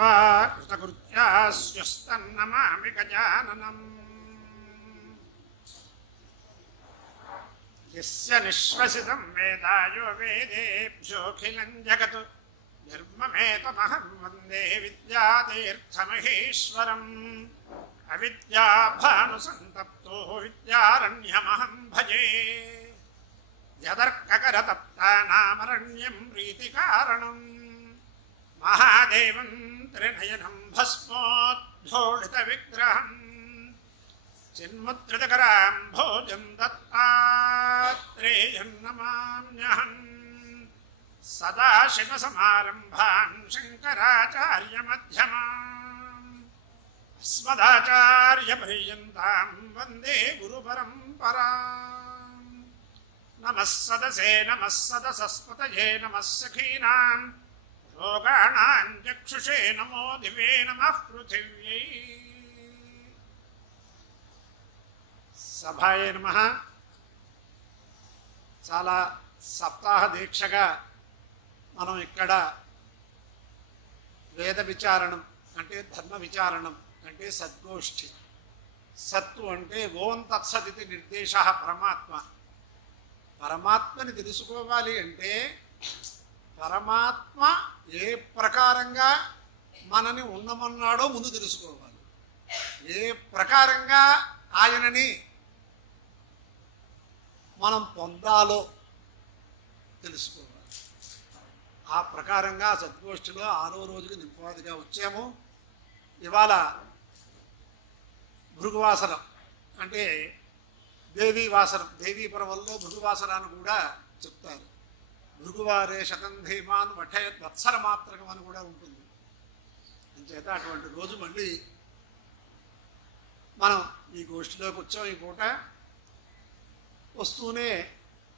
कृत्वा कृतकृत्यास्यस्तन्नमामि गजाननम् यस्य निःश्वसितं वेदायो वेदेभ्योऽखिलं जगत् निर्ममेतमहं वन्दे विद्यातीर्थमहेश्वरम् अविद्याभानुसन्तप्तो विद्यारण्यमहं भजे यदर्ककरतप्तानामरण्यं प्रीतिकारणम् महादेवं त्रिनयनं भस्मोद्घोषितविग्रहम् चिन्मुद्रितकराम्भोजं दत्तात्रेयं नमाम्यहम् सदाशिवसमारम्भान् शङ्कराचार्यमध्यमाम् अस्मदाचार्यपर्यन्तां वन्दे गुरुपरम्पराम् नमः सदसस्पतये नमः सखीनां योगाणां चक्षुषे नमो दिवे नमः पृथिव्यै సభాయ నమః. చాలా సప్తాహ దీక్షగా మనం ఇక్కడ వేద విచారణం అంటే ధర్మ విచారణం అంటే సద్గోష్ఠి. సత్తు అంటే ఓం తత్సదితి నిర్దేశ పరమాత్మ. పరమాత్మని తెలుసుకోవాలి అంటే పరమాత్మ ఏ ప్రకారంగా మనని ఉండమన్నాడో ముందు తెలుసుకోవాలి. ఏ ప్రకారంగా ఆయనని మనం పొందాలో తెలుసుకోవాలి. ఆ ప్రకారంగా సద్గోష్ఠిలో 6వ రోజుకి నింపాదిగా వచ్చాము. ఇవాళ భృగువాసరం అంటే దేవీవాసరం, దేవీపర్వంలో భృగువాసరాన్ని కూడా చెప్తారు. భృగువారే శతం ధీమాన్ వఠయత్ వత్సర మాత్రకం అని కూడా ఉంటుంది. అంచేత అటువంటి రోజు మళ్ళీ మనం ఈ గోష్ఠిలోకి వచ్చాం. ఈ పూట వస్తూనే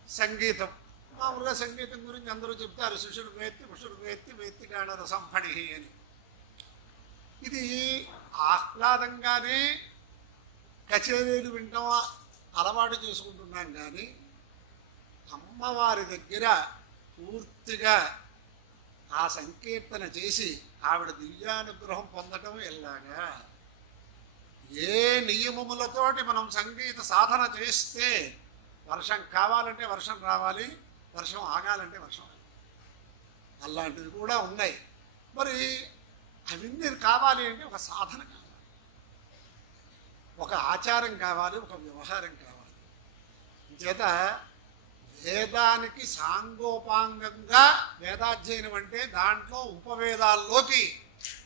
సంగీతం, మామూలుగా సంగీతం గురించి అందరూ చెప్తారు. శిష్యుడు వేత్తి పురుషుడు వేత్తి వేత్తిగాడ రసంఫణి అని. ఇది ఆహ్లాదంగానే కచేరీలు వింటాం అలవాటు చేసుకుంటున్నాం. కానీ అమ్మవారి దగ్గర పూర్తిగా ఆ సంకీర్తన చేసి ఆవిడ దివ్యానుగ్రహం పొందటం ఎలాగా, ఏ నియమములతోటి మనం సంగీత సాధన చేస్తే వర్షం కావాలంటే వర్షం రావాలి, వర్షం ఆగాలంటే వర్షం, అలాంటివి కూడా ఉన్నాయి. మరి అవన్నీ కావాలి అంటే ఒక సాధన కావాలి, ఒక ఆచారం కావాలి, ఒక వ్యవహారం కావాలి. చేత వేదానికి సాంగోపాంగంగా వేదాధ్యయనం అంటే దాంట్లో ఉపవేదాల్లోకి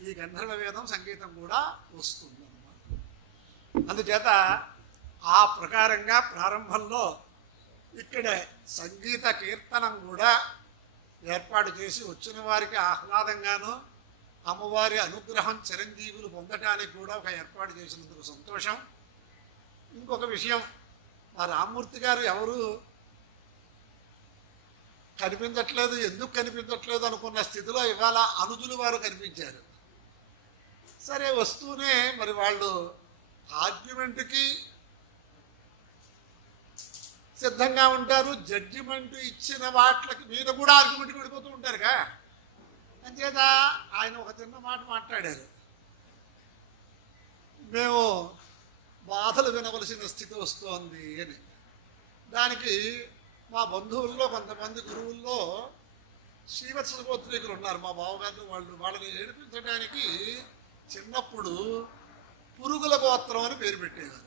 ఈ గంధర్వ వేదం సంగీతం కూడా వస్తుంది. అందుచేత ఆ ప్రకారంగా ప్రారంభంలో ఇక్కడ సంగీత కీర్తనం కూడా ఏర్పాటు చేసి వచ్చిన వారికి ఆహ్లాదంగాను అమ్మవారి అనుగ్రహం చిరంజీవులు పొందటానికి కూడా ఒక ఏర్పాటు చేసినందుకు సంతోషం. ఇంకొక విషయం, ఆ రామ్మూర్తి గారు ఎవరు కనిపించట్లేదు, ఎందుకు కనిపించట్లేదు అనుకున్న స్థితిలో ఇవాళ అనుజులు వారు కనిపించారు. సరే వస్తూనే మరి వాళ్ళు ఆర్గ్యుమెంట్కి సిద్ధంగా ఉంటారు. జడ్జిమెంట్ ఇచ్చిన వాటికి మీద కూడా ఆర్గ్యుమెంట్కి వెళ్ళిపోతూ ఉంటారుగా. అంచేత ఆయన ఒక చిన్న మాట మాట్లాడారు, మేము బాధలు వినవలసిన స్థితి వస్తోంది అని. దానికి మా బంధువుల్లో కొంతమంది గురువుల్లో శ్రీవత్స గోత్రీకులు ఉన్నారు, మా బావగారు. వాళ్ళని ఏడిపించడానికి చిన్నప్పుడు పురుగుల గోత్రం అని పేరు పెట్టేవారు.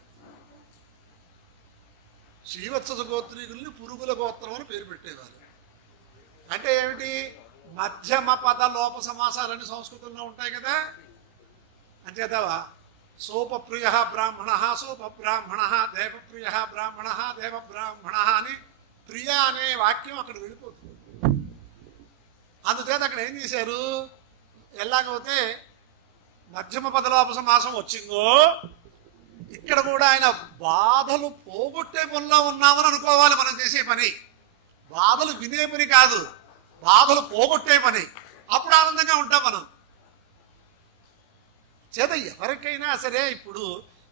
శ్రీవత్స గోత్రీకుల్ని పురుగుల గోత్రం అని పేరు పెట్టేవారు. అంటే ఏమిటి, మధ్యమ పద లోప సమాసాలన్నీ సంస్కృతంలో ఉంటాయి కదా. అంచేతవా సోపప్రియ బ్రాహ్మణ సోపబ్రాహ్మణ, దేవప్రియ బ్రాహ్మణ దేవబ్రాహ్మణ అని ప్రియ అనే వాక్యం అక్కడ వెళ్ళిపోతుంది. అందుచేత అక్కడ ఏం చేశారు, ఎలాగైతే మధ్యమ పదలోప సమాసం వచ్చిందో ఇక్కడ కూడా ఆయన బాధలు పోగొట్టే పనిలో ఉన్నామని అనుకోవాలి. మనం చేసే పని బాధలు వినే పని కాదు, బాధలు పోగొట్టే పని. అప్పుడు ఆనందంగా ఉంటాం మనం. చేత ఎవరికైనా సరే ఇప్పుడు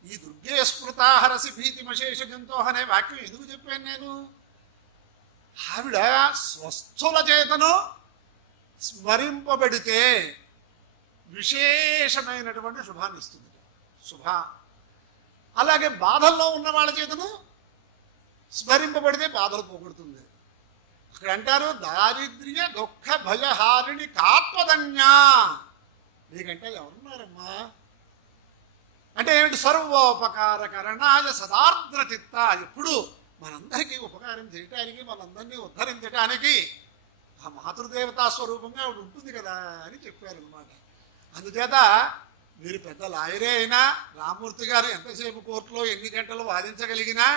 ఈ దుర్గే స్మృతాహరసి భీతిమశేష జంతో అనే వాక్యం ఎందుకు చెప్పాను నేను, ఆవిడ స్వస్థుల చేతను స్మరింపబడితే విశేషమైనటువంటి శుభాన్ని ఇస్తుంది. అలాగే బాధల్లో ఉన్న వాళ్ళ చేతను స్మరింపబడితే బాధలు పోగొడుతుంది. అక్కడ అంటారు దారిద్ర్య దుఃఖ భయహారిణి కాత్వదన్యా. నీకంటే ఎవరున్నారమ్మా అంటే ఏమిటి? సర్వోపకారకరణాయ సదార్ద్ర చిత్త. ఎప్పుడు మనందరికీ ఉపకారం చేయటానికి, మనందరినీ ఉద్ధరించడానికి ఆ మాతృదేవతా స్వరూపంగా ఆవిడ ఉంటుంది కదా అని చెప్పారనమాట. అందుచేత మీరు పెద్ద లాయరే అయినా, రామూర్తి గారు ఎంతసేపు కోర్టులో ఎన్ని గంటలు వాదించగలిగినా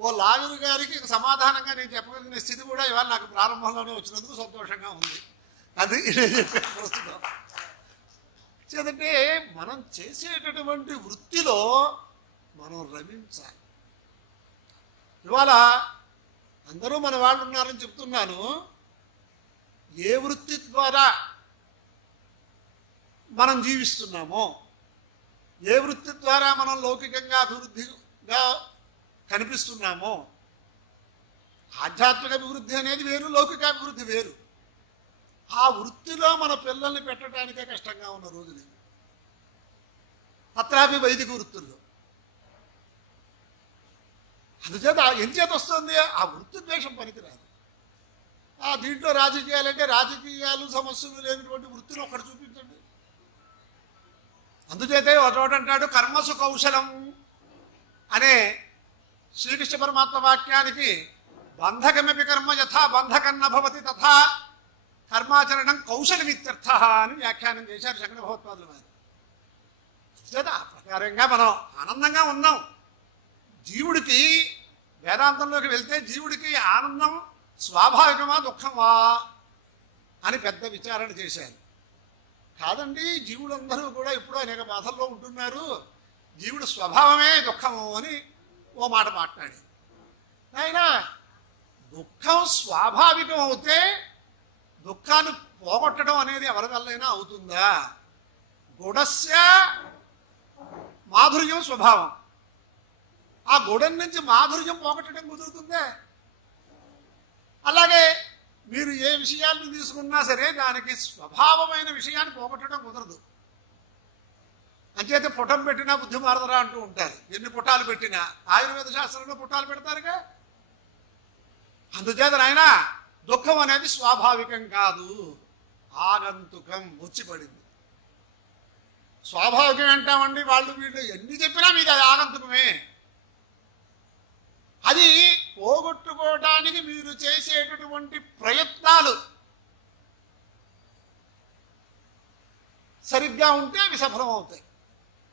ఓ లాయరు గారికి సమాధానంగా నేను చెప్పగలిగిన స్థితి కూడా ఇవాళ నాకు ప్రారంభంలోనే వచ్చినందుకు సంతోషంగా ఉంది. అది నేను చెప్పాను ప్రస్తుతం. చేదంటే మనం చేసేటటువంటి వృత్తిలో మనం రమించాలి. ఇవాళ అందరూ మన వాళ్ళు ఉన్నారని చెప్తున్నాను. ఏ వృత్తి ద్వారా మనం జీవిస్తున్నామో, ఏ వృత్తి ద్వారా మనం లౌకికంగా అభివృద్ధిగా కనిపిస్తున్నామో, ఆధ్యాత్మిక అభివృద్ధి అనేది వేరు, లౌకిక అభివృద్ధి వేరు. ఆ వృత్తిలో మన పిల్లల్ని పెట్టడానికే కష్టంగా ఉన్న రోజులు. అత్రాపి వైదిక వృత్తుల్లో అందుచేత ఎంచేత వస్తుంది? ఆ వృత్తి ద్వేషం పనికిరాదు. దీంట్లో రాజకీయాలంటే రాజకీయాలు సమస్యలు లేనటువంటి వృత్తిని ఒక్కటి చూపించండి. అందుచేతే ఒకటి అంటాడు కర్మసు కౌశలం అనే శ్రీకృష్ణ పరమాత్మ వాక్యానికి బంధకమపి కర్మ యథా బంధకన్న భవతి తథా కర్మాచరణం కౌశలమిత్యర్థ అని వ్యాఖ్యానం చేశారు శంకర భగవత్పాదుల వారు. అందుచేత ఆ ప్రకారంగా మనం ఆనందంగా ఉన్నాం. జీవుడికి వేదాంతంలోకి వెళ్తే జీవుడికి ఆనందం స్వాభావికమా దుఃఖమా అని పెద్ద విచారణ చేశారు. కాదండి, జీవులందరూ కూడా ఎప్పుడూ అనేక బాధల్లో ఉంటున్నారు, జీవుడు స్వభావమే దుఃఖము అని ఓ మాట మాట్లాడి, అయినా దుఃఖం స్వాభావికం అవుతే దుఃఖాన్ని పోగొట్టడం అనేది ఎవరి వల్లైనా అవుతుందా? గుడస్య మాధుర్యం స్వభావం. ఆ గుడం నుంచి మాధుర్యం పోగొట్టడం కుదురుతుందే? అలాగే మీరు ఏ విషయాన్ని తీసుకున్నా సరే దానికి స్వభావమైన విషయాన్ని పోగొట్టడం కుదరదు. అంచేత పుటం పెట్టినా బుద్ధి మారదరా అంటూ ఉంటారు. ఎన్ని పుటాలు పెట్టినా ఆయుర్వేద శాస్త్రంలో పుటాలు పెడతారుగా. అందుచేత నాయన దుఃఖం అనేది స్వాభావికం కాదు, ఆగంతుకం, వచ్చి పడింది. స్వాభావికం అంటామండి, వాళ్ళు వీళ్ళు ఎన్ని చెప్పినా మీది అది ఆగంతుకమే. అది పోగొట్టుకోవడానికి మీరు చేసేటటువంటి ప్రయత్నాలు సరిగ్గా ఉంటే అవి సఫలం అవుతాయి,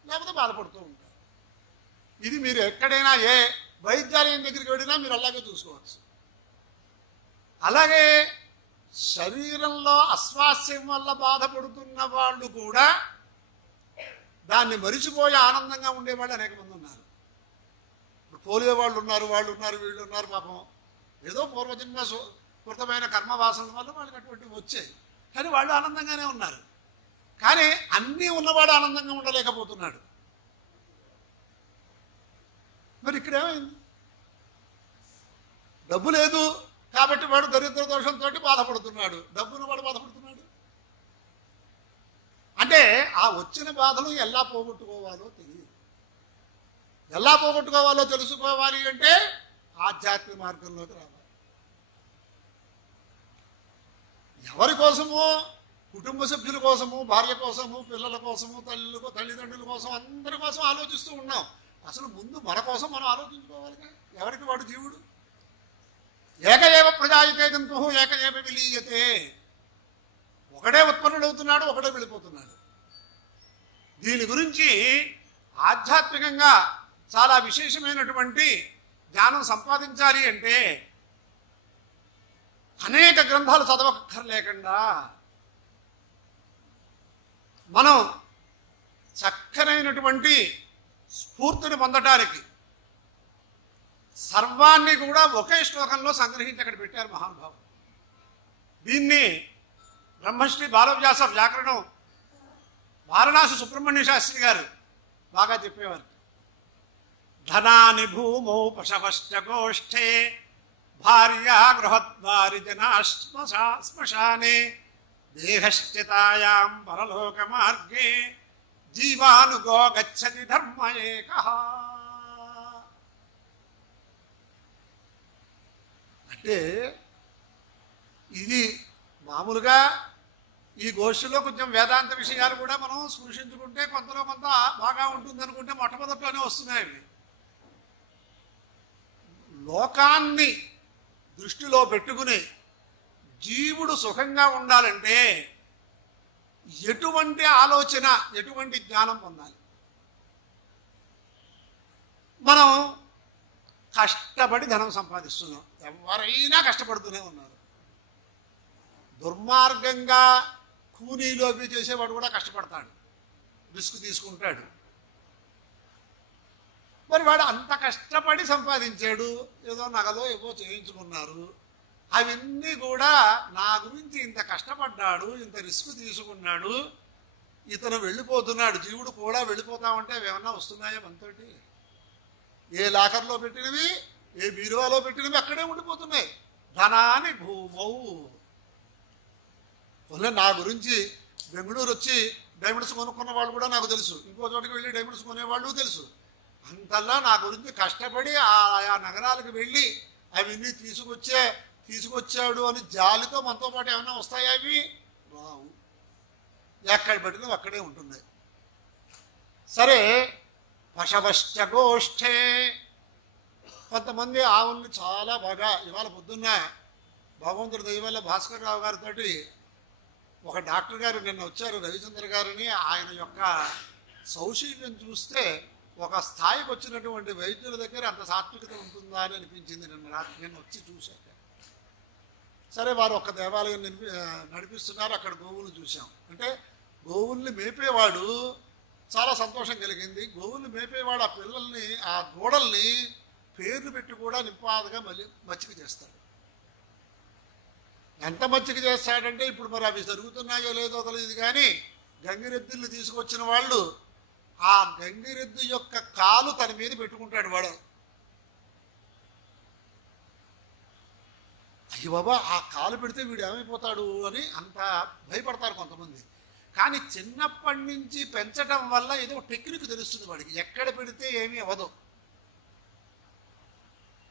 లేకపోతే బాధపడుతూ ఉంటారు. ఇది మీరు ఎక్కడైనా ఏ వైద్యాలయం దగ్గరికి వెళ్ళినా మీరు అలాగే చూసుకోవచ్చు. అలాగే శరీరంలో అస్వాస్థ్యం వల్ల బాధపడుతున్న వాళ్ళు కూడా దాన్ని మరిచిపోయి ఆనందంగా ఉండేవాళ్ళు అనేక మంది ఉన్నారు. పోలియో వాళ్ళు ఉన్నారు, వీళ్ళు ఉన్నారు. పాపం ఏదో పూర్వజన్మ కృతమైన కర్మవాసన వల్ల వాళ్ళకి అటువంటివి వచ్చాయి, కానీ వాళ్ళు ఆనందంగానే ఉన్నారు. కానీ అన్నీ ఉన్నవాడు ఆనందంగా ఉండలేకపోతున్నాడు. మరి ఇక్కడ ఏమైంది? డబ్బు లేదు కాబట్టి వాడు దరిద్ర దోషంతో బాధపడుతున్నాడు, డబ్బును వాడు బాధపడుతున్నాడు. అంటే ఆ వచ్చిన బాధలు ఎలా పోగొట్టుకోవాలో తెలియదు. ఎలా పోగొట్టుకోవాలో తెలుసుకోవాలి అంటే ఆధ్యాత్మిక మార్గంలోకి రావాలి. ఎవరి కోసమో, కుటుంబ సభ్యుల కోసము, భార్య కోసము, పిల్లల కోసము, తల్లిదండ్రుల కోసం, అందరి కోసం ఆలోచిస్తూ ఉన్నాం. అసలు ముందు మన కోసం మనం ఆలోచించుకోవాలిగా. ఎవరికి వాడు జీవుడు. ఏక ఏవ ప్రజాయతే జంతు ఏక ఏవ విలీయతే. ఒకడే ఉత్పన్నుడవుతున్నాడు, ఒకడే వెళ్ళిపోతున్నాడు. దీని గురించి ఆధ్యాత్మికంగా చాలా విశేషమైనటువంటి జ్ఞానం సంపాదించాలి అంటే అనేక గ్రంథాలు చదవక్కర్లేకుండా మనం చక్కనైనటువంటి స్ఫూర్తిని పొందటానికి సర్వాన్ని కూడా ఒకే శ్లోకంలో సంగ్రహించి అక్కడ పెట్టారు మహానుభావులు. దీన్ని బ్రహ్మశ్రీ బాలవ్యాస వ్యాకరణం వారణాసి సుబ్రహ్మణ్య శాస్త్రి గారు బాగా చెప్పేవారు. ధనాని భూమౌ పశవశ్చ గోష్ఠే భార్యా గృహద్వారి జనా శ్మశానే దేహశ్చితాయాం పరలోక మార్గే జీవానుగో గచ్చతి ధర్మ ఏకః. అంటే ఇది మామూలుగా ఈ గోష్ఠిలో కొంచెం వేదాంత విషయాలు కూడా మనం స్పృశించుకుంటే కొంతలో కొంత బాగా ఉంటుంది అనుకుంటే మొట్టమొదట్లోనే వస్తున్నాయి. లోకాన్ని దృష్టిలో పెట్టుకుని జీవుడు సుఖంగా ఉండాలంటే ఎటువంటి ఆలోచన, ఎటువంటి జ్ఞానం పొందాలి? మనం కష్టపడి ధనం సంపాదిస్తున్నాం. ఎవరైనా కష్టపడుతూనే ఉన్నారు. దుర్మార్గంగా కూలీలోకి చేసేవాడు కూడా కష్టపడతాడు, రిస్క్ తీసుకుంటాడు. మరి వాడు అంత కష్టపడి సంపాదించాడు, ఏదో నగలో ఏవో చేయించుకున్నారు. అవన్నీ కూడా నా గురించి ఇంత కష్టపడ్డాడు, ఇంత రిస్క్ తీసుకున్నాడు, ఇతను వెళ్ళిపోతున్నాడు, జీవుడు కూడా వెళ్ళిపోతామంటే అవి ఏమన్నా వస్తున్నాయా మనతోటి? ఏ లాకర్లో పెట్టినవి, ఏ బీరువాలో పెట్టినవి అక్కడే ఉండిపోతున్నాయి. ధనాని భూమౌ. కొన్న నా గురించి బెంగళూరు వచ్చి డైమండ్స్ కొనుక్కున్న వాళ్ళు కూడా నాకు తెలుసు, ఇంకో చోటికి వెళ్ళి డైమండ్స్ కొనేవాళ్ళు తెలుసు. అంతల్లా నా గురించి కష్టపడి ఆయా నగరాలకు వెళ్ళి అవన్నీ తీసుకొచ్చాడు అని జాలితో మనతో పాటు ఏమైనా వస్తాయా? అవి రావు. ఎక్కడ పెట్టినవి అక్కడే ఉంటున్నాయి. సరే, పశవశ్చ గోష్ఠే. కొంతమంది ఆవుల్ని చాలా బాగా, ఇవాళ పొద్దున్న భగవంతుడి దయ వల్ల భాస్కర్ రావు గారితో ఒక డాక్టర్ గారు నిన్న వచ్చారు, రవిచంద్ర గారిని. ఆయన యొక్క సౌశీల్యం చూస్తే ఒక స్థాయికి వచ్చినటువంటి వైద్యుల దగ్గర అంత సాత్వికత ఉంటుందా అని అనిపించింది నిన్న రాత్రి నేను వచ్చి చూశాక. సరే, వారు ఒక దేవాలయం నడిపిస్తున్నారు, అక్కడ గోవులు చూసాం. అంటే గోవుల్ని మేపేవాడు చాలా సంతోషం కలిగింది. గోవుల్ని మేపేవాడు ఆ పిల్లల్ని, ఆ దూడల్ని పేర్లు పెట్టి కూడా నింపాదుగా మళ్ళీ మచ్చిక చేస్తాడు. ఎంత మచ్చిక చేస్తాడంటే ఇప్పుడు మరి అవి జరుగుతున్నాయో లేదో తెలియదు కానీ గంగిరెద్దుల్ని తీసుకొచ్చిన వాళ్ళు ఆ గంగిరెద్దు యొక్క కాలు తన మీద పెట్టుకుంటాడు వాడు. అయ్యి బాబా, ఆ కాలు పెడితే వీడు ఏమైపోతాడు అని అంత భయపడతారు కొంతమంది. కానీ చిన్నప్పటి నుంచి పెంచడం వల్ల ఏదో టెక్నిక్ తెలుస్తుంది వాడికి, ఎక్కడ పెడితే ఏమీ అవ్వదు.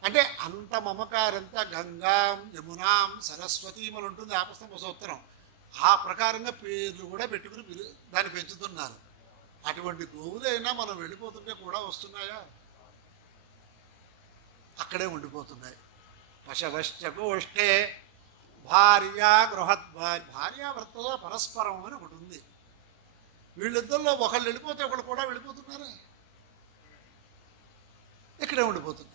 అంటే అంత మమకారంతా గంగాం యమునాం సరస్వతీం అని ఉంటుంది ఆపస్తంభ సూత్రం. ఆ ప్రకారంగా పేర్లు కూడా పెట్టుకుని దాన్ని పెంచుతున్నారు. అటువంటి గోవులైనా మనం వెళ్ళిపోతుంటే కూడా వస్తున్నాయా? అక్కడే ఉండిపోతున్నాయి. పశవశ్చ గోష్ఠే భార్య భార్యాభర్తలో పరస్పరం అని ఒకటి ఉంది. వీళ్ళిద్దరిలో ఒకళ్ళు వెళ్ళిపోతే ఒకళ్ళు కూడా వెళ్ళిపోతున్నారా? ఇక్కడే ఉండిపోతున్నారు.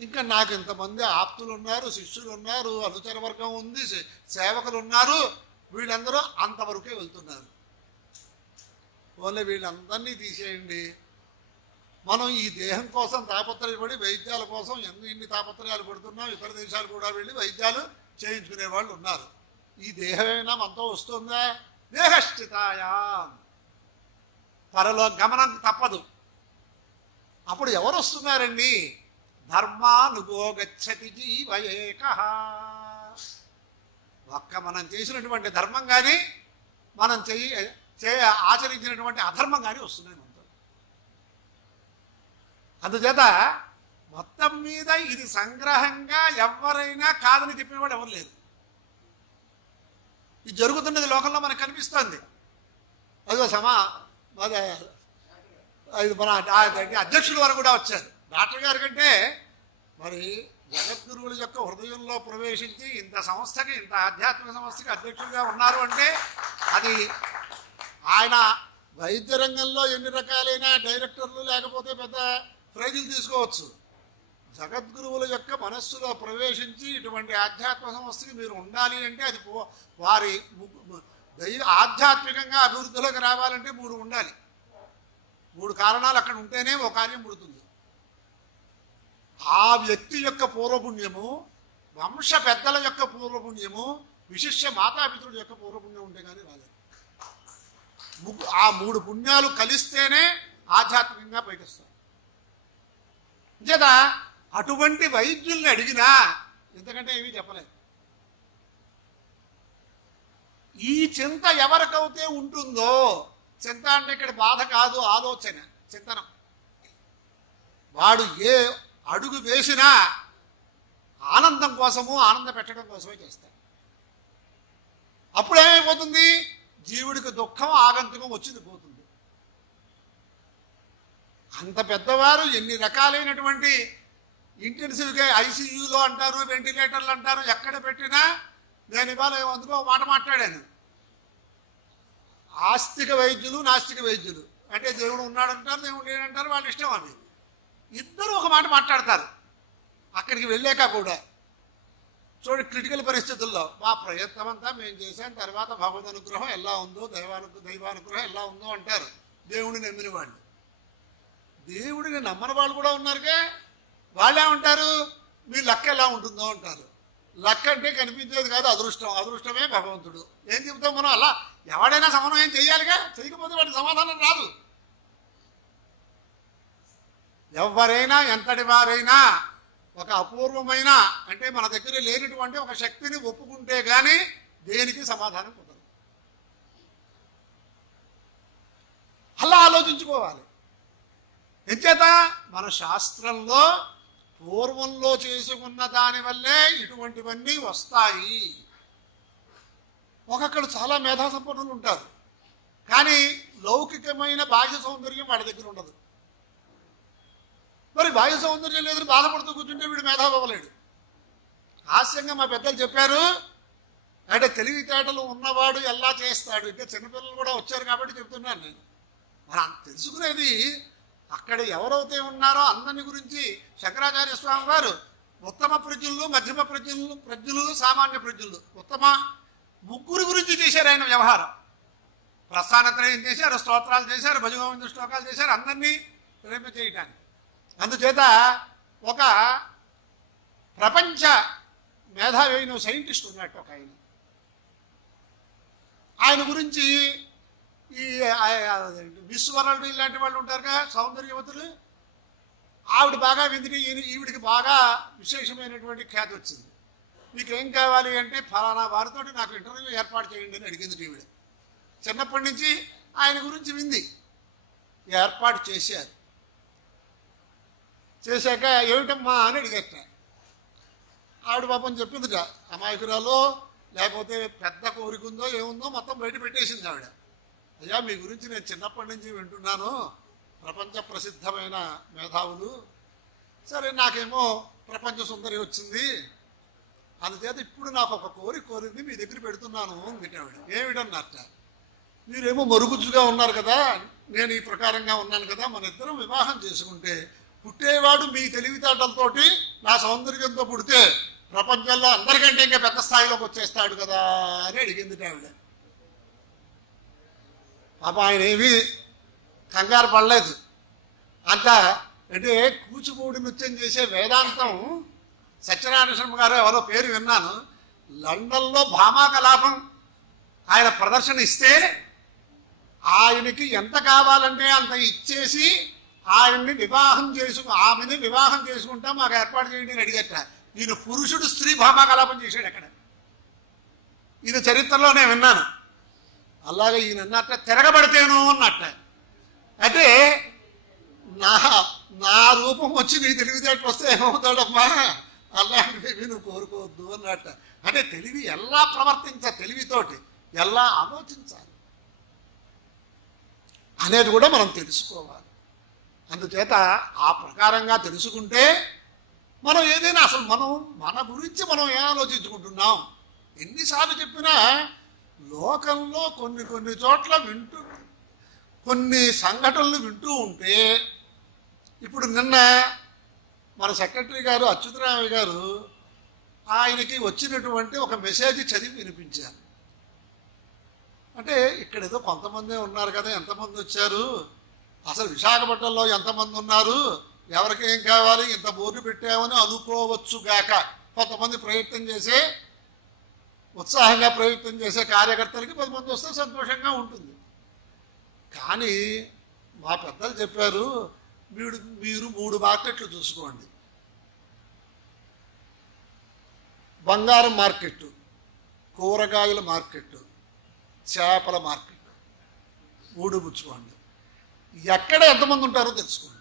ఇంకా నాకు ఇంతమంది ఆప్తులు ఉన్నారు, శిష్యులు ఉన్నారు, అనుచర వర్గం ఉంది, సేవకులు ఉన్నారు, వీళ్ళందరూ అంతవరకే వెళ్తున్నారు. ఓన్లీ వీళ్ళందరినీ తీసేయండి. మనం ఈ దేహం కోసం తాపత్రయపడి వైద్యాల కోసం ఎన్ని తాపత్రయాలు పడుతున్నాం. ఇతర దేశాలు కూడా వెళ్ళి వైద్యాలు చేయించుకునే వాళ్ళు ఉన్నారు. ఈ దేహమైనా మనతో వస్తుందా? దేహశ్చితాయా, పరలో గమనం తప్పదు. అప్పుడు ఎవరు వస్తున్నారండి? ధర్మానుగో గచ్చతి జీవ ఏకః. ఒక్క మనం చేసినటువంటి ధర్మం కానీ మనం ఆచరించినటువంటి అధర్మం కానీ వస్తున్నాయి మనతో. అందుచేత మొత్తం మీద ఇది సంగ్రహంగా ఎవరైనా కాదని చెప్పినవాడు ఎవరు లేరు. ఇది జరుగుతున్నది లోకంలో మనకు కనిపిస్తుంది. అదిగో మన అధ్యక్షుల వారు కూడా వచ్చారు. డాక్టర్ గారి కంటే మరి జగద్గురువుల యొక్క హృదయంలో ప్రవేశించి ఇంత సంస్థకి, ఇంత ఆధ్యాత్మిక సంస్థకి అధ్యక్షులుగా ఉన్నారు అంటే అది ఆయన వైద్య రంగంలో ఎన్ని రకాలైన డైరెక్టర్లు లేకపోతే పెద్ద ప్రైజులు తీసుకోవచ్చు. జగద్గురువుల యొక్క మనస్సులో ప్రవేశించి ఇటువంటి ఆధ్యాత్మిక సంస్థకి మీరు ఉండాలి అంటే అది వారి ఆధ్యాత్మికంగా అభివృద్ధిలోకి రావాలంటే 3 ఉండాలి. 3 కారణాలు అక్కడ ఉంటేనే ఒక కార్యం పుడుతుంది. ఆ వ్యక్తి యొక్క పూర్వపుణ్యము, వంశ పెద్దల యొక్క పూర్వపుణ్యము, విశిష్య మాతాపితృల యొక్క పూర్వపుణ్యం ఉంటే కానీ రాలేదు. ఆ 3 పుణ్యాలు కలిస్తేనే ఆధ్యాత్మికంగా పైకొస్తారు. చేత అటువంటి వైద్యుల్ని అడిగినా ఇంతకంటే ఏమీ చెప్పలేదు. ఈ చింత ఎవరికైతే ఉంటుందో, చింత అంటే ఇక్కడ బాధ కాదు, ఆలోచన, చింతనం, వాడు ఏ అడుగు వేసినా ఆనందం కోసము, ఆనంద పెట్టడం కోసమే చేస్తాడు. అప్పుడు ఏమైపోతుంది? జీవుడికి దుఃఖం, ఆగంతుకం వచ్చింది పోతుంది. అంత పెద్దవారు ఎన్ని రకాలైనటువంటి ఇంటెన్సివ్గా ఐసీయూలో అంటారు, వెంటిలేటర్లు అంటారు, ఎక్కడ పెట్టినా నేను ఇవాళ అందులో మాట మాట్లాడాను. ఆస్తిక వైద్యులు, నాస్తిక వైద్యులు అంటే దేవుడు ఉన్నాడంటారు, దేవుడు లేడంటారు, వాళ్ళ ఇష్టం. అవి ఇద్దరు ఒక మాట మాట్లాడతారు. అక్కడికి వెళ్ళాక కూడా చూడండి, క్రిటికల్ పరిస్థితుల్లో మా ప్రయత్నం అంతా మేము చేశాం, తర్వాత భగవద్ అనుగ్రహం ఎలా ఉందో, దైవానుగ్రహం ఎలా ఉందో అంటారు దేవుడిని నమ్మిన వాళ్ళు. దేవుడిని నమ్మని వాళ్ళు కూడా ఉన్నారుగా, వాళ్ళేమంటారు? మీ లక్క ఎలా ఉంటుందో అంటారు. లక్క అంటే కనిపించేది కాదు, అదృష్టం, అదృష్టమే భగవంతుడు. ఏం చెబుతాం మనం? అలా ఎవడైనా సమన్వయం చేయాలిగా, చేయకపోతే వాటి సమాధానం రాదు. ఎవరైనా ఎంతటి వారైనా ఒక అపూర్వమైన అంటే మన దగ్గర లేనటువంటి ఒక శక్తిని ఒప్పుకుంటే కానీ దేనికి సమాధానం కుదరదు. అలా ఆలోచించుకోవాలి. ఎంచేత మన శాస్త్రంలో పూర్వంలో చేసుకున్న దానివల్లే ఇటువంటివన్నీ వస్తాయి. ఒక్కొక్కడు చాలా మేధా సంపన్నులు ఉంటారు, కానీ లౌకికమైన బాహ్య సౌందర్యం వాడి దగ్గర ఉండదు. మరి బాహ్య సౌందర్యం లేదని బాధపడుతూ కూర్చుంటే వీడు మేధావి అవ్వలేడు. హాస్యంగా మా పెద్దలు చెప్పారు, అంటే తెలివితేటలు ఉన్నవాడు ఎలా చేస్తాడు. ఇంకా చిన్నపిల్లలు కూడా వచ్చారు కాబట్టి చెప్తున్నాను నేను. మనం తెలుసుకునేది అక్కడ ఎవరైతే ఉన్నారో అందరిని గురించి శంకరాచార్య స్వామి వారు ఉత్తమ ప్రజ్ఞులు, మధ్యమ ప్రజ్ఞులు, సామాన్య ప్రజ్ఞులు, ఉత్తమ ముగ్గురు గురించి చేశారు ఆయన వ్యవహారం. ప్రస్థానత్రయం చేశారు, స్తోత్రాలు చేశారు, భజగోవింద శ్లోకాలు చేశారు, అందరినీ ప్రేమ చేయటానికి. అందుచేత ఒక ప్రపంచ మేధావి అయిన సైంటిస్ట్ ఉన్నట్టు ఒక ఆయన గురించి ఈ మిస్ వరల్డ్ ఇలాంటి వాళ్ళు ఉంటారుగా సౌందర్యవతులు, ఆవిడ బాగా వింది, ఈవిడికి బాగా విశేషమైనటువంటి ఖ్యాతి వచ్చింది. మీకు ఏం కావాలి అంటే ఫలానా వారితో నాకు ఇంటర్వ్యూ ఏర్పాటు చేయండి అని అడిగింది ఈవిడ. చిన్నప్పటి నుంచి ఆయన గురించి వింది, ఏర్పాటు చేశారు. చేశాక ఏమిటమ్మా అని అడిగేట. ఆవిడ పాపం చెప్పిందిట, అమాయకురాలో లేకపోతే పెద్ద కోరిక ఉందో ఏముందో మొత్తం బయట పెట్టేసింది ఆవిడ. అయ్యా మీ గురించి నేను చిన్నప్పటి నుంచి వింటున్నాను, ప్రపంచ ప్రసిద్ధమైన మేధావులు, సరే నాకేమో ప్రపంచ సుందరి వచ్చింది, అందుచేత ఇప్పుడు నాకు ఒక కోరింది మీ దగ్గర పెడుతున్నాను అని ఆవిడ. ఏమిటన్నట్ట, మీరేమో మరుగుజ్జుగా ఉన్నారు కదా, నేను ఈ ప్రకారంగా ఉన్నాను కదా, మన ఇద్దరం వివాహం చేసుకుంటే పుట్టేవాడు మీ తెలివితేటలతోటి నా సౌందర్యంతో పుడితే ప్రపంచంలో అందరికంటే ఇంకా పెద్ద స్థాయిలోకి వచ్చేస్తాడు కదా అని అడిగింది ఆవిడ. పాప ఆయన ఏమీ కంగారు పడలేదు. అంత అంటే కూచిపూడి నృత్యం చేసే వేదాంతం సత్యనారాయణ శర్మ గారు ఎవరో పేరు విన్నాను, లండన్లో భామా కలాపం ఆయన ప్రదర్శన ఇస్తే ఆయనకి ఎంత కావాలంటే అంత ఇచ్చేసి ఆమెని వివాహం చేసుకుంటా మాకు ఏర్పాటు చేయండి అని అడిగట. ఈయన పురుషుడు స్త్రీ భామా కలాపం చేశాడు అక్కడ. ఈయన చరిత్రలోనే విన్నాను. అలాగే ఈయన అన్నట్ట తిరగబడితేను అన్నట్ట, అంటే నా రూపం వచ్చి నీ తెలివితేటలు వస్తే ఏమవుతాడమ్మా, అలాంటివి నువ్వు కోరుకోవద్దు అన్నట్ట. అంటే తెలివి ఎలా ప్రవర్తించాలి, తెలివితోటి ఎలా ఆలోచించాలి అనేది కూడా మనం తెలుసుకోవాలి. అందుచేత ఆ ప్రకారంగా తెలుసుకుంటే మనం ఏదైనా అసలు మన గురించి మనం ఏం ఆలోచించుకుంటున్నాం. ఎన్నిసార్లు చెప్పినా లోకంలో కొన్ని చోట్ల కొన్ని సంఘటనలు వింటూ ఉంటే, ఇప్పుడు నిన్న మన సెక్రటరీ గారు అచ్యుతరామయ్య గారు ఆయనకి వచ్చినటువంటి ఒక మెసేజ్ చదివి వినిపించారు. అంటే ఇక్కడ ఏదో కొంతమంది ఉన్నారు కదా, ఎంతమంది వచ్చారు, అసలు విశాఖపట్నంలో ఎంతమంది ఉన్నారు, ఎవరికి ఏం కావాలి, ఇంత బోర్డు పెట్టామని అనుకోవచ్చు గాక. కొంతమంది ప్రయత్నం చేసే ఉత్సాహంగా ప్రయత్నం చేసే కార్యకర్తలకి 10 మంది వస్తే సంతోషంగా ఉంటుంది. కానీ మా పెద్దలు చెప్పారు, మీరు 3 మార్కెట్లు చూసుకోండి. బంగారం మార్కెట్టు, కూరగాయల మార్కెట్టు, చేపల మార్కెట్, ఊడుపుచ్చుకోండి. ఎక్కడ ఎంతమంది ఉంటారో తెలుసుకోండి.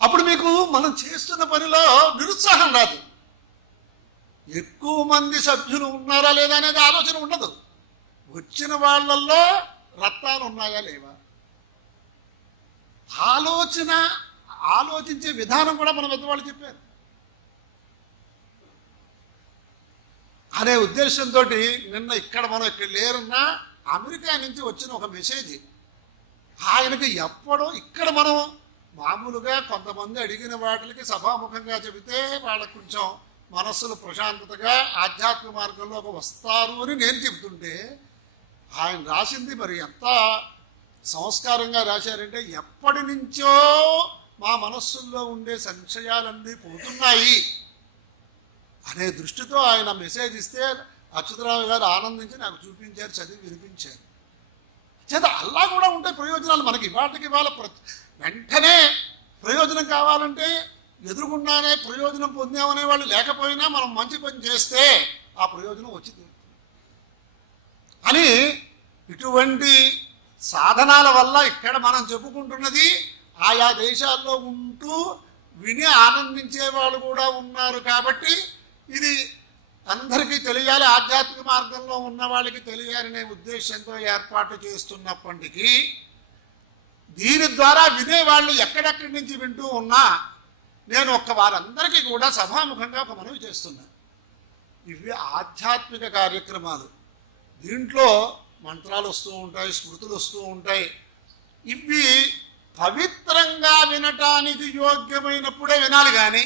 అప్పుడు మీకు మనం చేస్తున్న పనిలో నిరుత్సాహం రాదు. ఎక్కువ మంది సభ్యులు ఉన్నారా లేదా అనేది ఆలోచన ఉండదు. వచ్చిన వాళ్ళల్లో రత్నాలు ఉన్నాయా లేవా, ఆలోచించే విధానం కూడా మన పెద్దవాళ్ళు చెప్పారు. అనే ఉద్దేశంతో నిన్న ఇక్కడ మనం ఇక్కడ లేరున్నా అమెరికా నుంచి వచ్చిన ఒక మెసేజ్ ఆయనకి ఎప్పుడో ఇక్కడ మనం మామూలుగా కొంతమంది అడిగిన వాటికి సభాముఖంగా చెబితే వాళ్ళకు కొంచెం మనస్సులు ప్రశాంతతగా ఆధ్యాత్మిక మార్గంలోకి వస్తారు అని నేను చెబుతుంటే ఆయన రాసింది మరి ఎంత సంస్కారంగా రాశారంటే, ఎప్పటి నుంచో మా మనస్సుల్లో ఉండే సంశయాలన్నీ పోతున్నాయి అనే దృష్టితో ఆయన మెసేజ్ ఇస్తే అచ్యుతరావు గారు ఆనందించి నాకు చూపించారు, చదివి వినిపించారు. చేత అలా కూడా ఉంటాయి ప్రయోజనాలు. మనకి ఇవాటికి వాళ్ళ వెంటనే ప్రయోజనం కావాలంటే ఎదురుగుండానే ప్రయోజనం పొందామనే వాళ్ళు లేకపోయినా మనం మంచి పని చేస్తే ఆ ప్రయోజనం వచ్చి తీరుతుంది అని ఇటువంటి సాధనాల వల్ల ఇక్కడ మనం చెప్పుకుంటున్నది ఆయా దేశాల్లో ఉంటూ విని ఆనందించే వాళ్ళు కూడా ఉన్నారు. కాబట్టి ఇది అందరికీ తెలియాలి, ఆధ్యాత్మిక మార్గంలో ఉన్న వాళ్ళకి తెలియాలనే ఉద్దేశంతో ఏర్పాటు చేస్తున్నప్పటికీ దీని ద్వారా వినేవాళ్ళు ఎక్కడెక్కడి నుంచి వింటూ ఉన్నా నేను వారందరికీ కూడా సభాముఖంగా ఒక మనవి చేస్తున్నాను. ఇవి ఆధ్యాత్మిక కార్యక్రమాలు. దీంట్లో మంత్రాలు వస్తూ ఉంటాయి, స్మృతులు వస్తూ ఉంటాయి. ఇవి పవిత్రంగా వినటానికి యోగ్యమైనప్పుడే వినాలి. కానీ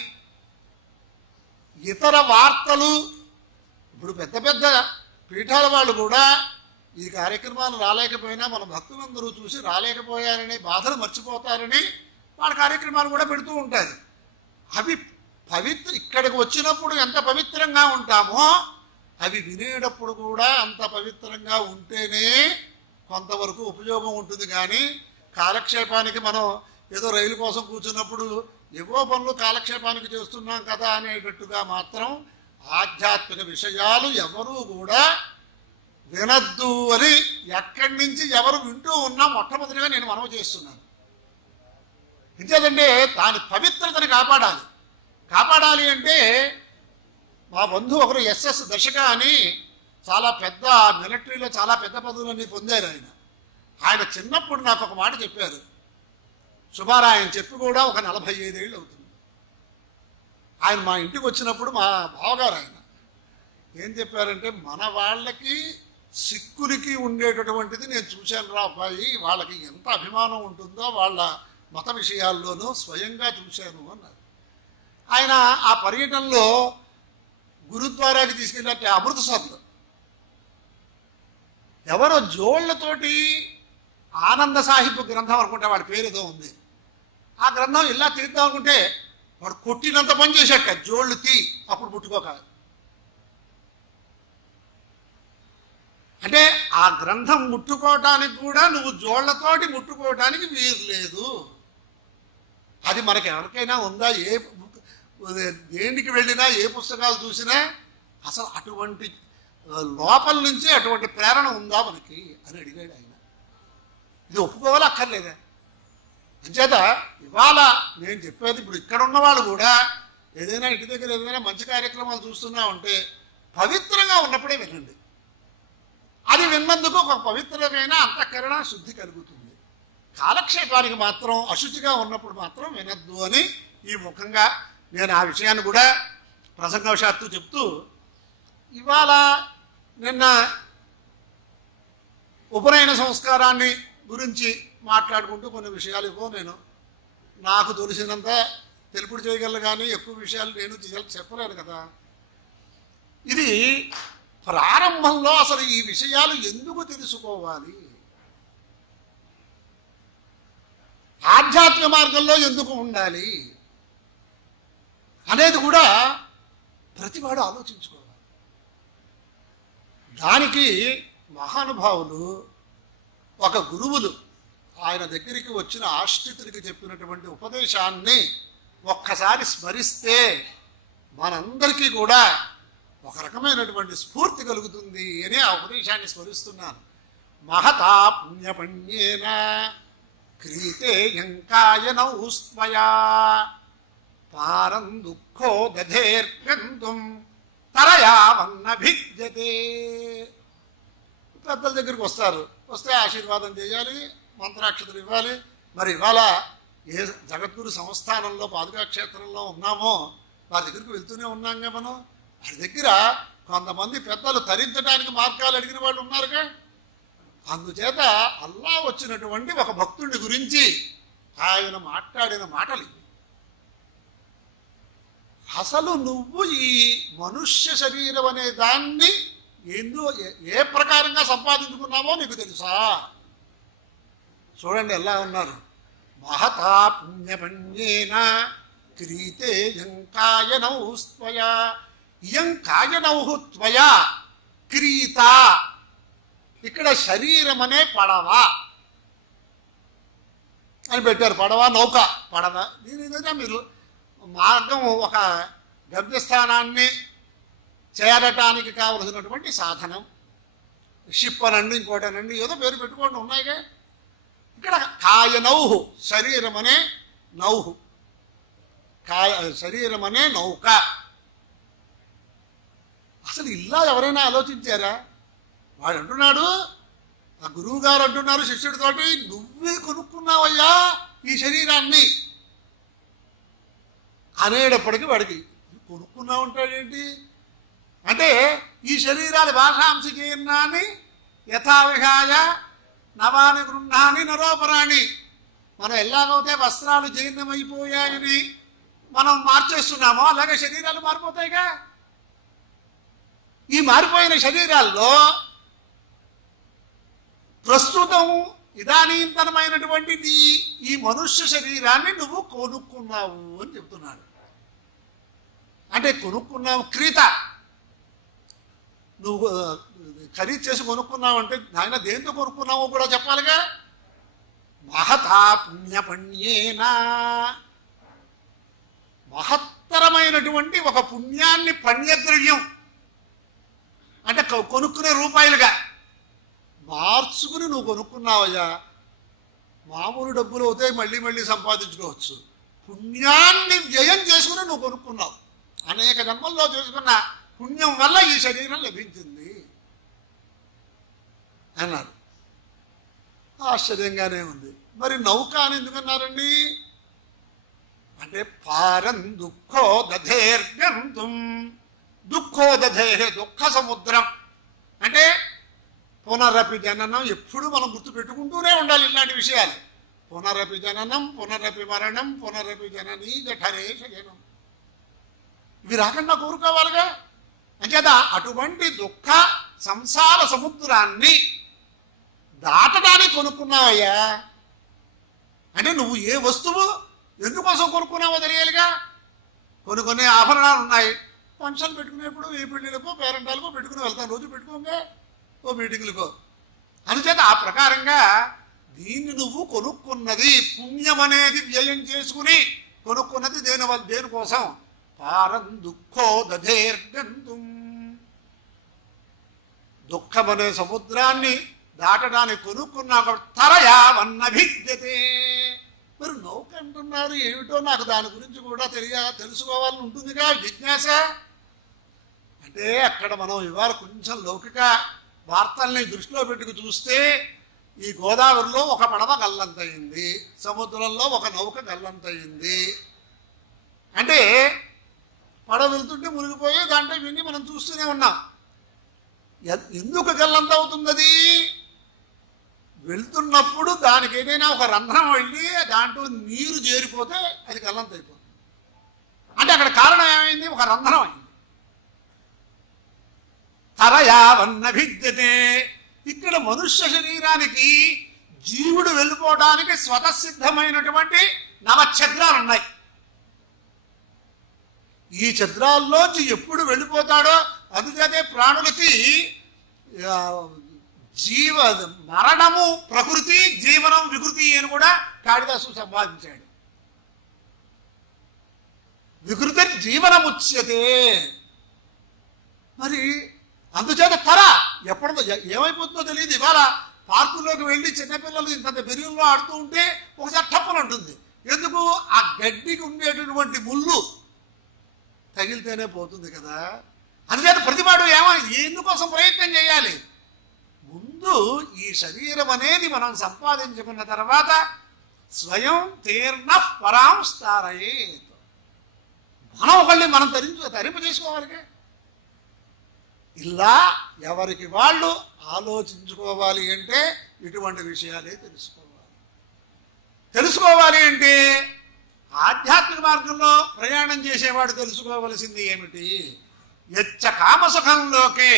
ఇతర వార్తలు, ఇప్పుడు పెద్ద పెద్ద పీఠాల వాళ్ళు కూడా ఈ కార్యక్రమాలు రాలేకపోయినా మన భక్తులందరూ చూసి రాలేకపోయారని బాధలు మర్చిపోతారని వాళ్ళ కార్యక్రమాలు కూడా పెడుతూ ఉంటారు. అవి ఇక్కడికి వచ్చినప్పుడు ఎంత పవిత్రంగా ఉంటామో అవి వినేటప్పుడు కూడా అంత పవిత్రంగా ఉంటేనే కొంతవరకు ఉపయోగం ఉంటుంది. కానీ కాలక్షేపానికి మనం ఏదో రైలు కోసం కూర్చున్నప్పుడు ఏవో పనులు కాలక్షేపానికి చేస్తున్నాం కదా అనేటట్టుగా మాత్రం ఆధ్యాత్మిక విషయాలు ఎవరూ కూడా వినద్దు అని ఎక్కడి నుంచి ఎవరు వింటూ ఉన్నా మొట్టమొదటిగా నేను మనవి చేస్తున్నాను. ఇంకేదంటే దాని పవిత్రతని కాపాడాలి అంటే మా బంధువు ఒకరు ఎస్ఎస్ దశక అని చాలా పెద్ద మిలిటరీలో చాలా పెద్ద పదవులన్నీ పొందారు. ఆయన చిన్నప్పుడు నాకు ఒక మాట చెప్పారు. సుమారు ఆయన చెప్పి కూడా ఒక 45 ఏళ్ళు అవుతుంది. ఆయన మా ఇంటికి వచ్చినప్పుడు మా బావగారు ఆయన ఏం చెప్పారంటే, మన వాళ్ళకి సిక్కులకి ఉండేటటువంటిది నేను చూశాను రా అబ్బాయి, వాళ్ళకి ఎంత అభిమానం ఉంటుందో వాళ్ళ మత విషయాల్లోనూ స్వయంగా చూశాను అన్నారు. ఆయన ఆ పర్యటనలో గురుద్వారాకి తీసుకెళ్ళినట్టే అమృతసర్లో ఎవరో జోళ్లతోటి ఆనంద సాహిబ్ గ్రంథం అనుకుంటే వాడి పేరు ఏదో ఉంది, ఆ గ్రంథం ఇలా తీద్దాం అనుకుంటే వాడు కొట్టినంత పని చేశాట, జోళ్ళు తీ అప్పుడు ముట్టుకోక. అంటే ఆ గ్రంథం ముట్టుకోవటానికి కూడా నువ్వు జోళ్లతోటి ముట్టుకోవటానికి వీలు లేదు. అది మనకి ఎవరికైనా ఉందా? దేనికి వెళ్ళినా ఏ పుస్తకాలు చూసినా అసలు అటువంటి లోపల నుంచి అటువంటి ప్రేరణ ఉందా మనకి అని అడిగాడు ఆయన. ఇది ఒప్పుకోవాలి అక్కర్లేదా? అంచేత ఇవాళ నేను చెప్పేది, ఇప్పుడు ఇక్కడ ఉన్న వాళ్ళు కూడా ఏదైనా ఇంటి దగ్గర ఏదైనా మంచి కార్యక్రమాలు చూస్తున్నా ఉంటే పవిత్రంగా ఉన్నప్పుడే వినండి. అది విన్నందుకు ఒక పవిత్రమైన అంతఃకరణ శుద్ధి కలుగుతుంది. కాలక్షేపానికి మాత్రం అశుచిగా ఉన్నప్పుడు మాత్రం వినద్దు అని ఈ ముఖంగా నేను ఆ విషయాన్ని కూడా ప్రసంగవశాత్తు చెప్తూ, ఇవాళ నిన్న ఉపనయన సంస్కారాన్ని గురించి మాట్లాడుకుంటూ కొన్ని విషయాలు నేను నాకు తెలిసినంత తెలుపుడు చేయగలను, కానీ ఎక్కువ విషయాలు నేను చెప్పలేను కదా. ఇది ప్రారంభంలో అసలు ఈ విషయాలు ఎందుకు తెలుసుకోవాలి, ఆధ్యాత్మిక మార్గంలో ఎందుకు ఉండాలి అనేది కూడా ప్రతివాడు ఆలోచించుకోవాలి. దానికి మహానుభావులు ఒక గురువులు ఆయన దగ్గరికి వచ్చిన ఆశ్రితుడికి చెప్పినటువంటి ఉపదేశాన్ని ఒక్కసారి స్మరిస్తే మనందరికీ కూడా ఒక రకమైనటువంటి స్ఫూర్తి కలుగుతుంది అని ఆ ఉపదేశాన్ని స్మరిస్తున్నాను. మహతా పుణ్యపుణ్యేన క్రీతే యంకాయనౌస్త్వయా పారం దుఃఖో దధేర్గంతుం తరయావన్న భిద్యతే. పెద్దల దగ్గరికి వస్తే ఆశీర్వాదం చేయాలి, మంత్రాక్షతలు ఇవ్వాలి. మరి ఇవాళ ఏ జగద్గురు సంస్థానంలో పాదుకా క్షేత్రంలో ఉన్నామో వారి దగ్గరికి వెళ్తూనే ఉన్నాంగా మనం. వారి దగ్గర కొంతమంది పెద్దలు తరించడానికి మార్గాలు అడిగిన వాళ్ళు ఉన్నారుగా. అందుచేత అల్లా వచ్చినటువంటి ఒక భక్తుడి గురించి ఆయన మాట్లాడిన మాటలు. అసలు నువ్వు ఈ మనుష్య శరీరం అనే దాన్ని ఏ ప్రకారంగా సంపాదించుకున్నావో నీకు తెలుసా? చూడండి ఎలా ఉన్నారు. మహతా పుణ్యపుణ్యేన క్రీతే యంకాయనౌ స్త్వయా. యంకాయనౌ త్వయా క్రీత. ఇక్కడ శరీరం అనే పడవ అని పెట్టారు. పడవ నౌక. పడవ దీని మీరు మార్గం, ఒక గమ్యస్థానాన్ని చేరటానికి కావలసినటువంటి సాధనం. షిప్ అనండి, ఇంకోటనండి, ఏదో పేరు పెట్టుకోండి ఉన్నాయిగా. ఇక్కడ కాయనౌహు శరీరం అనే నౌహు, శరీరం అనే నౌక. అసలు ఇలా ఎవరైనా ఆలోచించారా? వాడు అంటున్నాడు, ఆ గురువు గారు అంటున్నారు శిష్యుడితోటి, నువ్వే కొనుక్కున్నావయ్యా ఈ శరీరాన్ని అనేటప్పటికీ వాడికి కొనుక్కున్నావు ఉంటాడేంటి అంటే, ఈ శరీరాలు భాషాంశ జీర్ణాన్ని యథావిహాయ నవాని గృహాన్ని నరోపరాణి. మనం ఎలాగైతే వస్త్రాలు జీర్ణమైపోయాయని మనం మార్చేస్తున్నామో అలాగే శరీరాలు మారిపోతాయిగా. ఈ మారిపోయిన శరీరాల్లో ప్రస్తుతం ఇదానీంతనమైనటువంటి ఈ మనుష్య శరీరాన్ని నువ్వు కొనుక్కున్నావు అని చెప్తున్నాడు. అంటే కొనుక్కున్నావు క్రీత, నువ్వు ఖరీదు చేసి కొనుక్కున్నావు అంటే నాయన దేంతో కొనుక్కున్నావో కూడా చెప్పాలిగా. మహతా పుణ్యపుణ్యేన, మహత్తరమైనటువంటి ఒక పుణ్యాన్ని, పుణ్యద్రవ్యం అంటే కొనుక్కునే రూపాయలుగా మార్చుకుని నువ్వు కొనుక్కున్నావయ్యా. మామూలు డబ్బులు అవుతాయి, మళ్ళీ మళ్ళీ సంపాదించుకోవచ్చు. పుణ్యాన్ని వ్యయం చేసుకుని నువ్వు కొనుక్కున్నావు. అనేక జన్మల్లో చేసుకున్న పుణ్యం వల్ల ఈ శరీరం లభించింది అన్నారు. ఆశ్చర్యంగానే ఉంది. మరి నౌక అని ఎందుకన్నారండి అంటే, పారం దుఃఖో దధేర్గంతుం. దుఃఖో దధే, దుఃఖ సముద్రం అంటే పునరపి జననం. ఎప్పుడు మనం గుర్తుపెట్టుకుంటూనే ఉండాలి ఇలాంటి విషయాలు. పునరపి జననం, పునరపి మరణం, పునరపి జననీ జఠరే శయనం. ఇవి రాకుండా కోరుకోవాలిగా. అంచేత అటువంటి దుఃఖ సంసార సముద్రాన్ని దాటడానికి కొనుక్కున్నావయ్యా. అంటే నువ్వు ఏ వస్తువు ఎందుకోసం కొనుక్కున్నావో తెలియాలిగా. కొన్ని ఆభరణాలు ఉన్నాయి, ఫంక్షన్ పెట్టుకునేప్పుడు ఏ పెళ్ళిళ్ళకో పేరెంటాలకో పెట్టుకుని వెళ్తాను, రోజు పెట్టుకోంగా ఓ మీటింగులకో. అందుచేత ఆ ప్రకారంగా దీన్ని నువ్వు కొనుక్కున్నది, పుణ్యం అనేది వ్యయం చేసుకుని కొనుక్కున్నది దేనికోసం? పారం దుఃఖో దధేర్గంతుం. దుఃఖమనే సముద్రాన్ని దాటడానికి కొనుక్కున్నా తరయావన్న భిద్యతే. మరి నౌక అంటున్నారు ఏమిటో, నాకు దాని గురించి కూడా తెలుసుకోవాలని ఉంటుందిగా జిజ్ఞాస. అంటే అక్కడ మనం ఇవాళ కొంచెం లౌకిక వార్తల్ని దృష్టిలో పెట్టుకు చూస్తే, ఈ గోదావరిలో ఒక పడవ గల్లంతయింది, సముద్రంలో ఒక నౌక గల్లంతయింది. అంటే పడవ వెళ్తుంటే మునిగిపోయి దాంట్లో ఇవన్నీ మనం చూస్తూనే ఉన్నాం. ఎందుకు గల్లంత అవుతుంది? అది వెళ్తున్నప్పుడు దానికి ఏదైనా ఒక రంధ్రం వెళ్ళి దాంట్లో నీరు చేరిపోతే అది గల్లంత అయిపోతుంది. అంటే అక్కడ కారణం ఏమైంది? ఒక రంధ్రం అయింది. తరయావన్న భిద్యతే. ఇక్కడ మనుష్య శరీరానికి జీవుడు వెళ్ళిపోవడానికి స్వతసిద్ధమైనటువంటి నవఛద్రాలు ఉన్నాయి. ఈ ఛద్రాల్లోంచి ఎప్పుడు వెళ్ళిపోతాడో అందుచేతే ప్రాణులకి మరణము ప్రకృతి, జీవనం వికృతి అని కూడా కాళిదాసు సంపాదించాడు. వికృతి జీవనముచ్యతే. మరి అందుచేత ఎప్పుడో ఏమైపోతుందో తెలియదు. ఇవాళ పార్కుల్లోకి వెళ్ళి చిన్నపిల్లలు ఇంత బెరువుల్లో ఆడుతూ ఉంటే ఒకసారి టప్పని ఉంటుంది. ఎందుకు? ఆ గడ్డికి ఉండేటటువంటి ముళ్ళు తగిలితేనే పోతుంది కదా. అందుచేత ప్రతివాడు ఎందుకోసం ప్రయత్నం చేయాలి? ముందు ఈ శరీరం అనేది మనం సంపాదించుకున్న తర్వాత స్వయం తీర్ణ పరాంస్తారయే, మనం ఒకళ్ళని మనం తరింప చేసుకోవాలి. ఇలా ఎవరికి వాళ్ళు ఆలోచించుకోవాలి అంటే ఇటువంటి విషయాలే తెలుసుకోవాలి అంటే ఆధ్యాత్మిక మార్గంలో ప్రయాణం చేసేవాడు తెలుసుకోవలసింది ఏమిటి? యచ్చ కామసుఖంలోకే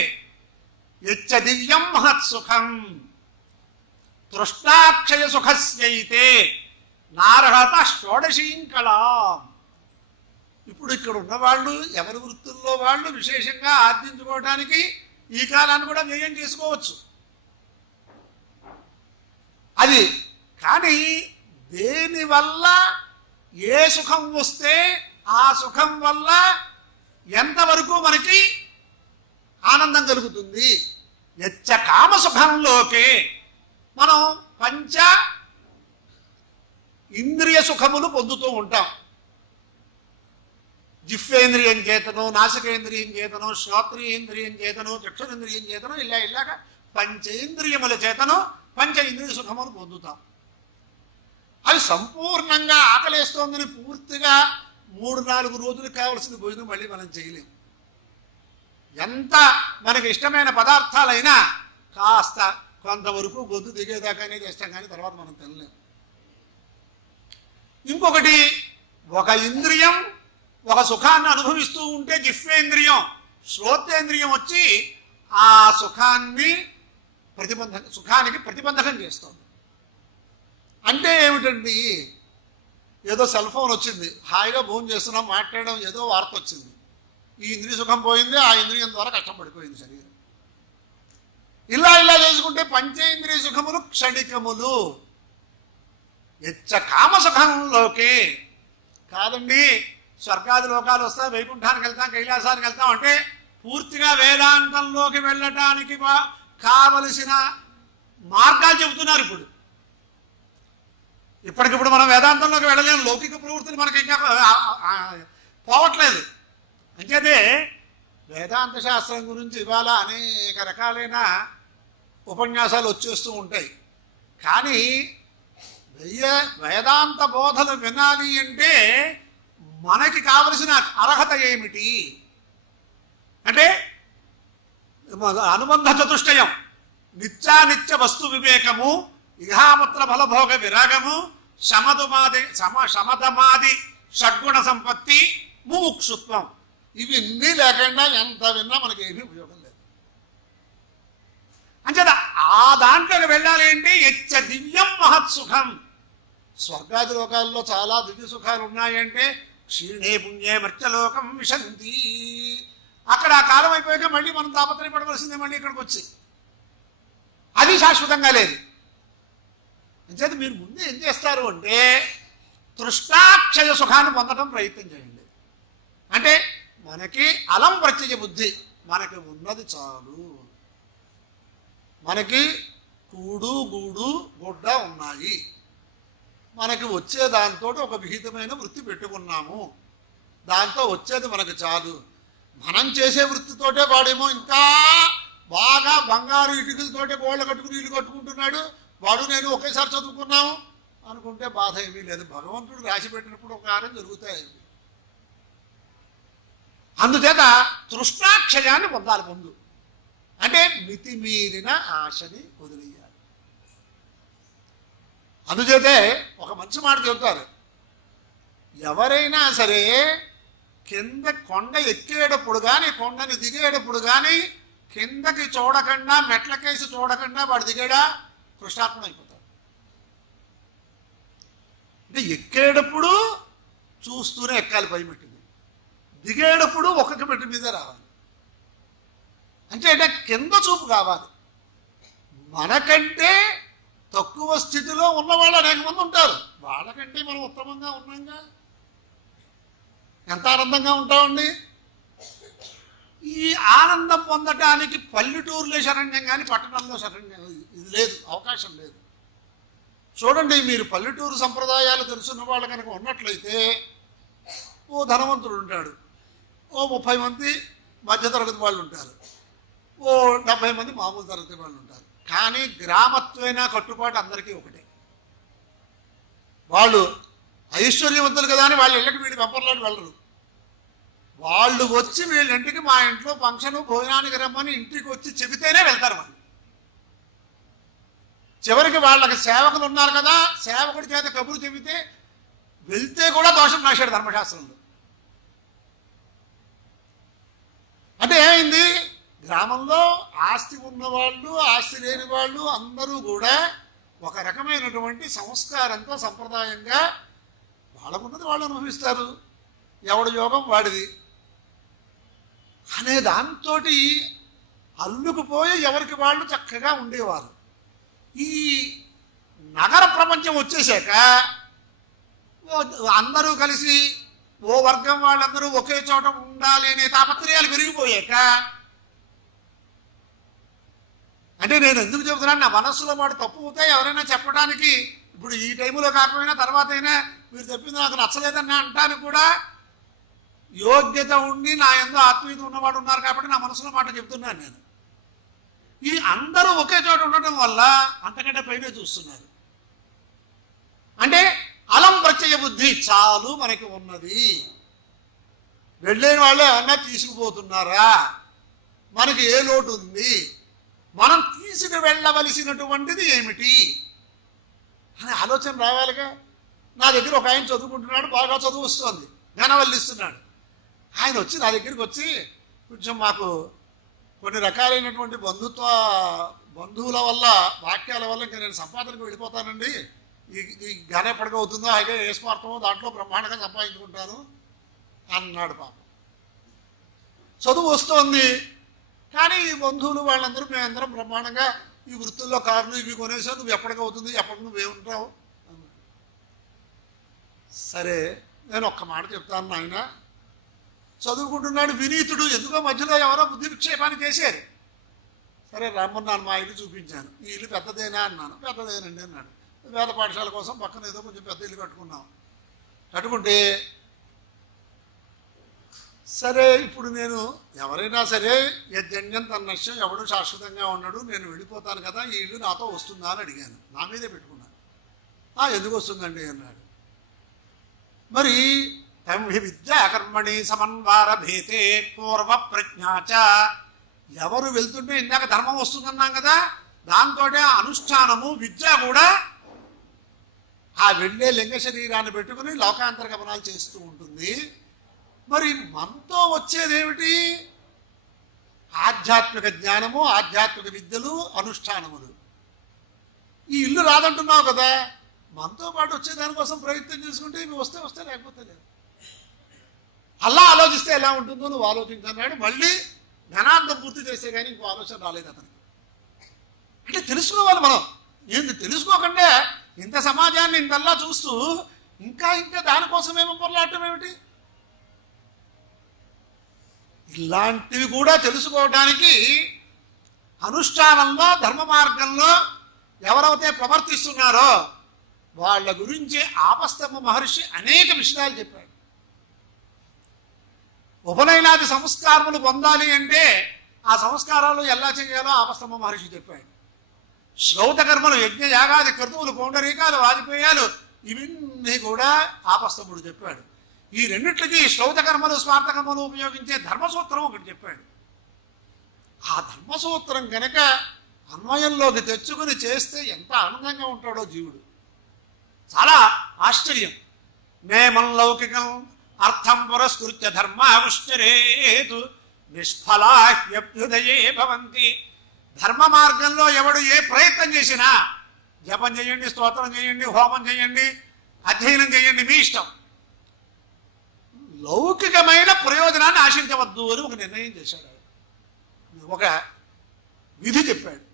యచ్చ దివ్యం మహత్సుఖం తృష్టాక్షయ సుఖస్యైతే నార్హత షోడశీం కళాం. ఇప్పుడు ఇక్కడ ఉన్నవాళ్ళు ఎవరి వృత్తుల్లో వాళ్ళు విశేషంగా ఆర్జించుకోవడానికి ఈ కాలాన్ని కూడా వ్యయం చేసుకోవచ్చు. అది కానీ దేనివల్ల ఏ సుఖం వస్తే ఆ సుఖం వల్ల ఎంతవరకు మనకి ఆనందం కలుగుతుంది? యచ్చ కామసుఖంలోకే మనం పంచ ఇంద్రియ సుఖములు పొందుతూ ఉంటాం. జిహ్వేంద్రియం చేతను, నాసికేంద్రియం చేతను, శ్రోత్రియేంద్రియం చేతను, చక్షురేంద్రియం చేతను, ఇలాగ పంచేంద్రియముల చేతను పంచ ఇంద్రియ సుఖములు పొందుతాం. అవి సంపూర్ణంగా ఆకలేస్తోందని పూర్తిగా 3-4 రోజులకు కావలసిన భోజనం మళ్ళీ మనం చేయలేము. ఎంత మనకి ఇష్టమైన పదార్థాలైనా కాస్త కొంతవరకు గొంతు దిగేదాకానే చేస్తాం, కానీ తర్వాత మనం తినలేము. ఇంకొకటి, ఒక ఇంద్రియం ఒక సుఖాన్ని అనుభవిస్తూ ఉంటే జిహ్వేంద్రియం, శ్రోత్రేంద్రియం వచ్చి ఆ సుఖానికి ప్రతిబంధకం చేస్తుంది. అంటే ఏమిటండి? ఏదో సెల్ ఫోన్ వచ్చింది, హాయిగా భోజనం చేస్తున్నాం, మాట్లాడడం, ఏదో వార్త వచ్చింది, ఈ ఇంద్రియ సుఖం పోయింది, ఆ ఇంద్రియం ద్వారా కష్టపడిపోయింది శరీరం. ఇలా చేసుకుంటే పంచేంద్రియ సుఖములు క్షణికములు. యచ్చ కామసుఖంలోకే కాదండి, స్వర్గాది లోకాలు వస్తాయి, వైకుంఠానికి వెళ్తాం, కైలాసానికి వెళ్తాం అంటే పూర్తిగా వేదాంతంలోకి వెళ్ళటానికి కావలసిన మార్గాలు చెబుతున్నారు. ఇప్పటికిప్పుడు మనం వేదాంతంలోకి వెళ్ళలేము, లౌకిక ప్రవృత్తులు మనకి ఇంకా పోవట్లేదు. అంచేతే వేదాంత శాస్త్రం గురించి ఇవాళ అనేక రకాలైన ఉపన్యాసాలు వచ్చేస్తూ ఉంటాయి. కానీ వేదాంత బోధలు వినాలి అంటే మనకి కావలసిన అర్హత ఏమిటి అంటే అనుబంధ చతుష్టయం, నిత్యానిత్య వస్తు వివేకము, ఇహాముత్ర ఫలభోగ విరాగము, శమదమాది షడ్గుణ సంపత్తి, ముముక్షుత్వం. ఇవన్నీ లేకుండా ఎంత విన్నా మనకి ఏమీ ఉపయోగం లేదు. అంచేత ఆ దాంట్లోకి వెళ్ళాలి అంటే యచ్చ దివ్యం మహత్సుఖం. స్వర్గాది లోకాల్లో చాలా దివ్య సుఖాలు ఉన్నాయంటే క్షీణే పుణ్యే మర్త్యలోకం విశంతి. అక్కడ ఆ కాలం అయిపోయాక మళ్ళీ మనం తాపత్రయపడవలసిందే మళ్ళీ ఇక్కడికి వచ్చి. అది శాశ్వతంగా లేదు. అంచేత మీరు ముందు ఏం చేస్తారు అంటే తృష్ణాక్షయ సుఖాన్ని పొందడం ప్రయత్నం చేయండి. అంటే మనకి అలం ప్రత్యయ బుద్ధి, మనకి ఉన్నది చాలు, మనకి కూడు గూడు గుడ్డ ఉన్నాయి, మనకి వచ్చే దాంతో ఒక విహితమైన వృత్తి పెట్టుకున్నాము, దాంతో వచ్చేది మనకు చాలు. మనం చేసే వృత్తితోటే వాడేమో ఇంకా బాగా బంగారు ఇటుకలతోటే గోళ్ళ కట్టుకుని ఇల్లు కట్టుకుంటున్నాడు, వాడు నేను ఒకేసారి చదువుకున్నాము అనుకుంటే బాధ ఏమీ లేదు. భగవంతుడు రాసి పెట్టినప్పుడు ఒక కార్యం జరుగుతాయి. అందుచేత తృష్ణాక్షయాన్ని పొందాలి ముందు. అంటే మితిమీరిన ఆశని వదిలేయాలి. అందుచేతే ఒక మంచి మాట చెబుతారు, ఎవరైనా సరే కింద కొండ ఎక్కేటప్పుడు కానీ కొండని దిగేటప్పుడు కానీ కిందకి చూడకుండా మెట్లకేసి చూడకుండా వాడు దిగాడా కృష్ణాత్మ అయిపోతాడు. అంటే ఎక్కేటప్పుడు చూస్తూనే ఎక్కాలి పై మెట్టు మీద, దిగేటప్పుడు ఒక్కొక్క మెట్టు మీద రావాలి. అంటే కింద చూపు కావాలి. మనకంటే తక్కువ స్థితిలో ఉన్నవాళ్ళు అనేక మంది ఉంటారు, వాళ్ళకంటే మనం ఉత్తమంగా ఉన్నాంగా ఎంత ఆనందంగా ఉంటామండి. ఈ ఈ ఆనందం పొందటానికి పల్లెటూరులో శరణ్యం కానీ పట్టణంలో శరణ్యం ఇది లేదు, అవకాశం లేదు. చూడండి, మీరు పల్లెటూరు సంప్రదాయాలు తెలుసున్న వాళ్ళు కనుక ఉన్నట్లయితే ఓ ధనవంతుడు ఉంటాడు, ఓ 30 మంది మధ్యతరగతి వాళ్ళు ఉంటారు, ఓ 70 మంది మామూలు తరగతి వాళ్ళు ఉంటారు. కానీ గ్రామత్వైన కట్టుబాటు అందరికీ ఒకటే. వాళ్ళు ఐశ్వర్యవంతులు కదా అని వాళ్ళ ఇళ్ళకి వీడి వెంపర్లాంటి వెళ్ళరు. వాళ్ళు వచ్చి వీళ్ళింటికి మా ఇంట్లో ఫంక్షన్ భోజనానికి రమ్మని ఇంటికి వచ్చి చెబితేనే వెళ్తారు వాళ్ళు. చివరికి వాళ్ళకి సేవకులు ఉన్నారు కదా, సేవకుడి చేత కబురు చెబితే వెళ్తే కూడా దోషం రాశాడు ధర్మశాస్త్రంలో. అంటే ఏమైంది, గ్రామంలో ఆస్తి ఉన్నవాళ్ళు ఆస్తి లేని వాళ్ళు అందరూ కూడా ఒక రకమైనటువంటి సంస్కారంతో సంప్రదాయంగా వాళ్ళకున్నది వాళ్ళు అనుభవిస్తారు, ఎవడి యోగం వాడిది అనే దాంతో అల్లుకుపోయి ఎవరికి వాళ్ళు చక్కగా ఉండేవారు. ఈ నగర ప్రపంచం వచ్చేసాక అందరూ కలిసి ఓ వర్గం వాళ్ళందరూ ఒకే చోట ఉండాలి అనే తాపత్రయాలు పెరిగిపోయాక, అంటే నేను ఎందుకు చెబుతున్నాను, నా మనస్సులో మాట తప్పు అవుతాయి ఎవరైనా చెప్పడానికి. ఇప్పుడు ఈ టైంలో కాకపోయినా తర్వాత అయినా మీరు చెప్పింది నాకు నచ్చలేదని అంటానికి కూడా యోగ్యత ఉండి నా ఎందు ఆత్మీయత ఉన్నవాడు ఉన్నారు కాబట్టి నా మనసులో మాట చెప్తున్నాను నేను. ఈ అందరూ ఒకే చోట ఉండటం వల్ల అంతకంటే పైన చూస్తున్నారు. అంటే అలం ప్రత్యయ బుద్ధి చాలు మనకి ఉన్నది, వెళ్ళిన వాళ్ళు ఏమన్నా తీసుకుపోతున్నారా, మనకి ఏ లోటు ఉంది, మనం తీసుకు వెళ్ళవలసినటువంటిది ఏమిటి అనే ఆలోచన రావాలిగా. నా దగ్గర ఒక ఆయన చదువుకుంటున్నాడు, బాగా చదువు వస్తుంది, ఘనవల్లిస్తున్నాడు. ఆయన వచ్చి నా దగ్గరికి వచ్చి కొంచెం మాకు కొన్ని రకాలైనటువంటి బంధువుల వల్ల వాక్యాల వల్ల ఇంకా నేను సంపాదనకు వెళ్ళిపోతానండి, ఈ ఘన ఎప్పటికవుతుందో అలాగే ఏ స్వార్థమో దాంట్లో బ్రహ్మాండంగా సంపాదించుకుంటాను అన్నాడు. పాపం చదువు వస్తోంది కానీ ఈ బంధువులు వాళ్ళందరూ మేమందరం బ్రహ్మాండంగా ఈ వృత్తుల్లో కార్లు ఇవి కొనేసావు, నువ్వు ఎప్పటికవుతుంది, ఎప్పటికి నువ్వేముంటావు. సరే నేను ఒక్క మాట చెప్తాను, నాయన చదువుకుంటున్నాడు వినీతుడు, ఎందుకో మధ్యలో ఎవరో బుద్ధి విక్షేపాన్ని చేశారు. సరే రమ్మన్నాను, మా ఇల్లు చూపించాను, ఈ ఇల్లు పెద్దదేనా అన్నాను. పెద్దదేనండి అన్నాడు. వేద పాఠశాల కోసం పక్కన ఏదో కొంచెం పెద్ద ఇల్లు కట్టుకున్నాం. కట్టుకుంటే సరే ఇప్పుడు నేను ఎవరైనా సరే యజ్ఞం తన నష్టం ఎవడు శాశ్వతంగా ఉండడు, నేను వెళ్ళిపోతాను కదా, ఈ ఇల్లు నాతో వస్తుందా అని అడిగాను. నా మీదే పెట్టుకున్నాను. ఎందుకు వస్తుందండి అన్నాడు. మరి తంహి విద్యా కర్మణి సమన్వార భేతే పూర్వ ప్రజ్ఞాచ, ఎవరు వెళ్తుంటే ఇందాక ధర్మం వస్తుందన్నాం కదా, దాంతో అనుష్ఠానము విద్య కూడా ఆ వెళ్ళే లింగ శరీరాన్ని పెట్టుకుని లోకాంతర గమనాలు చేస్తూ ఉంటుంది. మరి మనతో వచ్చేదేమిటి, ఆధ్యాత్మిక జ్ఞానము, ఆధ్యాత్మిక విద్యలు, అనుష్ఠానములు. ఈ ఇల్లు రాదంటున్నావు కదా, మనతో పాటు వచ్చే దానికోసం ప్రయత్నం చేసుకుంటే ఇవి వస్తే వస్తే లేకపోతే లేదు. అలా ఆలోచిస్తే ఎలా ఉంటుందో నువ్వు ఆలోచించన్నాడు. మళ్ళీ జ్ఞానాంతం పూర్తి చేస్తే కానీ ఇంకో ఆలోచన రాలేదు అతనికి. అంటే తెలుసుకోవాలి మనం. ఏంది తెలుసుకోకుండా ఇంత సమాజాన్ని ఇంతల్లా చూస్తూ ఇంకా ఇంకా దానికోసమేమో పొరలాటం ఏమిటి? ఇలాంటివి కూడా తెలుసుకోవడానికి అనుష్ఠానంలో ధర్మ మార్గంలో ఎవరైతే ప్రవర్తిస్తున్నారో వాళ్ళ గురించి ఆపస్తమ మహర్షి అనేక విషయాలు చెప్పాడు. ఉపనయనాది సంస్కారములు పొందాలి అంటే ఆ సంస్కారాలు ఎలా చేయాలో ఆపస్తమ మహర్షి చెప్పాడు. శ్రౌత కర్మలు, యజ్ఞ యాగాది క్రతువులు, పౌండరీకాలు, వాజిపేయాలు ఇవన్నీ కూడా ఆపస్తముడు చెప్పాడు. ఈ రెండిట్లకి శ్రౌత కర్మలు, స్వార్థ కర్మలు ఉపయోగించే ధర్మసూత్రం ఒకటి చెప్పాడు. ఆ ధర్మసూత్రం కనుక అన్వయంలోకి తెచ్చుకుని చేస్తే ఎంత ఆనందంగా ఉంటాడో జీవుడు. చాలా ఆశ్చర్యం. నేమం లౌకికం అర్థం పురస్కృత్య ధర్మావిష్కరేతు నిష్ఫలాహ్యభ్యుదయే భవంతి. ధర్మ మార్గంలో ఎవడు ఏ ప్రయత్నం చేసినా, జపం చేయండి, స్తోత్రం చేయండి, హోమం చేయండి, అధ్యయనం చేయండి, మీ ఇష్టం, లౌకికమైన ప్రయోజనాన్ని ఆశించవద్దు అని ఒక నిర్ణయం చేశాడు. ఒక విధి చెప్పాడు.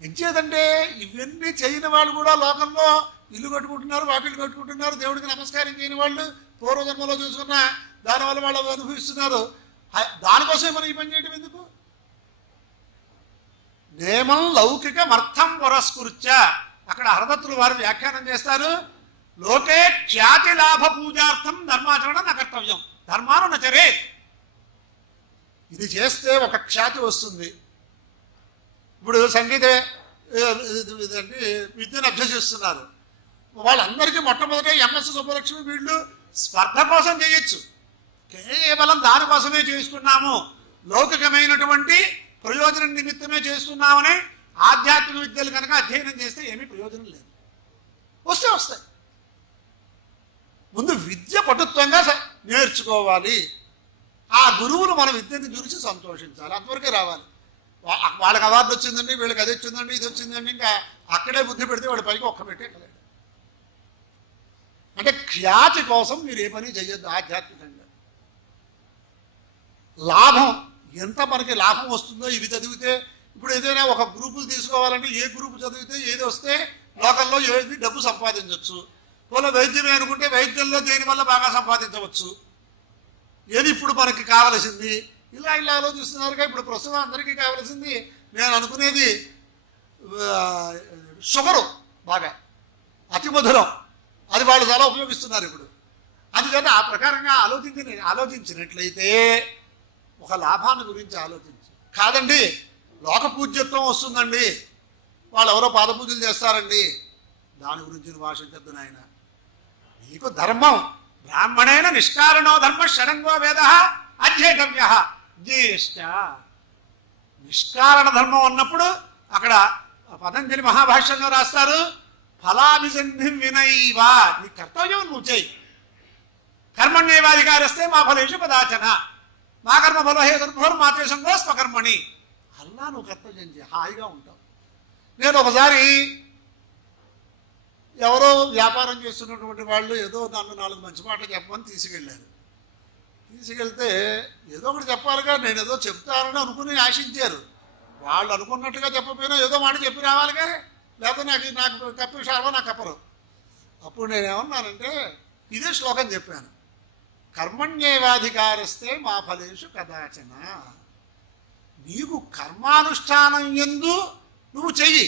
ఎంచేదంటే ఇవన్నీ చేయని వాళ్ళు కూడా లోకంలో ఇల్లు కట్టుకుంటున్నారు, వాకిళ్ళు కట్టుకుంటున్నారు, దేవుడికి నమస్కారం చేయని వాళ్ళు పూర్వజన్మలో చూసుకున్న దానివల్ల వాళ్ళు అనుభవిస్తున్నారు. దానికోసమే మనం ఈ పని చేయడం ఎందుకు? నేమం లౌకికమర్థం పురస్కృత్య అక్కడ హరదత్తులు వారు వ్యాఖ్యానం చేస్తారు. లోకే ఖ్యాతి లాభ పూజార్థం ధర్మాచరణ న కర్తవ్యం ధర్మాను నచరే. ఇది చేస్తే ఒక ఖ్యాతి వస్తుంది. ఇప్పుడు సంగీత విద్యను అభ్యసిస్తున్నారు వాళ్ళందరికీ మొట్టమొదట ఎంఎస్ సుబ్బలక్ష్మి వీళ్ళు స్పర్ధ కోసం చేయొచ్చు. కేవలం దానికోసమే చేస్తున్నాము, లౌకికమైనటువంటి ప్రయోజనం నిమిత్తమే చేస్తున్నామని ఆధ్యాత్మిక విద్యలు కనుక అధ్యయనం చేస్తే ఏమీ ప్రయోజనం లేదు. వస్తాయి. ముందు విద్య పటుత్వంగా నేర్చుకోవాలి. ఆ గురువులు మన విద్యను చూసి సంతోషించాలి. అంతవరకే రావాలి. వాళ్ళకి అవార్డు వచ్చిందండి, వీళ్ళకి అది వచ్చిందండి, ఇది వచ్చిందండి, ఇంకా అక్కడే బుద్ధి పెడితే వాడి పైకి ఒక్క పెట్టేయలేదు. అంటే ఖ్యాతి కోసం మీరు ఏ పని చేయొద్దు. ఆధ్యాత్మికంగా లాభం ఎంత మనకి లాభం వస్తుందో ఇది చదివితే. ఇప్పుడు ఏదైనా ఒక గ్రూపులు తీసుకోవాలంటే ఏ గ్రూపు చదివితే ఏది వస్తే లోకల్లో ఏది డబ్బు సంపాదించవచ్చు. పోలో వైద్యమే అనుకుంటే వైద్యంలో దేనివల్ల బాగా సంపాదించవచ్చు. ఏది ఇప్పుడు మనకి కావలసింది ఇలా ఆలోచిస్తున్నారుగా. ఇప్పుడు ప్రస్తుతం అందరికీ కావలసింది నేను అనుకునేది షుగరు బాగా అతి మధురం, అది వాళ్ళు చాలా ఉపయోగిస్తున్నారు ఇప్పుడు. అందుకని ఆ ప్రకారంగా ఆలోచించినట్లయితే ఒక లాభాన్ని గురించి ఆలోచించు. కాదండి లోక పూజ్యత్వం వస్తుందండి, వాళ్ళు ఎవరో పాదపూజలు చేస్తారండి, దాని గురించి భాషించద్దు నాయన. నీకు ధర్మం బ్రాహ్మణేన నిష్కారణో ధర్మ షడంగో వేద అధ్యేతవ్య జ్యేష్ఠ. నిష్కారణ ధర్మం ఉన్నప్పుడు అక్కడ పతంజలి మహాభాష్యంలో రాస్తారు ఫలాభిసంధి వినైవా. నీ కర్తవ్యం నువ్వు చేయి. కర్మణ్యేవాధికారస్తే మా ఫలేషు కదాచన మా కర్మ ఫలహేతుర్భోర్ మాతే సంగో స్వకర్మణి. అలా నువ్వు కర్తవ్యం చేయి, హాయిగా ఉంటావు. నేను ఒకసారి ఎవరో వ్యాపారం చేస్తున్నటువంటి వాళ్ళు ఏదో నన్ను 4 మంచి మాటలు చెప్పమని తీసుకెళ్ళారు. తీసుకెళ్తే ఏదో ఒకటి చెప్పాలిగా, నేను ఏదో చెప్తానని అనుకుని ఆశించారు. వాళ్ళు అనుకున్నట్టుగా చెప్పకపోయినా ఏదో మాట చెప్పి రావాలిగా, లేకపోతే నాకు కప్పి షార్వా నాకు కప్పరు. అప్పుడు నేనేమన్నానంటే ఇదే శ్లోకం చెప్పాను, కర్మణ్యేవాధికారస్తే మా ఫలేషు కదాచన. నీకు కర్మానుష్ఠానం యందు నువ్వు చెయ్యి,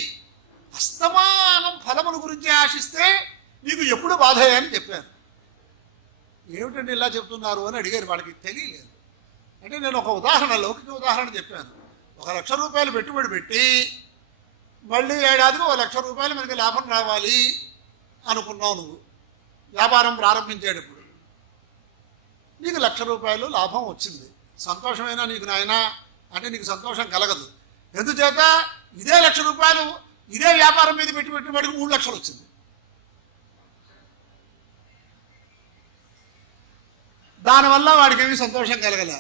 అస్తమానం ఫలముల గురించి ఆశిస్తే నీకు ఎప్పుడు బాధ అని చెప్పాను. ఏమిటండి ఇలా చెప్తున్నారు అని అడిగారు. వాళ్ళకి తెలియలేదు. అంటే నేను ఒక లౌకిక ఉదాహరణ చెప్పాను. 1 లక్ష రూపాయలు పెట్టుబడి పెట్టి మళ్ళీ ఏడాదికి 1 లక్ష రూపాయలు మనకి లాభం రావాలి అనుకున్నావు. నువ్వు వ్యాపారం ప్రారంభించేటప్పుడు నీకు 1 లక్ష రూపాయలు లాభం వచ్చింది. సంతోషమైనా నీకు నాయన అంటే నీకు సంతోషం కలగదు. ఎందుచేత ఇదే 1 లక్ష రూపాయలు ఇదే వ్యాపారం మీద పెట్టుబడికి 3 లక్షలు వచ్చింది. దానివల్ల వాడికి ఏమీ సంతోషం కలగలే.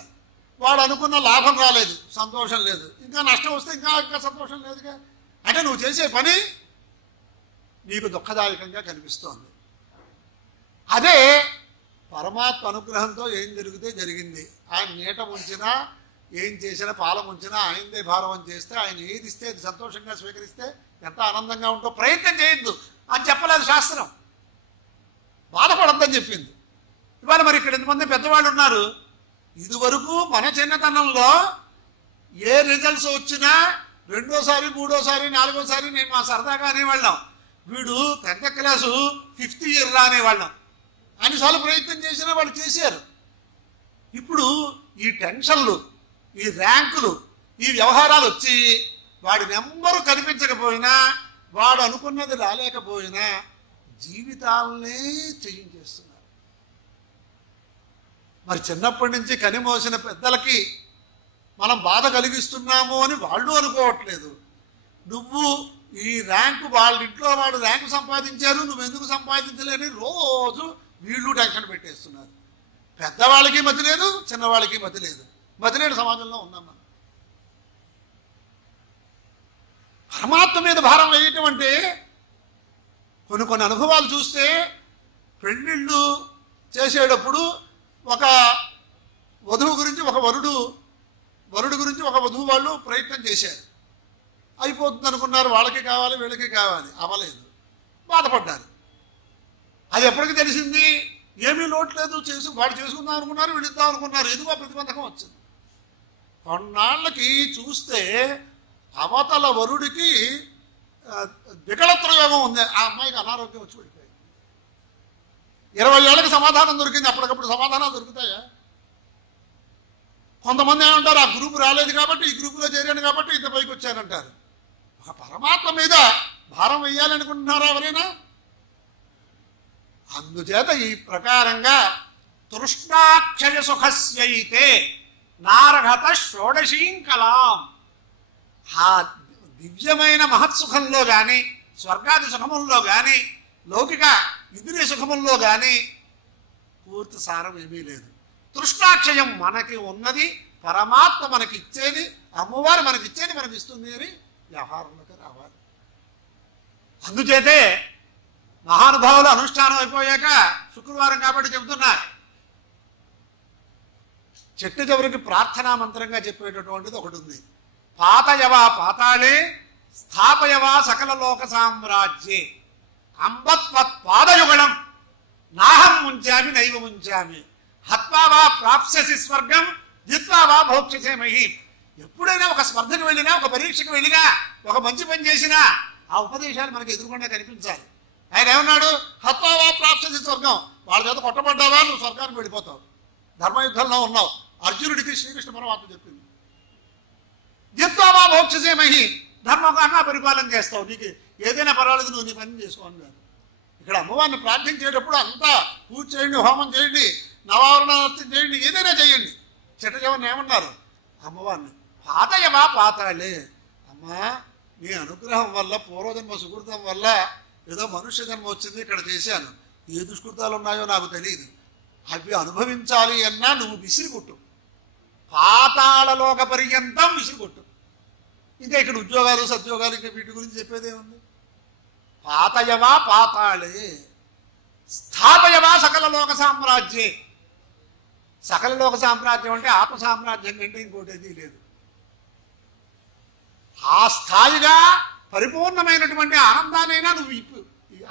వాడు అనుకున్న లాభం రాలేదు, సంతోషం లేదు. ఇంకా నష్టం వస్తే ఇంకా సంతోషం లేదుగా. అంటే నువ్వు చేసే పని నీకు దుఃఖదాయకంగా కనిపిస్తోంది. అదే పరమాత్మ అనుగ్రహంతో ఏం జరిగితే జరిగింది. ఆయన నీట ఉంచినా ఏం చేసినా పాలం ఉంచినా ఆయనదే భారం అని చేస్తే ఆయన ఏది ఇస్తే అది సంతోషంగా స్వీకరిస్తే ఎంత ఆనందంగా ఉంటో. ప్రయత్నం చేయొద్దు అని చెప్పలేదు శాస్త్రం, బాధపడద్దని చెప్పింది. ఇవాళ మరి ఇక్కడ ఎంతమంది పెద్దవాళ్ళు ఉన్నారు. ఇదివరకు మన చిన్నతనంలో ఏ రిజల్ట్స్ వచ్చినా 2వ సారి 3వ సారి 4వ సారి నేను మా సరదాగా అనేవాళ్ళం, వీడు 10th క్లాసు 5th ఇయర్ రా అనేవాళ్ళం. అన్నిసార్లు ప్రయత్నం చేసినా వాళ్ళు చేశారు. ఇప్పుడు ఈ టెన్షన్లు, ఈ ర్యాంకులు, ఈ వ్యవహారాలు వచ్చి వాడి నెంబరు కనిపించకపోయినా వాడు అనుకున్నది రాలేకపోయినా జీవితాలనే చేయించేస్తున్నారు. మరి చిన్నప్పటి నుంచి కనిమోసిన పెద్దలకి మనం బాధ కలిగిస్తున్నాము అని వాళ్ళు అనుకోవట్లేదు. నువ్వు ఈ ర్యాంకు వాళ్ళ ఇంట్లో వాడు ర్యాంకు సంపాదించారు, నువ్వెందుకు సంపాదించలేని రోజు వీళ్ళు టెన్షన్ పెట్టేస్తున్నారు. పెద్దవాళ్ళకి మతి లేదు, చిన్నవాళ్ళకి మతి లేదు. మతి లేని సమాజంలో ఉన్నాం మనం. పరమాత్మ మీద భారం వేయటం అంటే కొన్ని అనుభవాలు చూస్తే పెళ్ళిళ్ళు చేసేటప్పుడు ఒక వధువు గురించి ఒక వరుడు గురించి ఒక వధువు వాళ్ళు ప్రయత్నం చేశారు. అయిపోతుంది అనుకున్నారు, వాళ్ళకి కావాలి వీళ్ళకి కావాలి, అవ్వలేదు, బాధపడ్డారు. అది ఎప్పటికి తెలిసింది? ఏమీ లోట్లేదు, వాడు చేసుకుందాం అనుకున్నారు, వీళ్ళిద్దాం అనుకున్నారు, ఎందుకో ప్రతిబంధకం వచ్చింది. కొన్నాళ్ళకి చూస్తే అవతల వరుడికి వికలత్రయోగం ఉంది, ఆ అమ్మాయికి అనారోగ్యం వచ్చి పడిపోయింది. 20 ఏళ్ళకి సమాధానం దొరికింది. అప్పటికప్పుడు సమాధానాలు దొరుకుతాయా? కొంతమంది ఏమంటారు, ఆ గ్రూపు రాలేదు కాబట్టి, ఈ గ్రూపులో చేరాను కాబట్టి ఇంత పైకి వచ్చానంటారు. ఒక పరమాత్మ మీద భారం వేయాలనుకుంటున్నారా ఎవరైనా? అందుచేత ఈ ప్రకారంగా తృష్ణాక్షయ సుఖస్యైతే నారహత షోడశీం కలాం, ఆ దివ్యమైన మహత్సుఖంలో కానీ, స్వర్గాది సుఖముల్లో కానీ, లౌకిక ఇంద్రియ సుఖముల్లో కానీ పూర్తి సారం ఏమీ లేదు. తృష్ణాక్షయం మనకి ఉన్నది, పరమాత్మ మనకి ఇచ్చేది, అమ్మవారు మనకి ఇచ్చేది మనకి ఇస్తుంది అని వ్యవహారంలోకి రావాలి. అందుచేతే మహానుభావులు అనుష్ఠానం అయిపోయాక శుక్రవారం కాబట్టి చెబుతున్నా, చెట్టు చివరికి ప్రార్థనా మంత్రంగా చెప్పేటటువంటిది ఒకటి ఉంది. పాతయవా పాతాళే స్థాపయవా సకల లోక సామ్రాజ్యే అంబత్వత్ పాదయుగళం నాహం ముంచామి నైవ ముంచామి హత్వా వా ప్రాప్స్యసి స్వర్గం జిత్వా వా భోక్ష్యసే మహీం. ఎప్పుడైనా ఒక స్పర్ధకు వెళ్ళినా, ఒక పరీక్షకు వెళ్ళినా, ఒక మంచి పని చేసినా ఆ ఉపదేశాలు మనకి ఎదురుకుండా కనిపించాలి. ఆయన ఏమన్నాడు? హత్వా వా ప్రాప్స్యసి స్వర్గం. వాళ్ళ చేత కొట్టబడ్డావా నువ్వు స్వర్గానికి వెళ్ళిపోతావు. ధర్మయుద్ధంలో ఉన్నావు. అర్జునుడికి శ్రీకృష్ణ పరమాత్మ చెప్పింది. జిత్వా వా భోక్ష్యసే మహీం, ధర్మంగా పరిపాలన చేస్తావు, నీకు ఏదైనా పర్వాలేదు, నువ్వు నీ పని చేసుకో అన్నారు. ఇక్కడ అమ్మవారిని ప్రార్థించేటప్పుడు అంతా పూజ చేయండి, హోమం చేయండి, నవావరణార్థం చేయండి, ఏదైనా చేయండి. చిట్టచివరిని ఏమన్నారు? అమ్మవారిని పాతయవా పాతాళే, అమ్మా నీ అనుగ్రహం వల్ల, పూర్వజన్మ సుకృతం వల్ల ఏదో మనుష్య జన్మ వచ్చింది, ఇక్కడ చేశాను. ఏ దుష్కృతాలు ఉన్నాయో నాకు తెలియదు, అవి అనుభవించాలి అన్నా నువ్వు విసిరికొట్టు, పాతాళలోక పర్యంతం విసిరికొట్టు. ఇంకా ఇక్కడ ఉద్యోగాలు సద్యోగాలు ఇంకా వీటి గురించి చెప్పేదేముంది? పాతయవా పాతాళే స్థాపయవా సకల లోక సామ్రాజ్యే. సకల లోక సామ్రాజ్యం అంటే ఆత్మ సామ్రాజ్యం కంటే ఇంకోటి లేదు. ఆ స్థాయిగా పరిపూర్ణమైనటువంటి ఆనందానైనా నువ్వు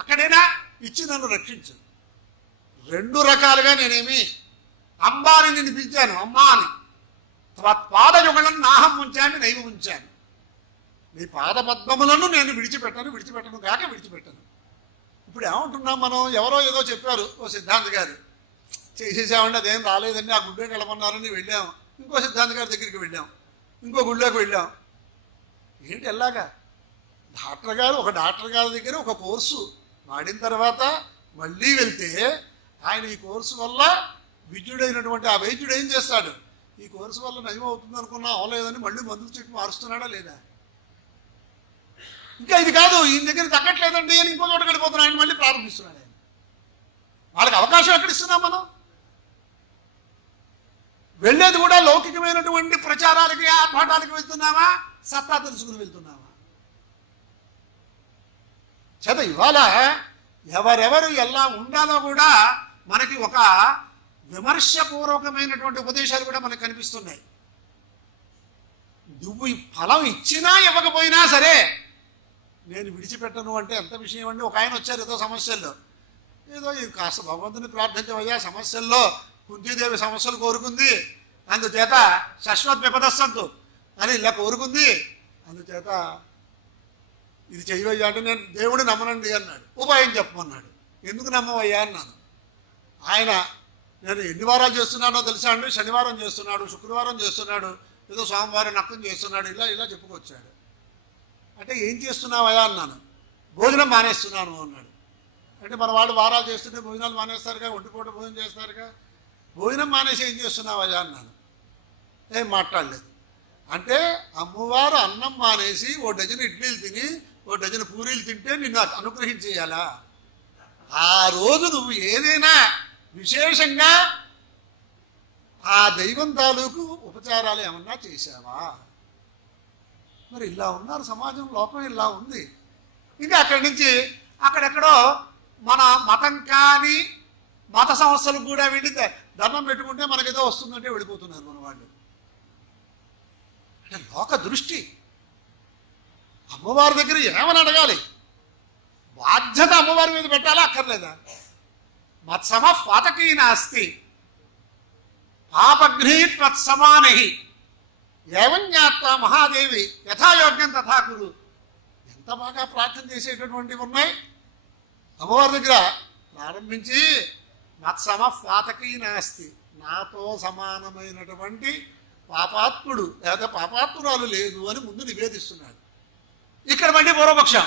అక్కడైనా ఇచ్చి నన్ను రక్షించు. 2 రకాలుగా నేనేమి అంబాని నిన్ను పిలిచాను, అమ్మా అని. పాదయుగళం నాహం ఉంచాను నైవ ఉంచాను. నీ పాదపద్మములను నేను విడిచిపెట్టను కాక విడిచిపెట్టను. ఇప్పుడు ఏమంటున్నాం మనం? ఎవరో ఏదో చెప్పారు, ఓ సిద్ధాంత్ గారు చేసేసామండి, అదేం రాలేదండి, ఆ గుళ్ళోకి వెళ్ళమన్నారని వెళ్ళాం. ఇంకో సిద్ధాంత్ గారి దగ్గరికి వెళ్ళాం, ఇంకో గుళ్ళోకి వెళ్ళాం. ఏంటి ఎలాగా? ఒక డాక్టర్ గారి దగ్గర ఒక కోర్సు వాడిన తర్వాత మళ్ళీ వెళ్తే ఆయన ఈ కోర్సు వల్ల విద్యుడైనటువంటి ఆ వైద్యుడు ఏం చేస్తాడు? ఈ కోర్సు వల్ల నయం అవుతుంది అనుకున్నా అవలేదని మళ్ళీ మందులు చెట్టు మారుస్తున్నాడా లేదా? ఇంకా ఇది కాదు, ఈయన దగ్గర తగ్గట్లేదండి అని ఇంకో చోట వెళ్ళిపోతున్నాడు, ఆయన మళ్ళీ ప్రారంభిస్తున్నాడు. ఆయన వాళ్ళకి అవకాశం ఎక్కడ ఇస్తున్నాం మనం? వెళ్ళేది కూడా లౌకికమైనటువంటి ప్రచారాలకి, ఆర్భాటాలకి వెళ్తున్నామా, సత్తా తెలుసుకుని వెళ్తున్నామా? చేత ఇవాళ ఎవరెవరు ఎలా ఉండాలో కూడా మనకి ఒక విమర్శపూర్వకమైనటువంటి ఉపదేశాలు కూడా మనకు కనిపిస్తున్నాయి. నువ్వు ఫలం ఇచ్చినా ఇవ్వకపోయినా సరే నేను విడిచిపెట్టను అంటే ఎంత విషయం అండి. ఒక ఆయన వచ్చారు ఏదో సమస్యల్లో, ఏదో ఇది కాస్త భగవంతుని ప్రార్థించవయ్యా, సమస్యల్లో కుంతీదేవి సమస్యలు కోరుకుంది, అందుచేత శశ్వత్ విపదస్సంతు అని ఇలా కోరుకుంది, అందుచేత ఇది చెయ్యవయ్యా అంటే నేను దేవుడు నమ్మనండి అన్నాడు. ఉపాయం చెప్పమన్నాడు. ఎందుకు నమ్మవయ్యా అన్నాను. ఆయన నేను ఎన్ని వారాలు చేస్తున్నానో తెలుసా అండి, శనివారం చేస్తున్నాడు, శుక్రవారం చేస్తున్నాడు, ఏదో సోమవారం నక్కం చేస్తున్నాడు, ఇలా చెప్పుకొచ్చాడు. అంటే ఏం చేస్తున్నావయ్యా అన్నాను. భోజనం మానేస్తున్నాను అన్నాడు. అంటే మన వాళ్ళు వారాలు చేస్తుంటే భోజనాలు మానేస్తారుగా, ఒంటిపూట భోజనం చేస్తారుగా, భోజనం మానేసి ఏం చేస్తున్నావయ్యా అన్నాను. ఏం మాట్లాడలేదు. అంటే అమ్మవారు అన్నం మానేసి 1 డజన్ ఇడ్లీలు తిని 1 డజన్ పూరీలు తింటే నిన్ను అనుగ్రహించేయాలా? ఆ రోజు నువ్వు ఏదైనా విశేషంగా ఆ దైవం తాలూకు ఉపచారాలు ఏమన్నా చేశావా? మరి ఇలా ఉన్నారు సమాజం, లోకం ఇలా ఉంది. ఇంకా అక్కడి నుంచి అక్కడెక్కడో మన మతం కాని మత సంస్థలకు కూడా వెళ్ళి దండం పెట్టుకుంటే మనకేదో వస్తుందంటే వెళ్ళిపోతున్నారు మన వాళ్ళు. అంటే లోక దృష్టి. అమ్మవారి దగ్గర ఏమని అడగాలి? బాధ్యత అమ్మవారి మీద పెట్టాలా అక్కర్లేదా? మత్సమ పాతకీ నాస్తి పాపఘ్నీ త్వత్సమానహి ఏవం జ్ఞాత్వా మహాదేవి యథాయోగ్యం తథా కురు. ఎంత బాగా ప్రార్థన చేసేటటువంటివి ఉన్నాయి అమ్మవారి దగ్గర. ప్రారంభించి మత్సమ పాతకీ నాస్తి, నాతో సమానమైనటువంటి పాపాత్ముడు లేదా పాపాత్మురాలు లేదు అని ముందు నివేదిస్తున్నాడు. ఇక్కడ మళ్ళీ పూర్వపక్షం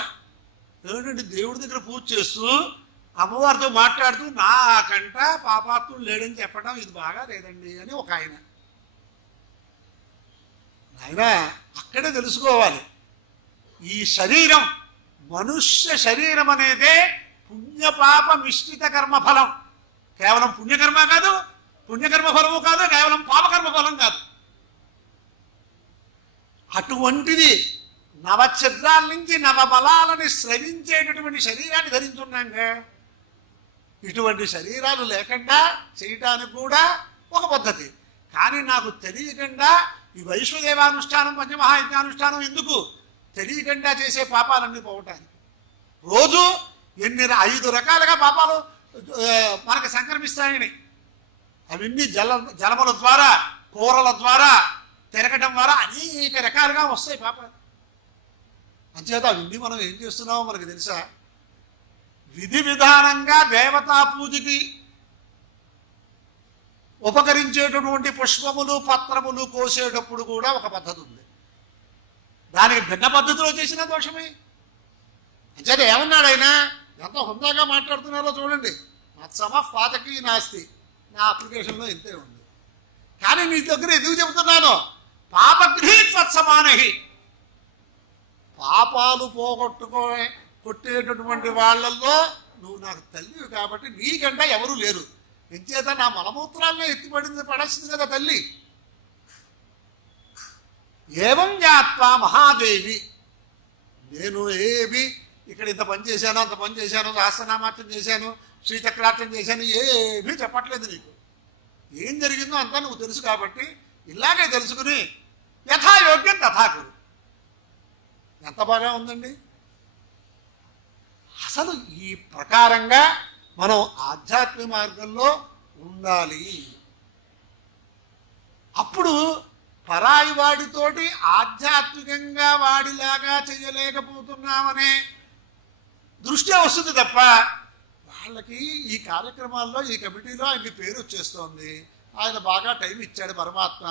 ఏమిటంటే దేవుడి దగ్గర పూజ చేస్తూ అమ్మవారితో మాట్లాడుతూ నాకంట పాపాత్ముడు లేడని చెప్పడం ఇది బాగా లేదండి అని ఒక ఆయన. ఆయన అక్కడే తెలుసుకోవాలి, ఈ శరీరం మనుష్య శరీరం అనేదే పుణ్యపాప మిశ్రిత కర్మఫలం. కేవలం పుణ్యకర్మ కాదు, పుణ్యకర్మ ఫలము కాదు, కేవలం పాపకర్మ ఫలం కాదు. అటువంటిది నవఛద్రాల నుంచి నవబలాలని స్రవించేటటువంటి శరీరాన్ని ధరించున్నాక ఇటువంటి శరీరాలు లేకుండా చేయటానికి కూడా ఒక పద్ధతి. కానీ నాకు తెలియకుండా ఈ వైశ్వదేవానుష్ఠానం పంచమహాయజ్ఞానుష్ఠానం ఎందుకు? తెలియకుండా చేసే పాపాలన్నీ పోవటానికి. రోజు 5 రకాలుగా పాపాలు మనకు సంక్రమిస్తాయని. అవన్నీ జలముల ద్వారా, కూరల ద్వారా, తిరగటం ద్వారా అనేక రకాలుగా వస్తాయి పాపాలు. అంచేత అవన్నీ మనం ఏం చేస్తున్నామో మనకు తెలుసా? విధి విధానంగా దేవతా పూజకి ఉపకరించేటటువంటి పుష్పములు పత్రములు కోసేటప్పుడు కూడా ఒక పద్ధతి ఉంది. దానికి భిన్న పద్ధతిలో చేసిన దోషమే. అంచేత ఏమన్నాడు ఆయన? ఎంత హుందాగా మాట్లాడుతున్నారో చూడండి. మత్సమ పాతకీ నాస్తి, నా అప్లికేషన్లో ఇంతే ఉంది. కానీ నీ దగ్గర ఎందుకు చెబుతున్నాను? పాపగ్రహీత్ వత్సమానహి, పాపాలు కొట్టేటటువంటి వాళ్ళల్లో నువ్వు నాకు తల్లివి కాబట్టి నీకంటే ఎవరూ లేరు. ఎంచేత నా మలమూత్రాలనే పడేసింది కదా తల్లి. ఏవం జ్ఞాత్వా మహాదేవి, నేను ఏమి ఇక్కడ ఇంత పని చేశాను, అంత పని చేశాను, సహస్రనామార్చన చేశాను, శ్రీచక్రార్చన చేశాను, ఏమీ చెప్పట్లేదు నీకు. ఏం జరిగిందో అంతా నువ్వు తెలుసు కాబట్టి ఇలాగే తెలుసుకుని యథాయోగ్యం తథాకురు. ఎంత బాగా ఉందండి. అసలు ఈ ప్రకారంగా మనం ఆధ్యాత్మిక మార్గంలో ఉండాలి. అప్పుడు పరాయి వాడితోటి ఆధ్యాత్మికంగా వాడిలాగా చేయలేకపోతున్నామనే దృష్టి వస్తుంది తప్ప వాళ్ళకి ఈ కార్యక్రమాల్లో ఈ కమిటీలో ఆయనకి పేరు వచ్చేస్తోంది. ఆయన బాగా టైం ఇచ్చాడు పరమాత్మ,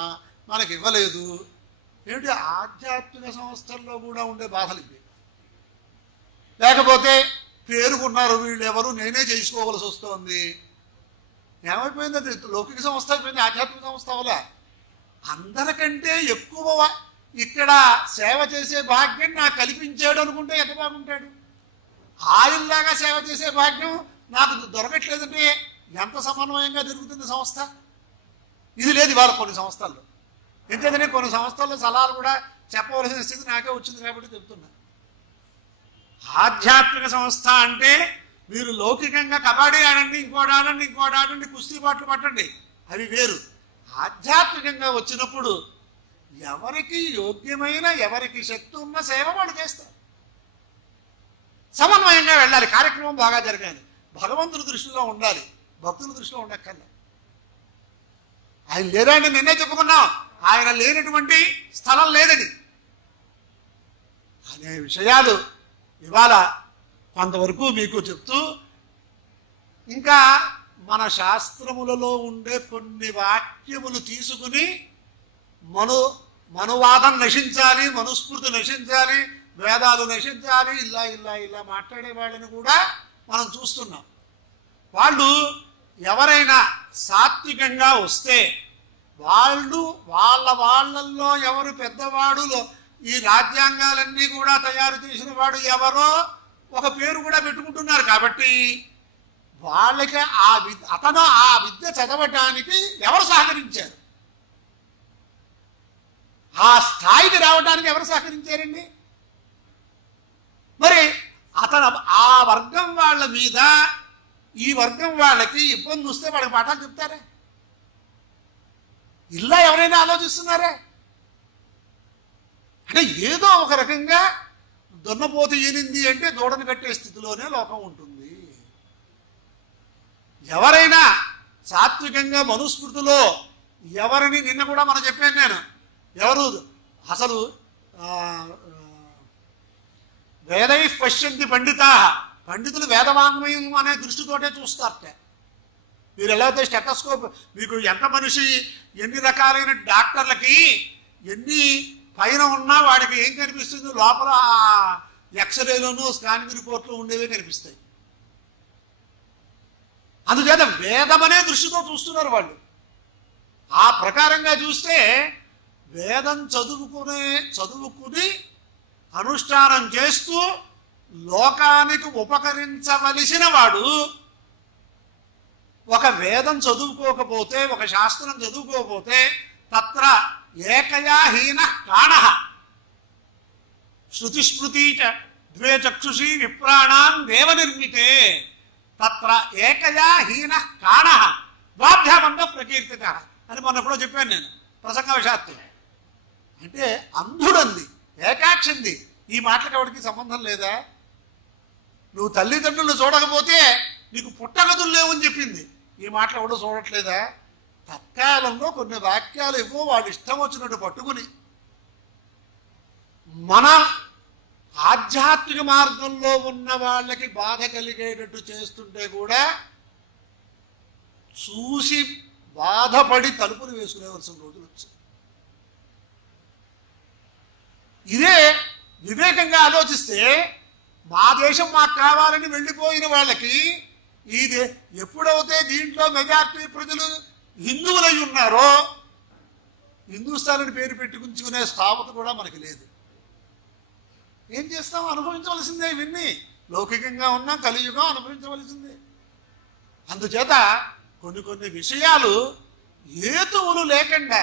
మనకి ఇవ్వలేదు. ఏమిటి ఆధ్యాత్మిక సంస్థల్లో కూడా ఉండే బాధలు ఇవి. లేకపోతే పేరుకున్నారు వీళ్ళెవరు, నేనే చేసుకోవలసి వస్తుంది. ఏమైపోయింది? అది లౌకిక సంస్థ అయిపోయింది, ఆధ్యాత్మిక సంస్థ వల్ల. అందరికంటే ఎక్కువ ఇక్కడ సేవ చేసే భాగ్యం నాకు కల్పించాడు అనుకుంటే ఎంత బాగుంటాడు. ఆయనలాగా సేవ చేసే భాగ్యం నాకు దొరకట్లేదంటే ఎంత సమన్వయంగా జరుగుతుంది సంస్థ. ఇది లేదు ఇవాళ కొన్ని సంస్థల్లో. ఎందుకంటే కొన్ని సంస్థల్లో సలహాలు కూడా చెప్పవలసిన స్థితి నాకే వచ్చింది కాబట్టి చెప్తున్నా. ఆధ్యాత్మిక సంస్థ అంటే మీరు లౌకికంగా కబడ్డీ ఆడండి, ఇంకోటి ఆడండి, ఇంకోటి ఆడండి, కుస్తీ పాటలు పట్టండి, అవి వేరు. ఆధ్యాత్మికంగా వచ్చినప్పుడు ఎవరికి యోగ్యమైన, ఎవరికి శక్తి ఉన్న సేవ వాళ్ళు చేస్తారు. సమన్వయంగా వెళ్ళాలి, కార్యక్రమం బాగా జరగాలి, భగవంతుని దృష్టిలో ఉండాలి, భక్తుల దృష్టిలో ఉండక్కర్లే. ఆయన లేరా అని నిన్నే చెప్పుకున్నాం, ఆయన లేనటువంటి స్థలం లేదని అనే విషయాలు ఇవాళ కొంతవరకు మీకు చెప్తూ, ఇంకా మన శాస్త్రములలో ఉండే కొన్ని వాక్యములు తీసుకుని మనువాదం నశించాలి, మనుస్మృతి నశించాలి, వేదాలు నశించాలి, ఇలా ఇలా ఇలా మాట్లాడే వాళ్ళని కూడా మనం చూస్తున్నాం. వాళ్ళు ఎవరైనా సాత్వికంగా వస్తే వాళ్ళు వాళ్ళల్లో ఎవరు పెద్దవాడు, ఈ రాజ్యాంగాలన్నీ కూడా తయారు చేసిన వాడు ఎవరో ఒక పేరు కూడా పెట్టుకుంటున్నారు. కాబట్టి వాళ్ళకి అతను ఆ విద్య చదవటానికి ఎవరు సహకరించారు, ఆ స్థాయికి రావడానికి ఎవరు సహకరించారండి? మరి అతను ఆ వర్గం వాళ్ళ మీద ఈ వర్గం వాళ్ళకి ఇబ్బంది వస్తే వాళ్ళకి పాఠాలు చెప్తారే? ఇలా ఎవరైనా ఆలోచిస్తున్నారే? అంటే ఏదో ఒక రకంగా దున్నపోతు ఈనింది అంటే దూడను కట్టే స్థితిలోనే లోకం ఉంటుంది. ఎవరైనా సాత్వికంగా మనుస్మృతిలో ఎవరిని, నిన్న కూడా మనం చెప్పాను నేను, ఎవరు అసలు వేదై పశ్యంతి పండితా, పండితులు వేదవాంగ్మయం అనే దృష్టితోటే చూస్తారట. మీరు ఎలా అయితే స్టెటస్కోప్ మీకు ఎంత మనిషి ఎన్ని రకాలైన డాక్టర్లకి ఎన్ని పైన ఉన్నా వాడికి ఏం కనిపిస్తుంది, లోపల ఎక్స్రేలోనూ స్కానింగ్ రిపోర్ట్లో ఉండేవే కనిపిస్తాయి. అందుచేత వేదమనే దృష్టితో చూస్తున్నారు వాళ్ళు. ఆ ప్రకారంగా చూస్తే వేదం చదువుకుని అనుష్ఠానం చేస్తూ లోకానికి ఉపకరించవలసిన వాడు ఒక వేదం చదువుకోకపోతే, ఒక శాస్త్రం చదువుకోకపోతే తత్ర ఏకయా హీన కాణ శృతిస్మృతి ద్వే చక్షుషి విప్రాణాం దేవ నిర్మితే తత్ర ఏకయా హీన కాణ ద్వాభ్యామంగా ప్రకీర్తిత అని మొన్నప్పుడో చెప్పాను నేను ప్రసంగవశాత్తు. అంటే అంధుడంది, ఏకాక్షంది. ఈ మాటలకు ఎవరికి సంబంధం లేదా? నువ్వు తల్లిదండ్రులు చూడకపోతే నీకు పుట్టగతులు లేవని చెప్పింది. ఈ మాటలు ఎవడో చూడట్లేదా? తత్కాలంలో కొన్ని వాక్యాలు ఇవ్వో వాళ్ళు ఇష్టం వచ్చినట్టు పట్టుకుని మన ఆధ్యాత్మిక మార్గంలో ఉన్న వాళ్ళకి బాధ కలిగేటట్టు చేస్తుంటే కూడా చూసి బాధపడి తలుపులు వేసుకునేవలసిన రోజులు వచ్చాయి. ఇదే వివేకంగా ఆలోచిస్తే మా దేశం మాకు కావాలని వెళ్ళిపోయిన వాళ్ళకి ఇది ఎప్పుడైతే దీంట్లో మెజార్టీ ప్రజలు హిందువులై ఉన్నారో హిందుస్థాన్ అని పేరు పెట్టుకుంచుకునే స్థాపత కూడా మనకి లేదు. ఏం చేస్తాం? అనుభవించవలసిందే. ఇవన్నీ లౌకికంగా ఉన్నా కలియుగం అనుభవించవలసిందే. అందుచేత కొన్ని విషయాలు హేతువులు లేకుండా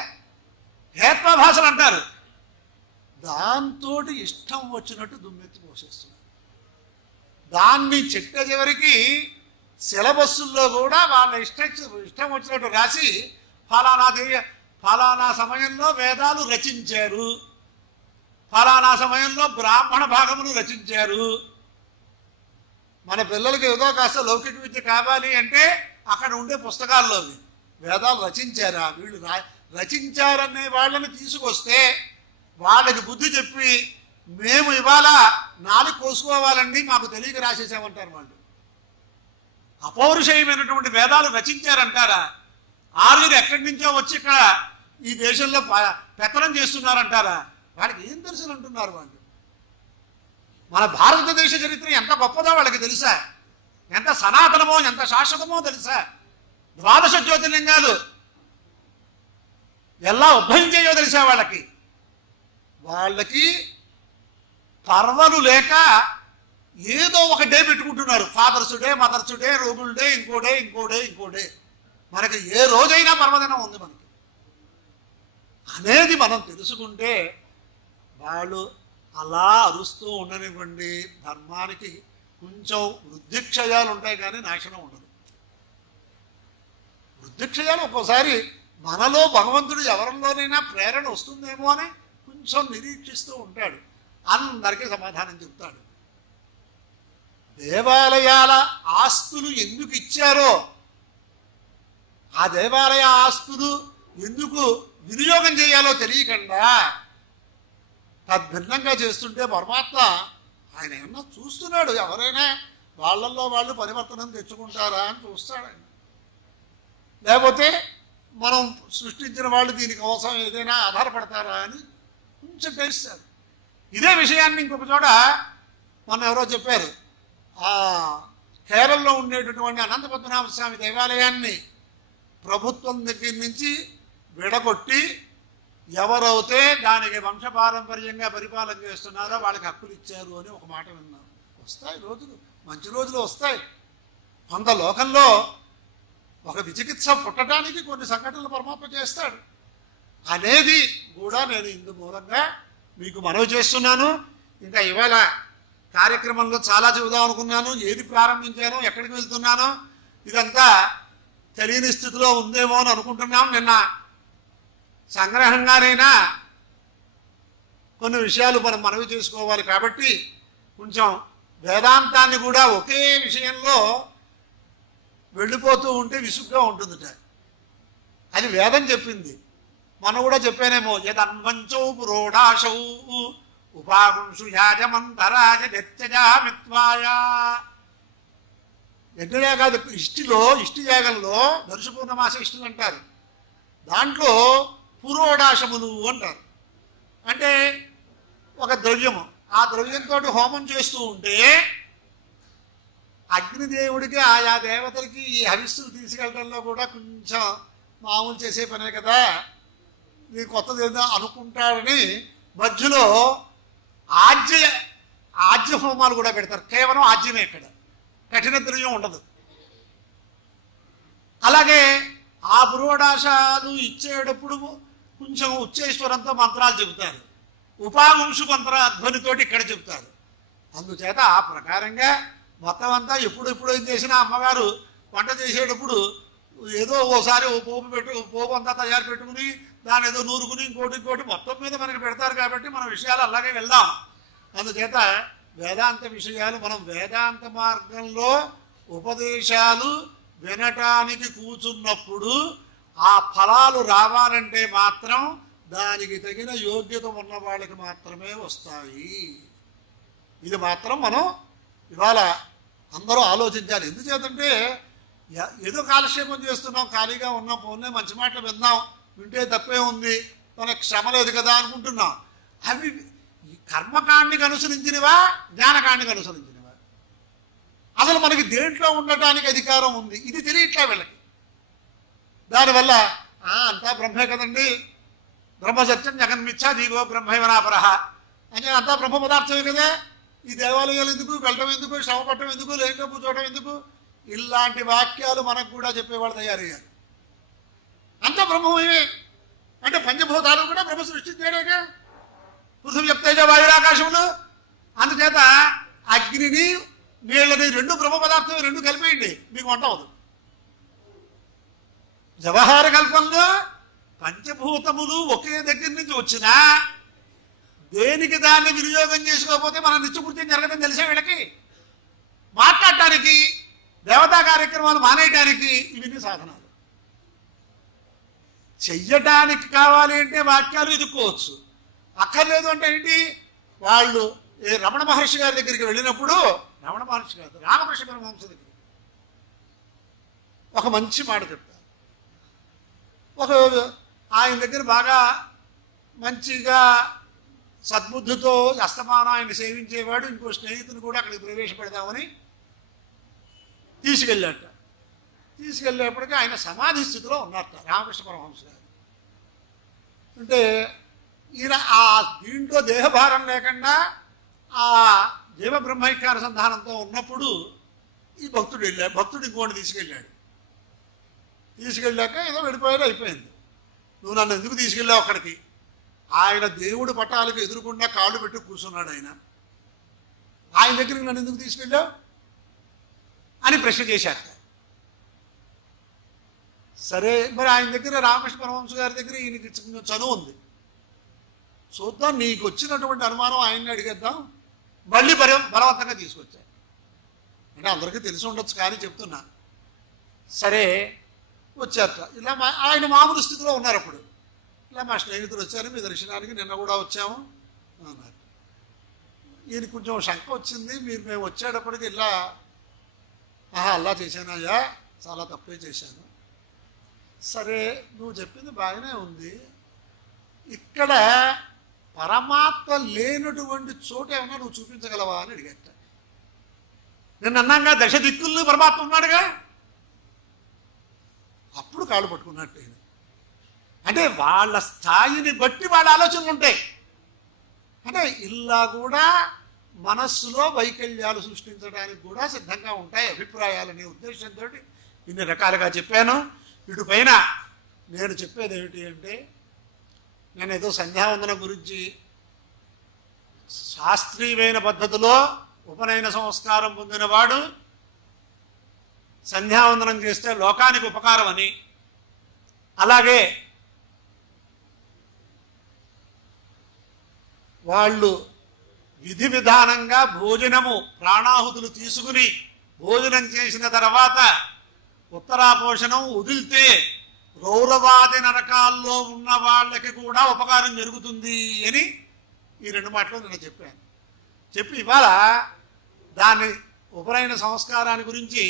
హేత్వాభాషలు అంటారు, దాంతో ఇష్టం వచ్చినట్టు దుమ్మెత్తి పోసేస్తున్నారు. దాన్ని చిట్ట చివరికి సిలబస్సుల్లో కూడా వాళ్ళ ఇష్టం వచ్చినట్టు రాసి ఫలానా సమయంలో వేదాలు రచించారు, ఫలానా సమయంలో బ్రాహ్మణ భాగములు రచించారు. మన పిల్లలకి ఏదో కాస్త లౌకిక విద్య కావాలి అంటే అక్కడ ఉండే పుస్తకాల్లో వేదాలు రచించారా, వీళ్ళు రచించారనే వాళ్ళని తీసుకొస్తే వాళ్ళకి బుద్ధి చెప్పి మేము ఇవాళ 4 కోసుకోవాలండి మాకు తెలియక రాసేసామంటారు వాళ్ళు. అపౌరుషయమైనటువంటి వేదాలు రచించారంటారా? 6 ఎక్కడి నుంచో వచ్చి ఇక్కడ ఈ దేశంలో పెత్తనం చేస్తున్నారంటారా? వాళ్ళకి ఏం తెలుసు అంటున్నారు వాళ్ళు. మన భారతదేశ చరిత్ర ఎంత గొప్పదో వాళ్ళకి తెలుసా? ఎంత సనాతనమో ఎంత శాశ్వతమో తెలుసా? 12 జ్యోతిర్లింగాలు ఎలా ఉద్భవించాయో తెలుసా వాళ్ళకి? వాళ్ళకి పర్వలు లేక ఏదో ఒక డే పెట్టుకుంటున్నారు. ఫాదర్స్ డే, మదర్స్ డే, రూబుల్ డే, ఇంకోడే. మనకి ఏ రోజైనా పర్వదినం ఉంది మనకి అనేది మనం తెలుసుకుంటే వాళ్ళు అలా అరుస్తూ ఉండనివ్వండి. ధర్మానికి కొంచెం వృద్ధిక్షయాలు ఉంటాయి కానీ నాశనం ఉండదు. వృద్ధిక్షయాలు ఒక్కోసారి మనలో భగవంతుడు ఎవరిలోనైనా ప్రేరణ వస్తుందేమో అని కొంచెం నిరీక్షిస్తూ ఉంటాడు. అందరికీ సమాధానం చెప్తాడు. దేవాలయాల ఆస్తులు ఎందుకు ఇచ్చారో, ఆ దేవాలయ ఆస్తులు ఎందుకు వినియోగం చేయాలో తెలియకుండా తద్భిన్నంగా చేస్తుంటే పరమాత్మ ఆయన ఏమన్నా చూస్తున్నాడు. ఎవరైనా వాళ్ళల్లో వాళ్ళు పరివర్తనం తెచ్చుకుంటారా అని చూస్తాడు. లేకపోతే మనం సృష్టించిన వాళ్ళు దీనికోసం ఏదైనా ఆధారపడతారా అని కొంచెం తెలుస్తారు. ఇదే విషయాన్ని ఇంకొక చోట మొన్న ఎవరో చెప్పారు. కేరళలో ఉండేటటువంటి అనంత పద్మనాభ స్వామి దేవాలయాన్ని ప్రభుత్వం దగ్గర నుంచి విడగొట్టి ఎవరైతే దానికి వంశపారంపర్యంగా పరిపాలన చేస్తున్నారో వాళ్ళకి హక్కులు ఇచ్చారు అని ఒక మాట విన్నాం. వస్తాయి రోజులు, మంచి రోజులు వస్తాయి. కొంత లోకంలో ఒక విచికిత్స పుట్టడానికి కొన్ని సంఘటనలు పరమాత్మ చేస్తాడు అనేది కూడా నేను ఇందు మూలంగా మీకు మనవి చేస్తున్నాను. ఇంకా ఇవాళ కార్యక్రమంలో చాలా చెబుదాం అనుకున్నాను. ఏది ప్రారంభించానో, ఎక్కడికి వెళ్తున్నానో ఇదంతా తెలియని స్థితిలో ఉందేమో అని అనుకుంటున్నాం. నిన్న సంగ్రహంగానైనా కొన్ని విషయాలు మనం మనవి చేసుకోవాలి కాబట్టి కొంచెం వేదాంతాన్ని కూడా ఒకే విషయంలో వెళ్ళిపోతూ ఉంటే విసుగ్గా ఉంటుందిట. అది వేదం చెప్పింది. మనం కూడా చెప్పానేమో యదన్వంచౌ పురోడాశౌ ఉపాగుంషు యాజమంతరాజ గత్యజామిత్వాయ. యజ్ఞయాగాది ఇష్టి యాగంలో దర్శ పూర్ణమాస ఇష్టులు అంటారు. దాంట్లో పురోడాశములు అంటారు. అంటే ఒక ద్రవ్యము, ఆ ద్రవ్యంతో హోమం చేస్తూ ఉంటే అగ్నిదేవుడికి ఆయా దేవతలకి ఈ హవిస్సులు తీసుకెళ్ళడంలో కూడా కొంచెం మామూలు చేసే పనే కదా, ఇది కొత్తది ఏదో అనుకుంటారని మధ్యలో ఆజ్య హోమాలు కూడా పెడతారు. కేవలం ఆజ్యమే, ఇక్కడ కఠిన ద్రవ్యం ఉండదు. అలాగే ఆ పురోడాశాలు ఇచ్చేటప్పుడు కొంచెం ఉచ్చేశ్వరంతో మంత్రాలు చెబుతారు, ఉపాగుంషు మంత్ర ధ్వనితోటి ఇక్కడ చెబుతారు. అందుచేత ఆ ప్రకారంగా మొత్తం అంతా ఎప్పుడు ఏం చేసినా అమ్మగారు వంట చేసేటప్పుడు ఏదో ఓసారి ఓ పోపు అంతా తయారు పెట్టుకుని దాని ఏదో నూరుకుని ఇంకోటి మొత్తం మీద మనకి పెడతారు. కాబట్టి మన విషయాలు అలాగే వెళ్దాం. అందుచేత వేదాంత విషయాలు మనం వేదాంత మార్గంలో ఉపదేశాలు వినటానికి కూర్చున్నప్పుడు ఆ ఫలాలు రావాలంటే మాత్రం దానికి తగిన యోగ్యత ఉన్న వాళ్ళకి మాత్రమే వస్తాయి. ఇది మాత్రం మనం ఇవాళ అందరూ ఆలోచించాలి. ఎందుచేతంటే ఏదో కాలక్షేపం చేస్తున్నాం, ఖాళీగా ఉన్నాం, పోన్నే మంచి మాటలు విందాం, వింటే తప్పే ఉంది, మనకు శ్రమ లేదు కదా అనుకుంటున్నాం. అవి కర్మకాండికి అనుసరించినవా జ్ఞానకాండికి అనుసరించినవా? అసలు మనకి దేంట్లో ఉండటానికి అధికారం ఉంది ఇది తెలియట్లే వీళ్ళకి. దానివల్ల అంతా బ్రహ్మే కదండి, బ్రహ్మసత్యం జగన్మిచ్చా దీవో బ్రహ్మైవనాపరహ అని అంతా బ్రహ్మ పదార్థమే కదా, ఈ దేవాలయాలు ఎందుకు, వెళ్ళటం ఎందుకు, శ్రమ పట్టడం ఎందుకు, లేనిలో కూర్చోవడం ఎందుకు, ఇలాంటి వాక్యాలు మనకు కూడా చెప్పేవాళ్ళు తయారయ్యారు. అంతా బ్రహ్మమే అంటే పంచభూతాలు కూడా బ్రహ్మ సృష్టించాడేగా, పృథివీ తేజ వాయురాకాశములు. అందుచేత అగ్నిని నీళ్ళని రెండు బ్రహ్మ పదార్థం రెండు కలిపేయండి, మీకు వంట అవదు. వ్యవహార కల్పంలో పంచభూతములు ఒకే దగ్గర నుంచి వచ్చినా దేనికి దాన్ని వినియోగం చేసుకోకపోతే మన నిత్యకృత్యం జరగదని తెలిసే వీళ్ళకి. మాట్లాడటానికి దేవతా కార్యక్రమాలు మానేయటానికి ఇవన్నీ సాధనాలు. చెయ్యటానికి కావాలి అంటే వాక్యాలు ఎదుక్కోవచ్చు, అక్కర్లేదు అంటే ఏంటి, వాళ్ళు రమణ మహర్షి గారి దగ్గరికి వెళ్ళినప్పుడు, రమణ మహర్షి గారు రామకృష్ణ పరమహంస దగ్గర ఒక మంచి మాట చెప్తారు. ఒక ఆయన దగ్గర బాగా మంచిగా సద్బుద్ధితో అస్తమానం ఆయన సేవించేవాడు ఇంకో స్నేహితుని కూడా అక్కడికి ప్రవేశపెడదామని తీసుకెళ్ళేప్పటికీ ఆయన సమాధి స్థితిలో ఉన్నారట రామకృష్ణ పరమహంస గారు. అంటే ఈయన ఆ దీంట్లో దేహభారం లేకుండా ఆ జీవ బ్రహ్మైక్యార సంధానంతో ఉన్నప్పుడు ఈ భక్తుడు ఇంకోటి తీసుకెళ్ళాక ఏదో వెళ్ళిపోయాడు, అయిపోయింది. నువ్వు నన్ను ఎందుకు తీసుకెళ్ళావు అక్కడికి? ఆయన దేవుడి పటాలకు ఎదురుకుండా కాళ్ళు పెట్టి కూర్చున్నాడు. ఆయన దగ్గరికి నన్ను ఎందుకు తీసుకెళ్ళావు అని ప్రశ్న చేశాక, సరే మరి ఆయన దగ్గర రామకృష్ణ పరమహంస గారి దగ్గర ఈయనకి చనువు ఉంది, చూద్దాం నీకు వచ్చినటువంటి అనుమానం ఆయన్ని అడిగేద్దాం, మళ్ళీ బలవంతంగా తీసుకొచ్చారు. అంటే అందరికీ తెలిసి ఉండొచ్చు కానీ చెప్తున్నా. సరే వచ్చారట, ఇలా ఆయన మామూలు స్థితిలో ఉన్నారు. అప్పుడు ఇలా మా స్నేహితులు వచ్చారు మీ దర్శనానికి, నిన్న కూడా వచ్చాము అన్నారు. ఈయన కొంచెం శంక వచ్చింది, మేము వచ్చేటప్పటికి ఇలా అలా చేశానయ్యా, చాలా తప్పే చేశాను. సరే నువ్వు చెప్పింది బాగానే ఉంది, ఇక్కడ పరమాత్మ లేనటువంటి చోట ఏమన్నా నువ్వు చూపించగలవా అని అడిగట. నేను అన్నాగా దశ దిక్కుల్లో పరమాత్మ ఉన్నాడుగా. అప్పుడు కాళ్ళు పట్టుకున్నట్టు. అంటే వాళ్ళ స్థాయిని బట్టి వాళ్ళ ఆలోచనలు ఉంటాయి. అంటే ఇలా కూడా మనస్సులో వైకల్యాలు సృష్టించడానికి కూడా సిద్ధంగా ఉంటాయి అభిప్రాయాలనే ఉద్దేశంతో ఇన్ని రకాలుగా చెప్పాను. ఇటు పైన నేను చెప్పేది ఏమిటి అంటే, నేను ఏదో సంధ్యావందనం గురించి శాస్త్రీయమైన పద్ధతిలో ఉపనయన సంస్కారం పొందినవాడు సంధ్యావందనం చేస్తే లోకానికి ఉపకారం అని, అలాగే వాళ్ళు విధి విధానంగా భోజనము ప్రాణాహుతులు తీసుకుని భోజనం చేసిన తర్వాత ఉత్తరాపోషణం వదిలితే రౌరవాది నరకాల్లో ఉన్న వాళ్ళకి కూడా ఉపకారం జరుగుతుంది అని ఈ 2 మాటలు నేను చెప్పాను. చెప్పి ఇవాళ దాని ఉపనయన సంస్కారాన్ని గురించి,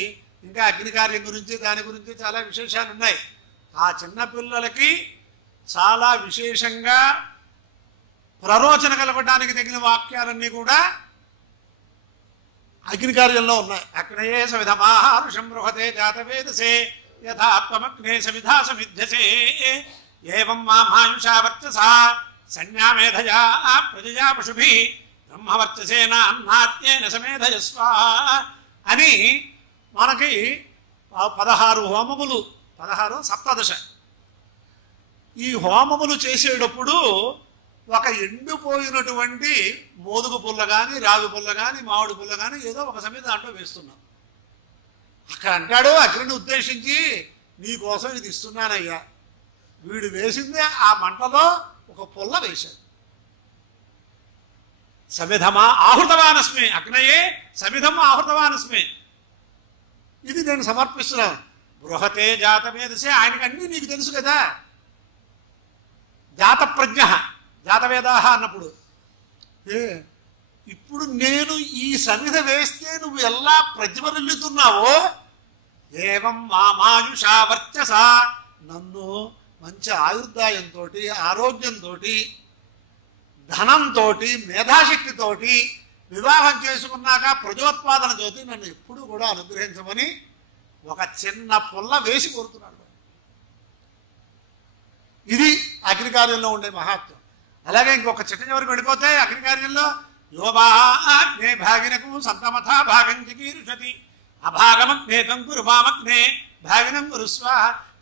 ఇంకా అగ్నికార్యం గురించి, దాని గురించి చాలా విశేషాలు ఉన్నాయి. ఆ చిన్నపిల్లలకి చాలా విశేషంగా ప్రరోచన కలగడానికి తగిన వాక్యాలన్నీ కూడా అగ్నికార్యంలో ఉన్నాయి. అగ్నయే సవిధమాహారుషం బృహతే జాతవేదసే యథాత్మగ్నే సవిధా సమిధ్యసే ఏవం మామాయుషా వర్చసా సన్యామేధయా ప్రజయా పశుభి బ్రహ్మవర్చసేన అన్నాత్యేన సమేధయస్వ అని మనకి 16 హోమములు, 16 సప్తదశ. ఈ హోమములు చేసేటప్పుడు ఒక ఎండిపోయినటువంటి మోదుగు పుల్ల కానీ, రావి పుల్ల కానీ, మామిడి పుల్ల కానీ ఏదో ఒక సమయం దాంట్లో వేస్తున్నాం. అక్కడ అంటాడు అగ్నిని ఉద్దేశించి, నీ కోసం ఇది ఇస్తున్నానయ్యా. వీడు వేసిందే ఆ మంటలో ఒక పుల్ల వేశాడు. సమిధమా ఆహృతవానస్మి, అగ్నయే సమిధం ఆహృతవానస్మి, ఇది నేను సమర్పిస్తున్నాను. బృహతే జాతవేదసే, ఆయనకి అన్నీ నీకు తెలుసు కదా. జాతప్రజ్ఞ జాతవేదాహ అన్నప్పుడు ఇప్పుడు నేను ఈ సమిధ వేస్తే నువ్వు ఎలా ప్రజ్వరిల్లుతున్నావో, ఏవం మామాయుషా వర్చస, నన్ను మంచి ఆయుర్దాయంతో, ఆరోగ్యంతో, ధనంతో, మేధాశక్తితో వివాహం చేసుకున్నాక ప్రజోత్పాదన జ్యోతి నన్ను ఎప్పుడు కూడా అనుగ్రహించమని ఒక చిన్న పుల్ల వేసి కోరుతున్నాడు. ఇది అగ్నికార్యంలో ఉండే మహాత్వం. అలాగే ఇంకొక చిట్ట వరకు వెళ్ళిపోతే అగ్నికార్యంలో యోవాగ్నే భాగినకు సంతమథా భాగం చికీర్షతి అభాగమగ్నే తంకురు భామగ్నే భాగినం కురుస్వ.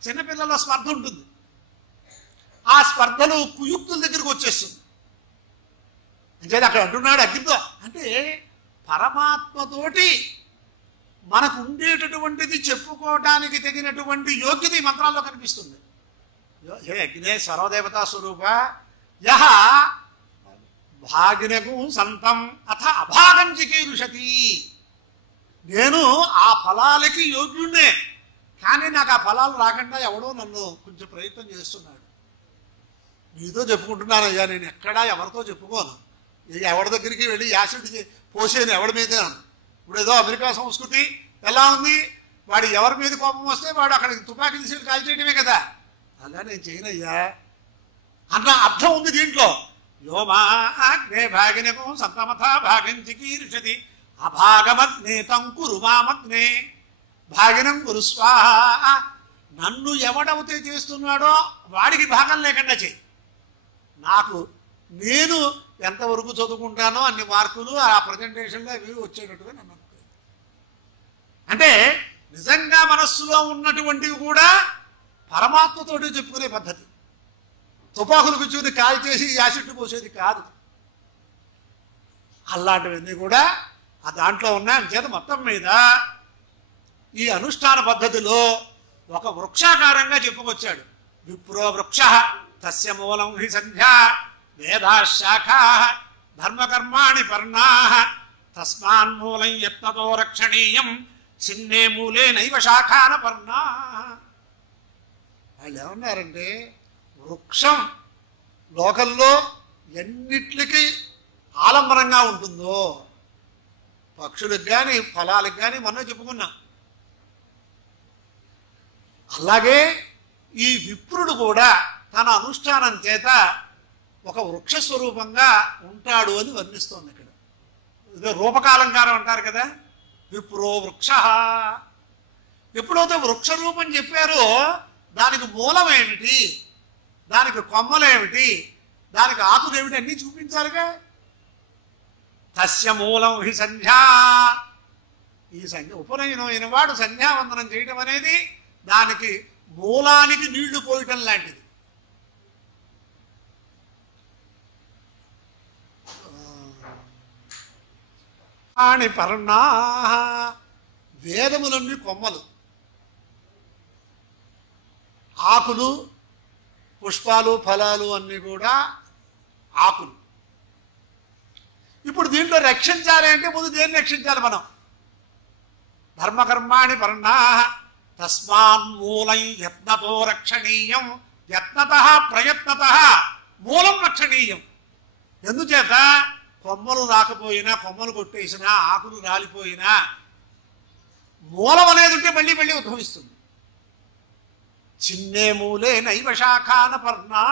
చిన్నపిల్లల స్పర్ధ ఉంటుంది. ఆ స్పర్ధలు కుయుక్తుల దగ్గరికి వచ్చేస్తుంది. అంటే అక్కడ అంటున్నాడు అగ్నితో, అంటే పరమాత్మతోటి మనకు ఉండేటటువంటిది చెప్పుకోవడానికి తగినటువంటి యోగ్యత ఈ మంత్రాల్లో కనిపిస్తుంది. హే అగ్నే సర్వదేవతా స్వరూప యహ భాగినకు సంతం అథ అభాగం చికీర్షతి. నేను ఆ ఫలాలకి యోగ్యుణ్ణే, కానీ నాకు ఆ ఫలాలు రాకుండా ఎవడో నన్ను కొంచెం ప్రయత్నం చేస్తున్నాడు. నీతో చెప్పుకుంటున్నాను అయ్యా, నేను ఎక్కడా ఎవరితో చెప్పుకోను. ఎవరి దగ్గరికి వెళ్ళి యాసిడ్ పోసేను ఎవడి మీద. ఇప్పుడు ఏదో అమెరికా సంస్కృతి ఎలా ఉంది, వాడు ఎవరి మీద కోపం వస్తే వాడు అక్కడికి తుపాకీ తీసి కాల్చేయడమే కదా. అలా నేను చేయనయ్యా అన్న అర్థం ఉంది దీంట్లో. యోమాగ్నే భాగినకు సంతమథా భాగం చికీర్షతి అభాగమగ్నే తంకురు మామగ్నే భాగినం కురు స్వాహ. నన్ను ఎవడవుతే చేస్తున్నాడో వాడికి భాగం లేకుండా చెయ్యి. నాకు నేను ఎంతవరకు చదువుకుంటానో అన్ని మార్కులు ఆ ప్రజెంటేషన్లో అవి వచ్చేటట్టుగా నన్ను అనుకోలేదు. అంటే నిజంగా మనస్సులో ఉన్నటువంటివి కూడా పరమాత్మతోటి చెప్పుకునే పద్ధతి. తుపాకులు కూర్చుని కాల్ చేసి యాసిడ్ పోసేది కాదు. అలాంటివన్నీ కూడా ఆ దాంట్లో ఉన్నాయి. అంచేత మొత్తం మీద ఈ అనుష్ఠాన పద్ధతిలో ఒక వృక్షాకారంగా చెప్పుకొచ్చాడు. విప్రో వృక్ష తస్య మూలం హి సంధ్యా వేదాశాఖా ధర్మకర్మాణి పర్ణా తస్మాన్మూలం యత్నతో రక్షణీయం చిన్నే మూలే నైవ శాఖాన పర్ణా. వాళ్ళు ఏమన్నారంటే వృక్షం లోకల్లో ఎన్నిట్లకి ఆలంబనంగా ఉంటుందో, పక్షులకు కానీ ఫలాలకు కానీ మనం చెప్పుకున్నాం. అలాగే ఈ విప్రుడు కూడా తన అనుష్ఠానం చేత ఒక వృక్ష స్వరూపంగా ఉంటాడు అని వర్ణిస్తోంది ఇక్కడ. ఇదే రూపకాలంకారం అంటారు కదా, విప్రో వృక్ష. ఎప్పుడైతే వృక్ష రూపం చెప్పారో దానికి మూలం ఏమిటి, దానికి కొమ్మలేమిటి, దానికి ఆకులు ఏమిటి అన్నీ చూపించాలిగా. తస్య మూలం హి సంధ్యా. ఈ ఉపనయనం అయిన వాడు సంధ్యావందనం చేయటం అనేది దానికి మూలానికి నీళ్లు పోయటం లాంటిది. అని పర్ణా, వేదములన్నీ కొమ్మలు, ఆకులు పుష్పాలు ఫలాలు అన్నీ కూడా ఆకులు. ఇప్పుడు దీంట్లో రక్షించాలి అంటే ముందు దేన్ని రక్షించాలి మనం? ధర్మకర్మాణి పర్ణా తస్మాన్మూలం యత్నతో రక్షణీయం, యత్నత ప్రయత్నత మూలం రక్షణీయం. ఎందుచేత కొమ్మలు రాకపోయినా, కొమ్మలు కొట్టేసినా, ఆకులు రాలిపోయినా మూలం అనేది ఉంటే మళ్ళీ మళ్ళీ ఉద్భవిస్తుంది. చిన్నే మూలే నైవ శాఖాన పర్ణా,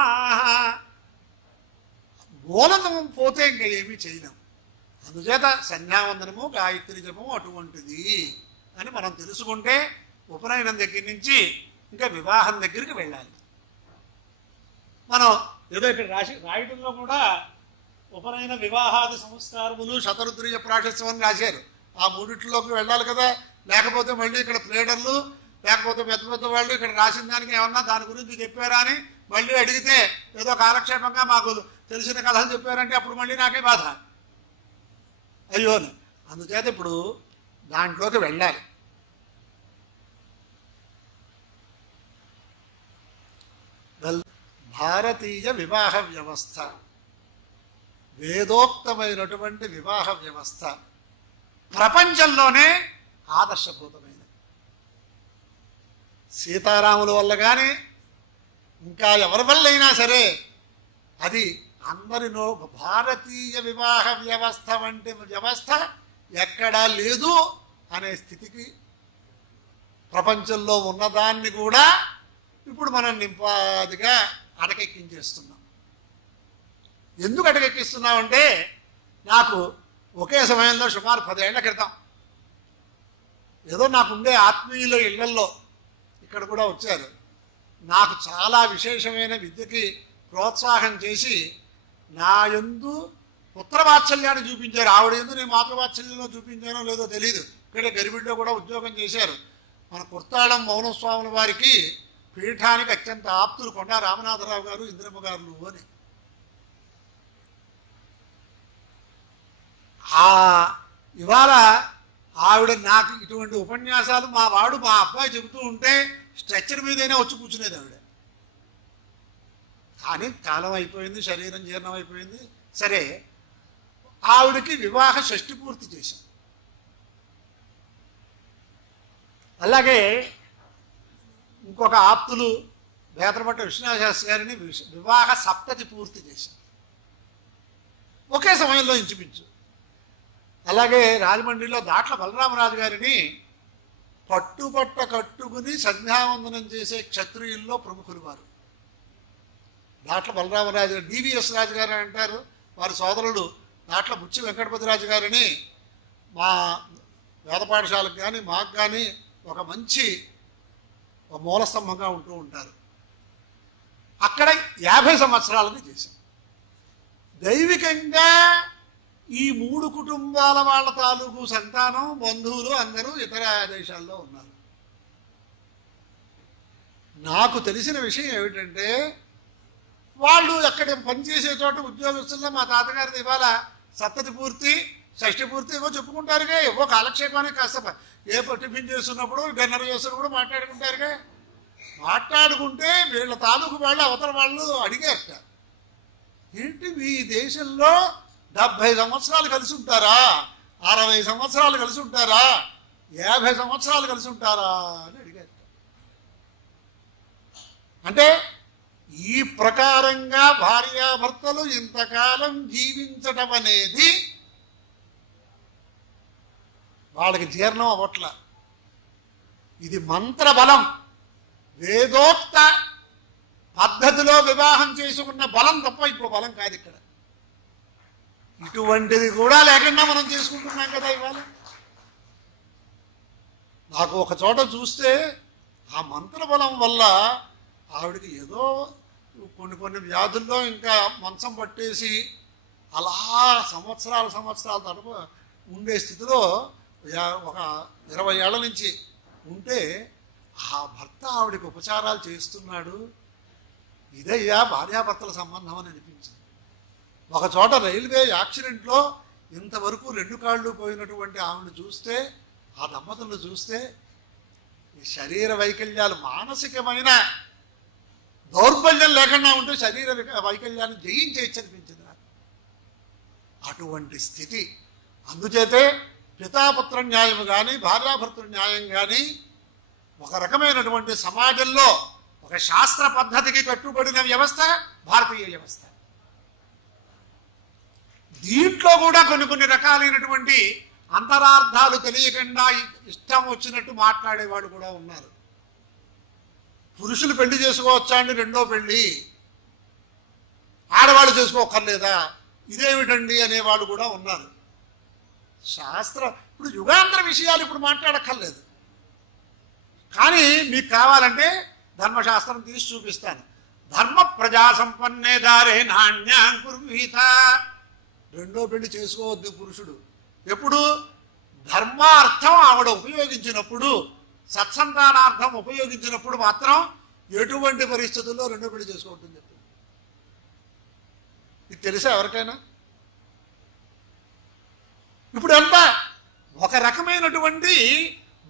మూలం పోతే ఇంకా ఏమీ చేయలేం. అందుచేత సంధ్యావందనము గాయత్రి జపము అటువంటిది అని మనం తెలుసుకుంటే ఉపనయనం దగ్గర నుంచి ఇంకా వివాహం దగ్గరికి వెళ్ళాలి. మనం ఏదో ఇక్కడ రాయడంలో కూడా ఉపనయన వివాహాది సంస్కారములు శతరుద్రియ ప్రాశస్యం రాశారు. ఆ మూడిట్లోకి వెళ్ళాలి కదా, లేకపోతే మళ్ళీ ఇక్కడ ప్లేడర్లు లేకపోతే పెద్ద పెద్ద వాళ్ళు ఇక్కడ రాసిన దానికి ఏమన్నా దాని గురించి చెప్పారా అని మళ్ళీ అడిగితే ఏదో కాలక్షేపంగా మాకు తెలిసిన కథలు చెప్పారంటే అప్పుడు మళ్ళీ నాకే బాధ, అయ్యోని. అందుచేత ఇప్పుడు దాంట్లోకి వెళ్ళాలి. భారతీయ వివాహ వ్యవస్థ వేదోక్తమైనటువంటి వివాహ వ్యవస్థ ప్రపంచంలోనే ఆదర్శభూతమైనది. సీతారాముల వల్ల కానీ ఇంకా ఎవరి వల్ల అయినా సరే అది అందరిలో భారతీయ వివాహ వ్యవస్థ వంటి వ్యవస్థ ఎక్కడా లేదు అనే స్థితికి ప్రపంచంలో ఉన్నదాన్ని కూడా ఇప్పుడు మనం నింపాదిగా అటకెక్కించేస్తున్నాం. ఎందుకు అటకెక్కిస్తున్నామంటే నాకు ఒకే సమయంలో సుమారు 10 ఏళ్ల క్రితం ఏదో నాకుండే ఆత్మీయుల ఇళ్లల్లో ఇక్కడ కూడా వచ్చారు. నాకు చాలా విశేషమైన విద్యకి ప్రోత్సాహం చేసి నా యందు పుత్రవాత్సల్యాన్ని చూపించారు. ఆవిడ యందు నేను మాతృవాత్సల్యంలో చూపించానో లేదో తెలియదు. ఇక్కడే గరిబిడ్లో కూడా ఉద్యోగం చేశారు. మన కుర్తాళం మౌనస్వాముల వారికి పీఠానికి అత్యంత ఆప్తులు కొండా రామనాథరావు గారు, ఇంద్రమ్మ గారు అని. ఇవాళ ఆవిడ నాకు ఇటువంటి ఉపన్యాసాలు మా అబ్బాయి చెబుతూ ఉంటే స్ట్రెచ్చర్ మీదైనా వచ్చి కూర్చునేది ఆవిడ. కానీ కాలం అయిపోయింది, శరీరం జీర్ణం అయిపోయింది. సరే, ఆవిడకి వివాహ షష్ఠి పూర్తి చేశాం. అలాగే ఇంకొక ఆప్తులు బేతరపట్ట విశ్వనాథశాస్త్రి గారిని వివాహ సప్తతి పూర్తి చేశాం ఒకే సమయంలో ఇంచుమించు. అలాగే రాజమండ్రిలో దాట్ల బలరామరాజు గారిని పట్టుబట్ట కట్టుకుని సంధ్యావందనం చేసే క్షత్రియుల్లో ప్రముఖులు వారు. దాట్ల బలరామరాజు గారు, డివిఎస్ రాజు గారు అంటారు. వారి సోదరుడు దాట్ల బుచ్చి వెంకటపతిరాజు గారిని మా వేద పాఠశాలకు కానీ మాకు కానీ ఒక మంచి మూలస్తంభంగా ఉంటూ ఉంటారు. అక్కడ 50 సంవత్సరాలది చేశాం. దైవికంగా ఈ 3 కుటుంబాల వాళ్ళ తాలూకు సంతానం, బంధువులు అందరూ ఇతర దేశాల్లో ఉన్నారు. నాకు తెలిసిన విషయం ఏమిటంటే వాళ్ళు అక్కడ పనిచేసే చోట ఉద్యోగస్తుల్లో మా తాతగారిది ఇవాళ సప్తతి పూర్తి, షష్ఠి పూర్తి ఏవో చెప్పుకుంటారుగా. ఏవో కాలక్షేపానికి కాస్త ఏ టిఫిన్ చేస్తున్నప్పుడు డిన్నర్ చేస్తున్నప్పుడు మాట్లాడుకుంటారుగా. మాట్లాడుకుంటే వీళ్ళ తాలూకు వాళ్ళు అవతల వాళ్ళు అడిగారట, ఏంటి మీ దేశంలో 70 సంవత్సరాలు కలిసి ఉంటారా, 60 సంవత్సరాలు కలిసి ఉంటారా, 50 సంవత్సరాలు కలిసి ఉంటారా అని అడిగారు. అంటే ఈ ప్రకారంగా భార్యాభర్తలు ఇంతకాలం జీవించటం అనేది వాళ్ళకి జీర్ణం అవ్వట్ల. ఇది మంత్రబలం, వేదోక్త పద్ధతిలో వివాహం చేసుకున్న బలం తప్ప ఇప్పుడు బలం కాదు. ఇక్కడ ఇటువంటిది కూడా లేకుండా మనం చేసుకుంటున్నాం కదా ఇవాళ. నాకు ఒక చోట చూస్తే ఆ మంత్రబలం వల్ల ఆవిడకి ఏదో కొన్ని వ్యాధుల్లో ఇంకా మంచం పట్టేసి అలా సంవత్సరాల తరపు ఉండే స్థితిలో ఒక 20 ఏళ్ల నుంచి ఉంటే ఆ భర్త ఆవిడకి ఉపచారాలు చేస్తున్నాడు. ఇదయ్యా భార్యాభర్తల సంబంధం అని అనిపించింది. ఒక చోట రైల్వే యాక్సిడెంట్లో ఇంతవరకు 2 కాళ్ళు పోయినటువంటి ఆవిడని చూస్తే, ఆ దంపతులను చూస్తే ఈ శరీర వైకల్యాలు, మానసికమైన దౌర్బల్యం లేకుండా ఉంటే శరీర వైకల్యాన్ని జయించేయచ్చు అనిపించింది నాకు. అటువంటి స్థితి. అందుచేతే పితాపుత్ర న్యాయం కానీ భార్యాభర్తృ న్యాయం కానీ ఒక రకమైనటువంటి సమాజంలో ఒక శాస్త్ర పద్ధతికి కట్టుబడిన వ్యవస్థ భారతీయ వ్యవస్థ. దీంట్లో కూడా కొన్ని రకాలైనటువంటి అంతరార్థాలు తెలియకుండా ఇష్టం వచ్చినట్టు మాట్లాడేవాడు కూడా ఉన్నారు. పురుషులు పెళ్లి చేసుకోవచ్చా అండి, రెండో పెళ్లి, ఆడవాళ్ళు చేసుకోకర్లేదా, ఇదేమిటండి అనేవాళ్ళు కూడా ఉన్నారు. ఇప్పుడు యుగాంతర విషయాలు ఇప్పుడు మాట్లాడక్కర్లేదు, కానీ మీకు కావాలంటే ధర్మశాస్త్రం తీసి చూపిస్తాను. ధర్మ ప్రజా సంపన్నే దారే నాణ్యాంకుర్వీత. రెండో పెళ్లి చేసుకోవద్దు పురుషుడు. ఎప్పుడు? ధర్మార్థం ఆవిడ ఉపయోగించినప్పుడు, సత్సంతానార్థం ఉపయోగించినప్పుడు మాత్రం ఎటువంటి పరిస్థితుల్లో రెండో పెళ్లి చేసుకోవద్దని చెప్తుంది. ఇది తెలుసా ఎవరికైనా? ఇప్పుడు అంతా ఒక రకమైనటువంటి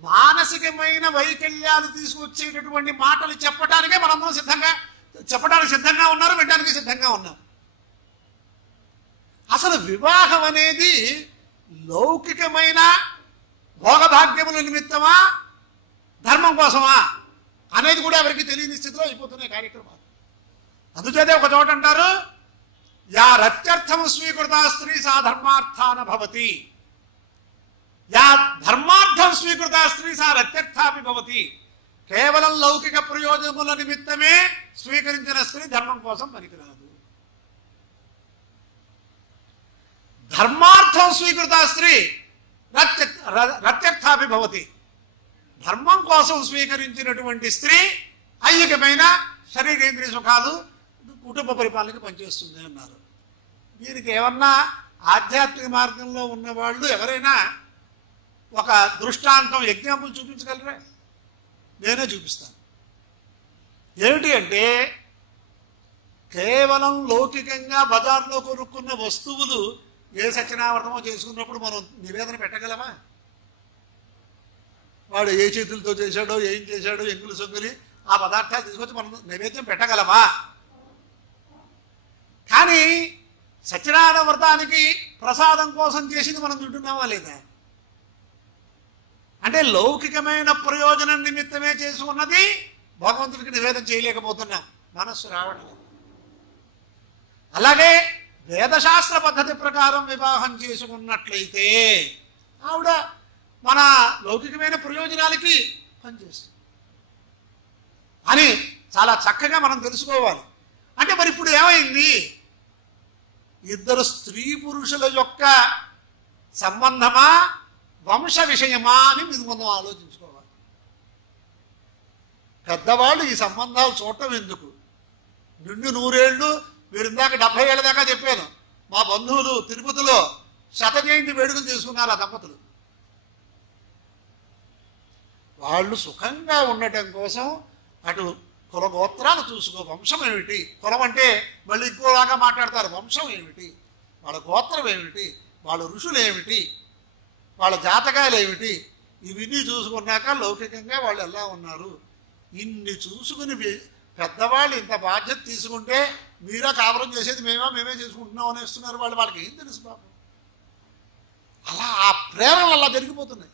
మానసికమైన వైకల్యాలు తీసుకొచ్చేటటువంటి మాటలు చెప్పడానికే మనందరం చెప్పడానికి సిద్ధంగా ఉన్నారు, వినడానికి సిద్ధంగా ఉన్నాం. అసలు వివాహం అనేది లౌకికమైన భోగభాగ్యముల నిమిత్తమా, ధర్మం కోసమా అనేది కూడా ఎవరికి తెలియని స్థితిలో అయిపోతున్నాయి కార్యక్రమాలు. అందుచేతే ఒక చోట అంటారు, యా రత్యర్థము స్వీకృత స్త్రీ సా ధర్మార్థాన భవతి, యా ధర్మార్థం స్వీకృత స్త్రీ సా రత్యర్థాపి భవతి. కేవలం లౌకిక ప్రయోజనముల నిమిత్తమే స్వీకరించిన స్త్రీ ధర్మం కోసం పనికిరాదు. ధర్మార్థం స్వీకృత స్త్రీ రత్యర్థాపి భవతి. ధర్మం కోసం స్వీకరించినటువంటి స్త్రీ ఐహికమైన శరీరేంద్రియ సుఖాలు, కుటుంబ పరిపాలనకి పనిచేస్తుంది అన్నారు. దీనికి ఏమన్నా ఆధ్యాత్మిక మార్గంలో ఉన్నవాళ్ళు ఎవరైనా ఒక దృష్టాంతం, ఎగ్జాంపుల్ చూపించగలరా? నేనే చూపిస్తాను. ఏమిటి అంటే, కేవలం లౌకికంగా బజార్లో కొనుక్కున్న వస్తువులు ఏ సత్యనావర్తమో చేసుకున్నప్పుడు మనం నివేదన పెట్టగలమా? వాడు ఏ చేతులతో చేశాడో, ఏం చేశాడో, ఎంగులు సొంగులి ఆ పదార్థాలు తీసుకొచ్చి మనం నైవేద్యం పెట్టగలమా? కానీ సత్యనారాయణ వ్రతానికి ప్రసాదం కోసం చేసింది మనం తింటున్నామా లేదా? అంటే లౌకికమైన ప్రయోజనం నిమిత్తమే చేసుకున్నది భగవంతుడికి నివేదన చేయలేకపోతున్నాం, మనస్సు రావడం. అలాగే వేదశాస్త్ర పద్ధతి ప్రకారం వివాహం చేసుకున్నట్లయితే ఆవిడ మన లౌకికమైన ప్రయోజనాలకి పనిచేస్తుంది అని చాలా చక్కగా మనం తెలుసుకోవాలి. అంటే మరి ఇప్పుడు ఏమైంది? ఇద్దరు స్త్రీ పురుషుల యొక్క సంబంధమా, వంశ విషయమా అని మీరు మనం ఆలోచించుకోవాలి. పెద్దవాళ్ళు ఈ సంబంధాలు చూడటం ఎందుకు? నిండు 100 ఏళ్ళు, మీరు ఇందాక 70 ఏళ్ళ దాకా చెప్పాను. మా బంధువులు తిరుపతిలో 100 జయంతి వేడుకలు చేసుకున్నారు ఆ దంపతులు. వాళ్ళు సుఖంగా ఉండటం కోసం అటు కుల గోత్రాలు చూసుకో, వంశం ఏమిటి, కులం అంటే మళ్ళీ ఇంకోలాగా మాట్లాడతారు, వంశం ఏమిటి, వాళ్ళ గోత్రం ఏమిటి, వాళ్ళ ఋషులు ఏమిటి, వాళ్ళ జాతకాలు ఏమిటి, ఇవన్నీ చూసుకున్నాక లౌకికంగా వాళ్ళు ఎలా ఉన్నారు, ఇన్ని చూసుకుని పెద్దవాళ్ళు ఇంత బాధ్యత తీసుకుంటే మీరా కాపురం చేసేది మేమే చేసుకుంటున్నాం అనేస్తున్నారు వాళ్ళు. వాళ్ళకి ఏం తెలుసు బాబు? అలా ఆ ప్రేరణలు అలా జరిగిపోతున్నాయి.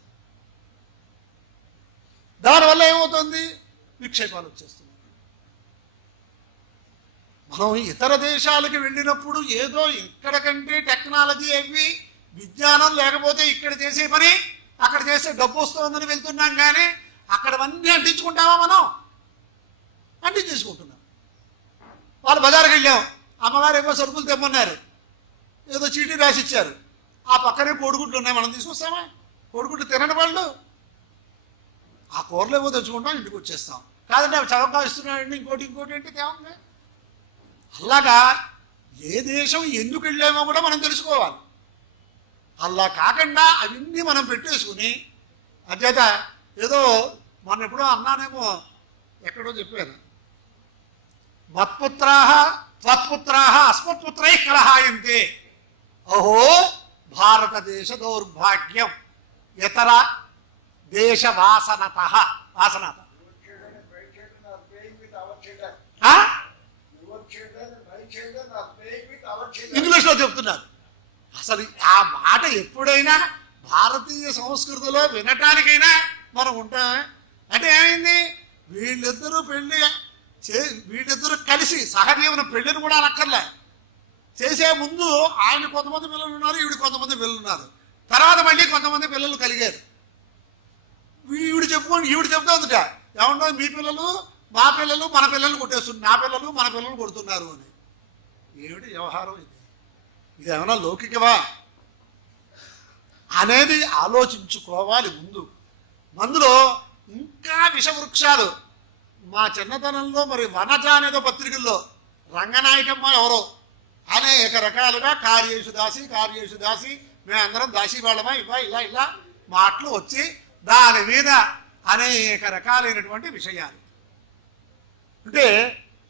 దానివల్ల ఏమవుతుంది? విక్షేపాలు వచ్చేస్తున్నాయి. మనం ఇతర దేశాలకు వెళ్ళినప్పుడు ఏదో ఇక్కడ కంటే టెక్నాలజీ అవి విజ్ఞానం లేకపోతే ఇక్కడ చేసే పని అక్కడ చేస్తే డబ్బు వస్తుందని వెళ్తున్నాం, కానీ అక్కడవన్నీ అంటించుకుంటామా? మనం అంటించేసుకుంటున్నాం. వాళ్ళు బజార్కి వెళ్ళాం, అమ్మగారు ఏమో సరుకులు తెమ్మన్నారు, ఏదో చీటీ రాసి ఇచ్చారు, ఆ పక్కనే కోడిగుడ్లు ఉన్నాయి, మనం తీసుకొస్తామా? కోడిగుడ్లు తినని వాళ్ళు ఆ కూరలు ఏమో తెచ్చుకుంటాం, ఇంటికి వచ్చేస్తాం. కాదంటే అవి చవకా ఇస్తున్నాయండి, ఇంకోటి అంటే తేవంగా. అలాగా ఏ దేశం ఎందుకు వెళ్ళామో కూడా మనం తెలుసుకోవాలి. అలా కాకుండా అవన్నీ మనం పెట్టేసుకుని అధ్యత ఏదో మొన్న ఎప్పుడో అన్నానేమో, ఎక్కడో చెప్పాను, మత్పుత్రాహ త్వత్పుత్రాహ అస్మత్పుత్రై కలహాయంతే, అహో భారతదేశ దౌర్భాగ్యం ఇతర దేశ వాసనత. ఇంగ్లీష్లో చెప్తున్నారు. అసలు ఆ మాట ఎప్పుడైనా భారతీయ సంస్కృతిలో వినటానికైనా మనం ఉంటామే? అంటే ఏమైంది, వీళ్ళిద్దరూ వీళ్ళిద్దరూ కలిసి సహజీవన పెళ్ళిని కూడా అనక్కర్లే, చేసే ముందు ఆయన కొంతమంది పిల్లలు ఉన్నారు, ఈవిడ కొంతమంది పిల్లలు ఉన్నారు, తర్వాత మళ్ళీ కొంతమంది పిల్లలు కలిగారు. ఈవిడ చెప్తోందిట, ఏమన్నా మీ పిల్లలు మా పిల్లలు మన పిల్లలు కొట్టేస్తున్నారు, నా పిల్లలు మన పిల్లలు కొడుతున్నారు అని. ఏమిటి వ్యవహారం ఇది? ఇది ఏమైనా లౌకికమా అనేది ఆలోచించుకోవాలి ముందు. అందులో ఇంకా విషవృక్షాలు. మా చిన్నతనంలో మరి వనజ అనేదో పత్రికల్లో రంగనాయకమ్మ ఎవరో అనేక రకాలుగా కార్యేషు దాసి మేమందరం దాసి వాళ్ళమా ఇలా ఇలా మాటలు వచ్చి దాని మీద అనేక రకాలైనటువంటి విషయాలు. అంటే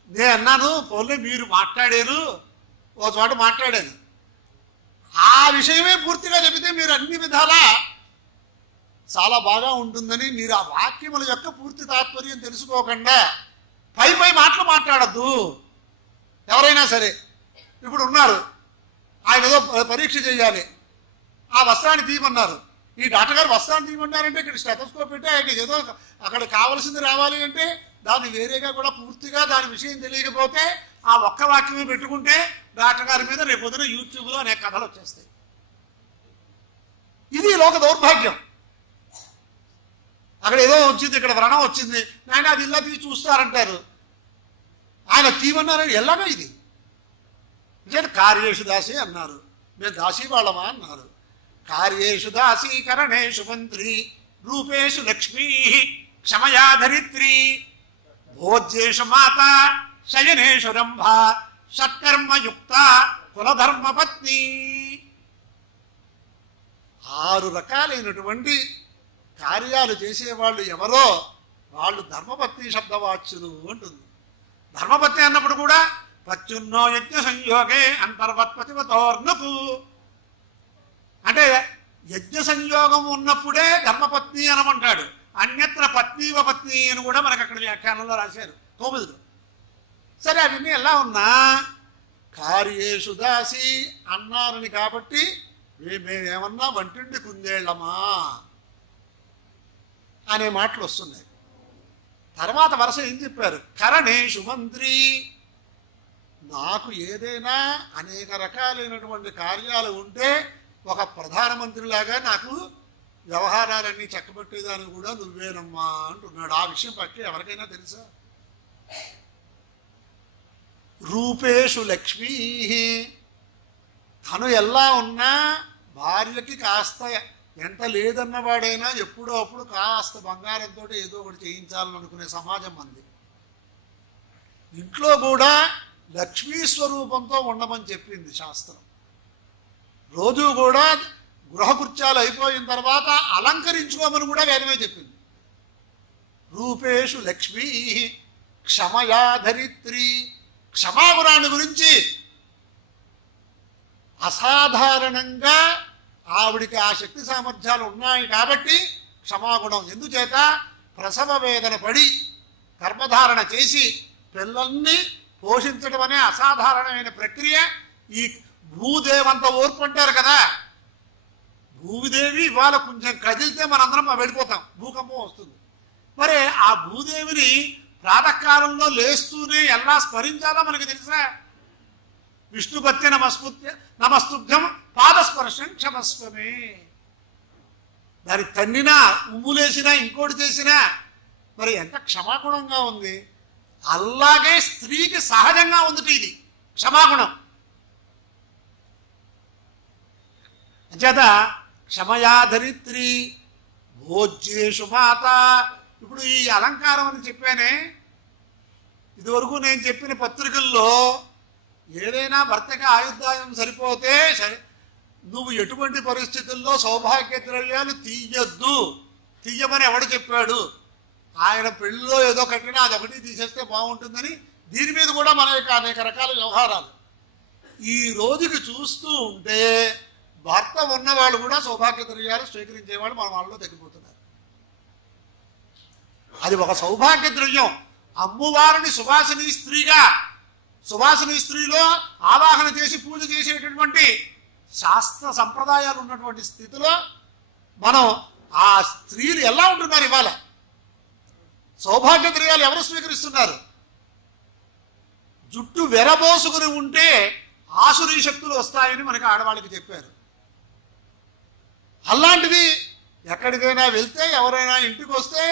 నేను అన్నాను, పోలే మీరు మాట్లాడారు, ఓ చోట మాట్లాడాను, ఆ విషయమే పూర్తిగా చెబితే మీరు అన్ని విధాలా చాలా బాగా ఉంటుందని మీరు ఆ వాక్యముల యొక్క పూర్తి తాత్పర్యం తెలుసుకోకుండా పై మాటలు మాట్లాడద్దు. ఎవరైనా సరే ఇప్పుడు ఉన్నారు, ఆయన ఏదో పరీక్ష చేయాలి, ఆ వస్త్రాన్ని తీయమన్నారు, ఈ డాక్టర్ గారు వస్త్రాన్ని తీయమన్నారంటే ఇక్కడ స్టెథోస్కోప్ పెట్టి ఆయన ఏదో అక్కడ కావాల్సింది రావాలి అంటే దాన్ని వేరేగా కూడా పూర్తిగా దాని విషయం తెలియకపోతే ఆ ఒక్క వాక్యమే పెట్టుకుంటే డాక్టర్ గారి మీద రేపు పొద్దున యూట్యూబ్లో అనేక కథలు వచ్చేస్తాయి. ఇది లోక దౌర్భాగ్యం. అక్కడ ఏదో వచ్చింది, ఇక్కడ వ్రణం వచ్చింది, నాయన అది ఇలా తీసి చూస్తారంటారు, ఆయన తీయమన్నారని ఎలాగో ఇది కార్యేషు దాసి అన్నారు, మేము దాసి వాళ్ళమా అన్నారు. కార్యేషు దాసి కరణేషు మంత్రి రూపేషు లక్ష్మీ క్షమయా ధరిత్రి భోజ్యేషు మాత శయనేషు రంభ సత్కర్మయుక్త కులధర్మపత్ని. 6 రకాలైనటువంటి కార్యాలు చేసేవాళ్ళు ఎవరో వాళ్ళు ధర్మపత్ని శబ్దవాచ్యులు అంటుంది. ధర్మపత్ని అన్నప్పుడు కూడా పత్యున్నో యజ్ఞ సంయోగే అంతర్వత్పతివతోర్నకు అంటే యజ్ఞ సంయోగం ఉన్నప్పుడే ధర్మపత్ని అనమంటాడు. అన్యత్ర పత్నీవ పత్ని అని కూడా మనకు అక్కడ వ్యాఖ్యానంలో రాశారు 9లో. సరే అవన్నీ ఎలా ఉన్నా కార్యేషు దాసి అన్నారని కాబట్టి మేమేమన్నా వంటింటి కుందేళ్ళమా అనే మాటలు వస్తున్నాయి. తర్వాత వరుస ఏం చెప్పారు, కరణేషు మంత్రి, నాకు ఏదైనా అనేక రకాలైనటువంటి కార్యాలు ఉంటే ఒక ప్రధానమంత్రిలాగా నాకు వ్యవహారాలన్నీ చక్కబెట్టేదాన్ని కూడా నువ్వేనమ్మా అంటున్నాడు. ఆ విషయం పట్టి ఎవరికైనా తెలుసా? రూపేషు లక్ష్మీ, తను ఎలా ఉన్నా భార్యకి కాస్త ఎంత లేదన్నవాడైనా ఎప్పుడో అప్పుడు కాస్త బంగారంతో ఏదో ఒకటి చేయించాలని అనుకునే సమాజం మంది. ఇంట్లో కూడా లక్ష్మీ స్వరూపంతో ఉండమని చెప్పింది శాస్త్రం. రోజు కూడా గృహకృత్యాలు అయిపోయిన తర్వాత అలంకరించుకోమని కూడా వేదమే చెప్పింది. రూపేషు లక్ష్మీ క్షమయా ధరిత్రి, క్షమాగుణాన్ని గురించి అసాధారణంగా ఆవిడికి ఆ శక్తి సామర్థ్యాలు ఉన్నాయి కాబట్టి క్షమాగుణం. ఎందుచేత ప్రసవ వేదన పడి గర్భధారణ చేసి పిల్లల్ని పోషించడం అనే అసాధారణమైన ప్రక్రియ. ఈ భూదేవంత ఓర్పు అంటారు కదా, భూదేవి ఇవాళ కొంచెం కదిలితే మనందరం వెళ్ళిపోతాం, భూకంపం వస్తుంది. మరి ఆ భూదేవిని ప్రాతకాలంలో లేస్తూనే ఎలా స్మరించాలో మనకు తెలుసా? విష్ణుపత్య నమస్తుభ్యం పాదస్పర్శం క్షమస్వమే. దాని తన్నినా ఉమ్ములేసినా ఇంకోటి చేసినా మరి ఎంత క్షమాగుణంగా ఉంది. అలాగే స్త్రీకి సహజంగా ఉంది ఇది క్షమాగుణం. అంచేత క్షమయా ధరిత్రి భోజ్యేషు మాత. ఇప్పుడు ఈ అలంకారం అని చెప్పానే, ఇదివరకు నేను చెప్పిన పత్రికల్లో ఏదైనా భర్తకి ఆయుర్దాయం సరిపోతే నువ్వు ఎటువంటి పరిస్థితుల్లో సౌభాగ్య ద్రవ్యాలు తీయమని ఎవడు చెప్పాడు? ఆయన పెళ్ళిలో ఏదో కట్టినా అదొకటి తీసేస్తే బాగుంటుందని దీని మీద కూడా మన యొక్క అనేక రకాల వ్యవహారాలు. ఈ రోజుకి చూస్తూ ఉంటే భర్త ఉన్నవాళ్ళు కూడా సౌభాగ్య ద్రవ్యాలు స్వీకరించేవాళ్ళు మన వాళ్ళలో తగ్గిపోతున్నారు. అది ఒక సౌభాగ్య ద్రవ్యం. అమ్మవారిని సువాసిని స్త్రీలో ఆవాహన చేసి పూజ చేసేటటువంటి శాస్త్ర సంప్రదాయాలు ఉన్నటువంటి స్థితిలో మనం ఆ స్త్రీలు ఎలా ఉంటున్నారు ఇవాళ? సౌభాగ్య ద్రవ్యాలు ఎవరు స్వీకరిస్తున్నారు? జుట్టు వెరబోసుకుని ఉంటే ఆసురీ శక్తులు వస్తాయని మనకి ఆడవాళ్ళకి చెప్పారు. అలాంటిది ఎక్కడికైనా వెళ్తే ఎవరైనా ఇంటికి వస్తే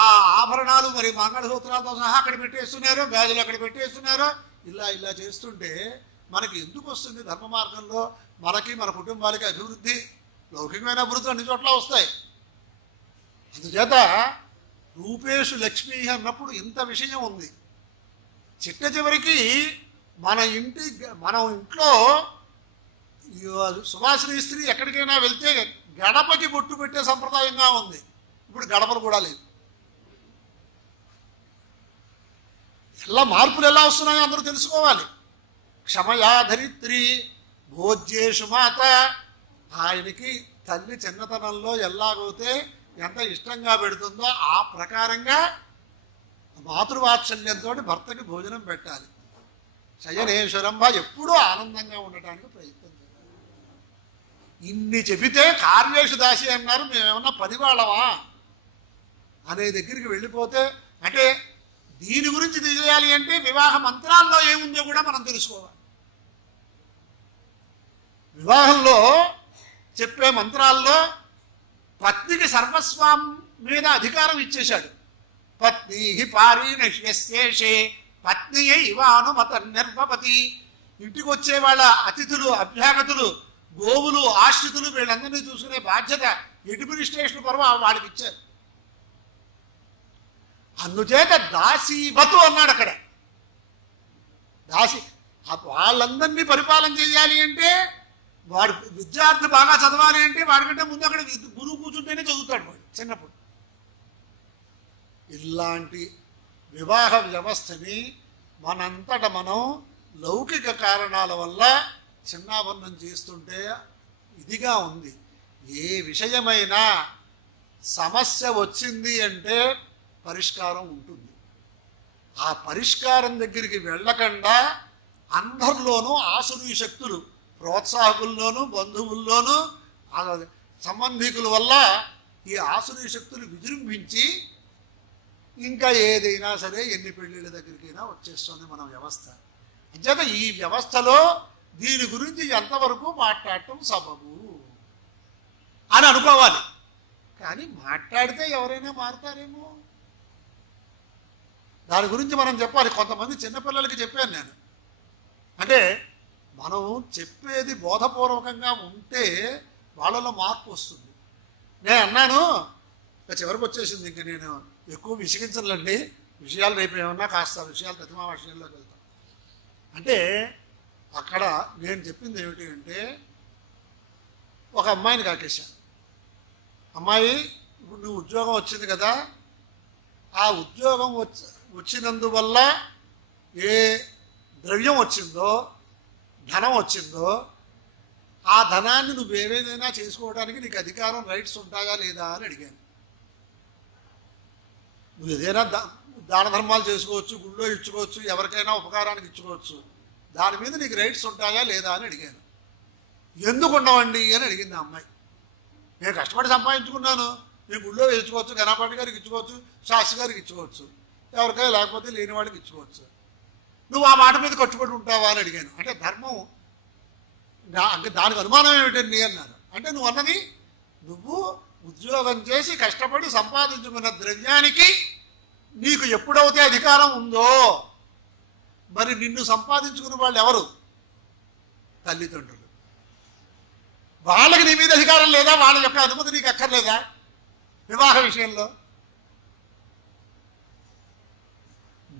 ఆ ఆభరణాలు మరి మంగళసూత్రాలతో సహా అక్కడ పెట్టేస్తున్నారు, గాజులు అక్కడ పెట్టేస్తున్నారు. ఇలా చేస్తుంటే మనకి ఎందుకు వస్తుంది? ధర్మ మార్గంలో మనకి మన కుటుంబాలకి అభివృద్ధి, లౌకికమైన అభివృద్ధి అన్ని చోట్ల వస్తాయి. అందుచేత రూపేషు లక్ష్మి అన్నప్పుడు ఇంత విషయం ఉంది. చిట్ట చివరికి మన ఇంట్లో సువాసిని స్త్రీ ఎక్కడికైనా వెళ్తే గడపకి బొట్టు పెట్టే సంప్రదాయంగా ఉంది. ఇప్పుడు గడపలు కూడా లేదు. ఎలా మార్పులు ఎలా వస్తున్నాయో అందరూ తెలుసుకోవాలి. క్షమయా ధరిత్రి భోజ్యేషు మాత. ఆయనకి తల్లి చిన్నతనంలో ఎలాగైతే ఎంత ఇష్టంగా పెడుతుందో ఆ ప్రకారంగా మాతృవాత్సల్యంతో భర్తకి భోజనం పెట్టాలి. శయనేశ్వరంభ ఎప్పుడూ ఆనందంగా ఉండటానికి ప్రయత్నం చేయాలి. ఇన్ని చెబితే కార్యేషు దాసి అన్నారు. మేమేమన్నా పనివాళ్ళమా అనే దగ్గరికి వెళ్ళిపోతే, అంటే దీని గురించి తెలియాలి అంటే వివాహ మంత్రాల్లో ఏముందో కూడా మనం తెలుసుకోవాలి. వివాహంలో చెప్పే మంత్రాల్లో పత్నికి సర్వస్వం మీద అధికారం ఇచ్చేశాడు. పత్ని పారీణశ్యేషే పత్నియే ఇవానుమత నిర్వపతి. ఇంటికి వచ్చే వాళ్ళ అతిథులు, అభ్యాగతులు, గోవులు, ఆశ్రితులు వీళ్ళందరినీ చూసుకునే బాధ్యత అడ్మినిస్ట్రేషన్ పర్వ వాడికి ఇచ్చారు. అందుచేత దాసీవతు అన్నాడు అక్కడ. దాసి వాళ్ళందరినీ పరిపాలన చేయాలి అంటే వాడు విద్యార్థి బాగా చదవాలి అంటే వాడికంటే ముందు అక్కడ గురువు కూర్చుంటేనే చదువుతాడు వాడు చిన్నప్పుడు. ఇలాంటి వివాహ వ్యవస్థని మనంతట మనం లౌకిక కారణాల వల్ల చిన్నాభన్నం చేస్తుంటే ఇదిగా ఉంది. ఏ విషయమైనా సమస్య వచ్చింది అంటే పరిష్కారం ఉంటుంది. ఆ పరిష్కారం దగ్గరికి వెళ్ళకుండా అందరిలోనూ ఆసురీ శక్తులు, ప్రోత్సాహకుల్లోనూ బంధువుల్లోనూ సంబంధికుల వల్ల ఈ ఆసురీ శక్తులు విజృంభించి ఇంకా ఏదైనా సరే ఎన్ని పెళ్ళిళ్ళ దగ్గరికైనా వచ్చేస్తుంది మన వ్యవస్థ. అంచేత ఈ వ్యవస్థలో దీని గురించి ఎంతవరకు మాట్లాడటం సబబు అని అనుకోవాలి. కానీ మాట్లాడితే ఎవరైనా మారుతారేమో, దాని గురించి మనం చెప్పాలి. కొంతమంది చిన్నపిల్లలకి చెప్పాను నేను. అంటే మనం చెప్పేది బోధపూర్వకంగా ఉంటే వాళ్ళలో మార్పు వస్తుంది. నేను అన్నాను, చివరికి వచ్చేసింది, ఇంకా నేను ఎక్కువ విసిగించనులేండి, విషయాలు రేపు ఏమన్నా కాస్త విషయాలు ప్రతిమా విషయంలోకి వెళ్తాం. అంటే అక్కడ నేను చెప్పింది ఏమిటి అంటే, ఒక అమ్మాయిని కాకేశాను. అమ్మాయి, ఇప్పుడు నువ్వు ఉద్యోగం వచ్చింది కదా, ఆ ఉద్యోగం వచ్చినందువల్ల ఏ ద్రవ్యం వచ్చిందో, ధనం వచ్చిందో, ఆ ధనాన్ని నువ్వు ఏవేదైనా చేసుకోవడానికి నీకు అధికారం, రైట్స్ ఉంటాయా లేదా అని అడిగాను. నువ్వు ఏదైనా దాన ధర్మాలు చేసుకోవచ్చు, గుళ్ళో ఇచ్చుకోవచ్చు, ఎవరికైనా ఉపకారానికి ఇచ్చుకోవచ్చు, దాని మీద నీకు రైట్స్ ఉంటాయా లేదా అని అడిగాను. ఎందుకు ఉండవండి అని అడిగింది ఆ అమ్మాయి. నేను కష్టపడి సంపాదించుకున్నాను, నేను గుళ్ళో ఇచ్చుకోవచ్చు, గణపాటి గారికి ఇచ్చుకోవచ్చు, శాస్త్రి గారికి ఇచ్చుకోవచ్చు, ఎవరికైనా లేకపోతే లేని వాడికి ఇచ్చుకోవచ్చు. నువ్వు ఆ మాట మీద కట్టుబడి ఉంటావా అని అడిగాను. అంటే ధర్మం దానికి అనుమానం ఏమిటండి అన్నారు. అంటే నువ్వు అన్నది, నువ్వు ఉద్యోగం చేసి కష్టపడి సంపాదించుకున్న ద్రవ్యానికి నీకు ఎప్పుడైతే అధికారం ఉందో, మరి నిన్ను సంపాదించుకున్న వాళ్ళు ఎవరు? తల్లిదండ్రులు. వాళ్ళకి నీ మీద అధికారం లేదా? వాళ్ళ యొక్క అనుమతి నీకు అక్కర్లేదా వివాహ విషయంలో?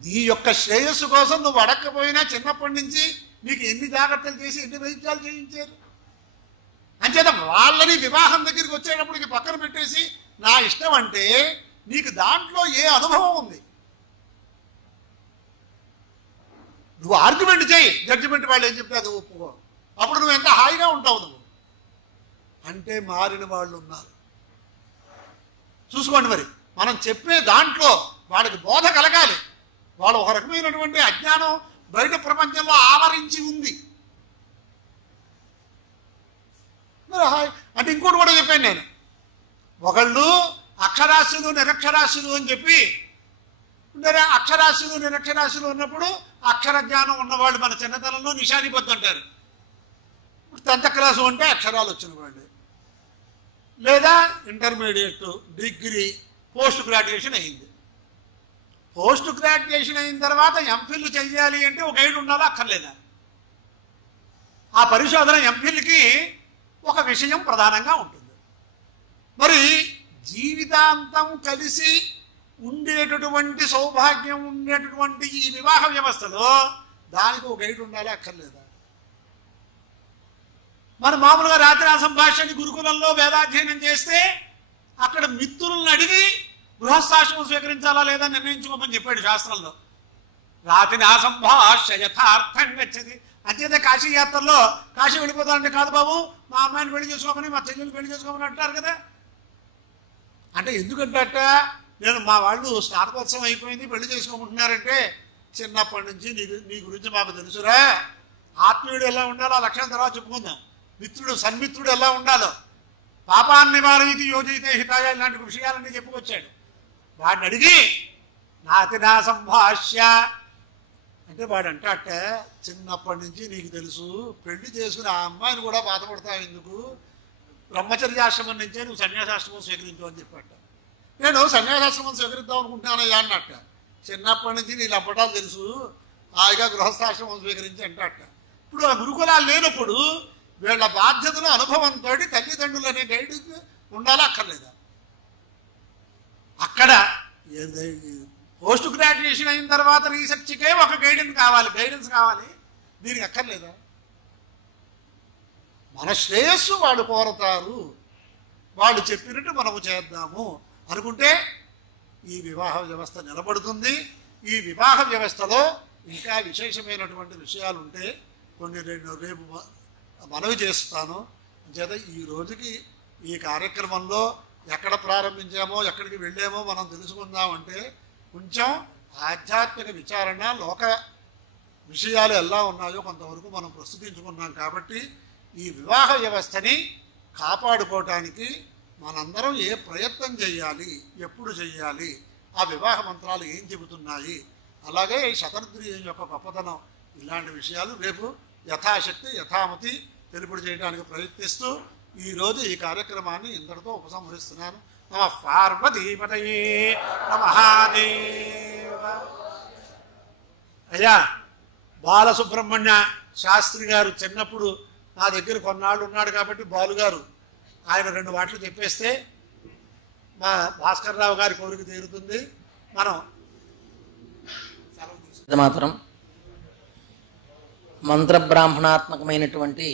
నీ యొక్క శ్రేయస్సు కోసం నువ్వు అడగకపోయినా చిన్నప్పటి నుంచి నీకు ఎన్ని జాగ్రత్తలు చేసి ఎన్ని వైద్యాలు చేయించారు. అంచేత వాళ్ళని వివాహం దగ్గరికి వచ్చేటప్పటికి పక్కన పెట్టేసి నా ఇష్టం అంటే నీకు దాంట్లో ఏ అనుభవం ఉంది? నువ్వు ఆర్గ్యుమెంట్ చేయి, జడ్జిమెంట్ వాళ్ళు ఏం చెప్తే అది ఒప్పుకో, అప్పుడు నువ్వు ఎంత హాయిగా ఉంటావు. నువ్వు అంటే మారిన వాళ్ళు ఉన్నారు. చూసుకోండి, మరి మనం చెప్పే దాంట్లో వాళ్ళకి బోధ కలగాలి. వాళ్ళు ఒక రకమైనటువంటి అజ్ఞానం బయట ప్రపంచంలో ఆవరించి ఉంది. మరి అంటే ఇంకోటి కూడా చెప్పాను నేను. ఒకళ్ళు అక్షరాస్యులు నిరక్షరాస్యులు అని చెప్పి అక్షరాస్యులు నిరక్షరాస్యులు ఉన్నప్పుడు అక్షర జ్ఞానం ఉన్నవాళ్ళు మన చిన్నతనంలో నిషానిబద్ధం అంటారు. ఇప్పుడు 10th క్లాసు అంటే అక్షరాలు వచ్చిన వాళ్ళు, లేదా ఇంటర్మీడియట్, డిగ్రీ, పోస్ట్ గ్రాడ్యుయేషన్ అయింది. పోస్ట్ గ్రాడ్యుయేషన్ అయిన తర్వాత ఎంఫిల్ చెయ్యాలి అంటే ఒక గైడ్ ఉండాలా అక్కర్లేదా? ఆ పరిశోధన ఎంఫిల్కి ఒక విషయం ప్రధానంగా ఉంటుంది. మరి జీవితాంతం కలిసి ఉండేటటువంటి సౌభాగ్యం ఉండేటటువంటి ఈ వివాహ వ్యవస్థలో దానికి ఒక గైడ్ ఉండాలా అక్కర్లేదా? మన మామూలుగా రాత్రి సంభాషణ గురుకులంలో వేదాధ్యయనం చేస్తే అక్కడ మిత్రులను అడిగి గృహస్థాశ్రమం స్వీకరించాలా లేదా నిర్ణయించుకోమని చెప్పాడు శాస్త్రంలో. రాత్రి సంభాష్య యథార్థం గచ్చది. అంతేతే కాశీ యాత్రలో కాశీ వెళ్ళిపోతానంటే కాదు బాబు మా అమ్మాయిని పెళ్లి చేసుకోమని మా చెల్లెలు పెళ్లి చేసుకోమని అంటారు కదా. అంటే ఎందుకంటట నేను మా వాళ్ళు స్నాతకోత్సవం అయిపోయింది పెళ్లి చేసుకోమంటున్నారంటే చిన్నప్పటి నుంచి నీ గురించి మాకు తెలుసురా, ఆత్మీయుడు ఎలా ఉండాలో ఆ లక్షణం తర్వాత చెప్పుకుందాం, మిత్రుడు సన్మిత్రుడు ఎలా ఉండాలో, పాపాన్ని వారైతే యోజయితే హితాయ ఇలాంటి విషయాలన్నీ చెప్పుకొచ్చాడు. వాడిని అడిగి నా సంభాష్య అంటే వాడు అంటాట చిన్నప్పటి నుంచి నీకు తెలుసు పెళ్లి చేసుకుని ఆ అమ్మాయిని కూడా బాధపడతావు ఎందుకు, బ్రహ్మచర్యాశ్రమం నుంచే నువ్వు సన్యాసాశ్రమం స్వీకరించు అని చెప్పాట. నేను సన్యాసాశ్రమం స్వీకరిద్దాం అనుకుంటున్నానయ్యా అన్నట్ట. చిన్నప్పటి నుంచి నీ లంపటాలు తెలుసు హాయిగా గృహస్థాశ్రమం స్వీకరించి అంటాట. ఇప్పుడు ఆ గురుకులాలు లేనప్పుడు వీళ్ళ బాధ్యతలు అనుభవంతో తల్లిదండ్రులు అనే గైడ్ ఉండాలా అక్కర్లేదా? అక్కడ పోస్ట్ గ్రాడ్యుయేషన్ అయిన తర్వాత రీసెర్చ్కే ఒక గైడెన్స్ కావాలి, దీనికి అక్కర్లేదా? మన శ్రేయస్సు వాళ్ళు కోరతారు, వాళ్ళు చెప్పినట్టు మనము చేద్దాము అనుకుంటే ఈ వివాహ వ్యవస్థ నిలబడుతుంది. ఈ వివాహ వ్యవస్థలో ఇంకా విశేషమైనటువంటి విషయాలు ఉంటే కొన్ని రేపు మనవి చేస్తాను. చేత ఈ రోజుకి ఈ కార్యక్రమంలో ఎక్కడ ప్రారంభించామో ఎక్కడికి వెళ్ళామో మనం తెలుసుకుందామంటే కొంచెం ఆధ్యాత్మిక విచారణ లోక విషయాలు ఎలా ఉన్నాయో కొంతవరకు మనం ప్రస్తుతించుకున్నాం. కాబట్టి ఈ వివాహ వ్యవస్థని కాపాడుకోవటానికి మనందరం ఏ ప్రయత్నం చేయాలి, ఎప్పుడు చేయాలి, ఆ వివాహ మంత్రాలు ఏం చెబుతున్నాయి, అలాగే ఈ శతరుద్రియం యొక్క గొప్పతనం, ఇలాంటి విషయాలు రేపు యథాశక్తి యథామతి తెలుపుడు చేయడానికి ప్రయత్నిస్తూ ఈరోజు ఈ కార్యక్రమాన్ని ఇంతటితో ఉపసంహరిస్తున్నాను. నమ పార్వతీపతయే మహాదేవ. అయ్యా బాలసుబ్రహ్మణ్య శాస్త్రి గారు చిన్నప్పుడు నా దగ్గర కొన్నాళ్ళు ఉన్నాడు కాబట్టి బాలుగారు ఆయన 2 మాటలు చెప్పేస్తే మా భాస్కర్ రావు గారి కోరిక తీరుతుంది. మనం మాత్రం మంత్రబ్రాహ్మణాత్మకమైనటువంటి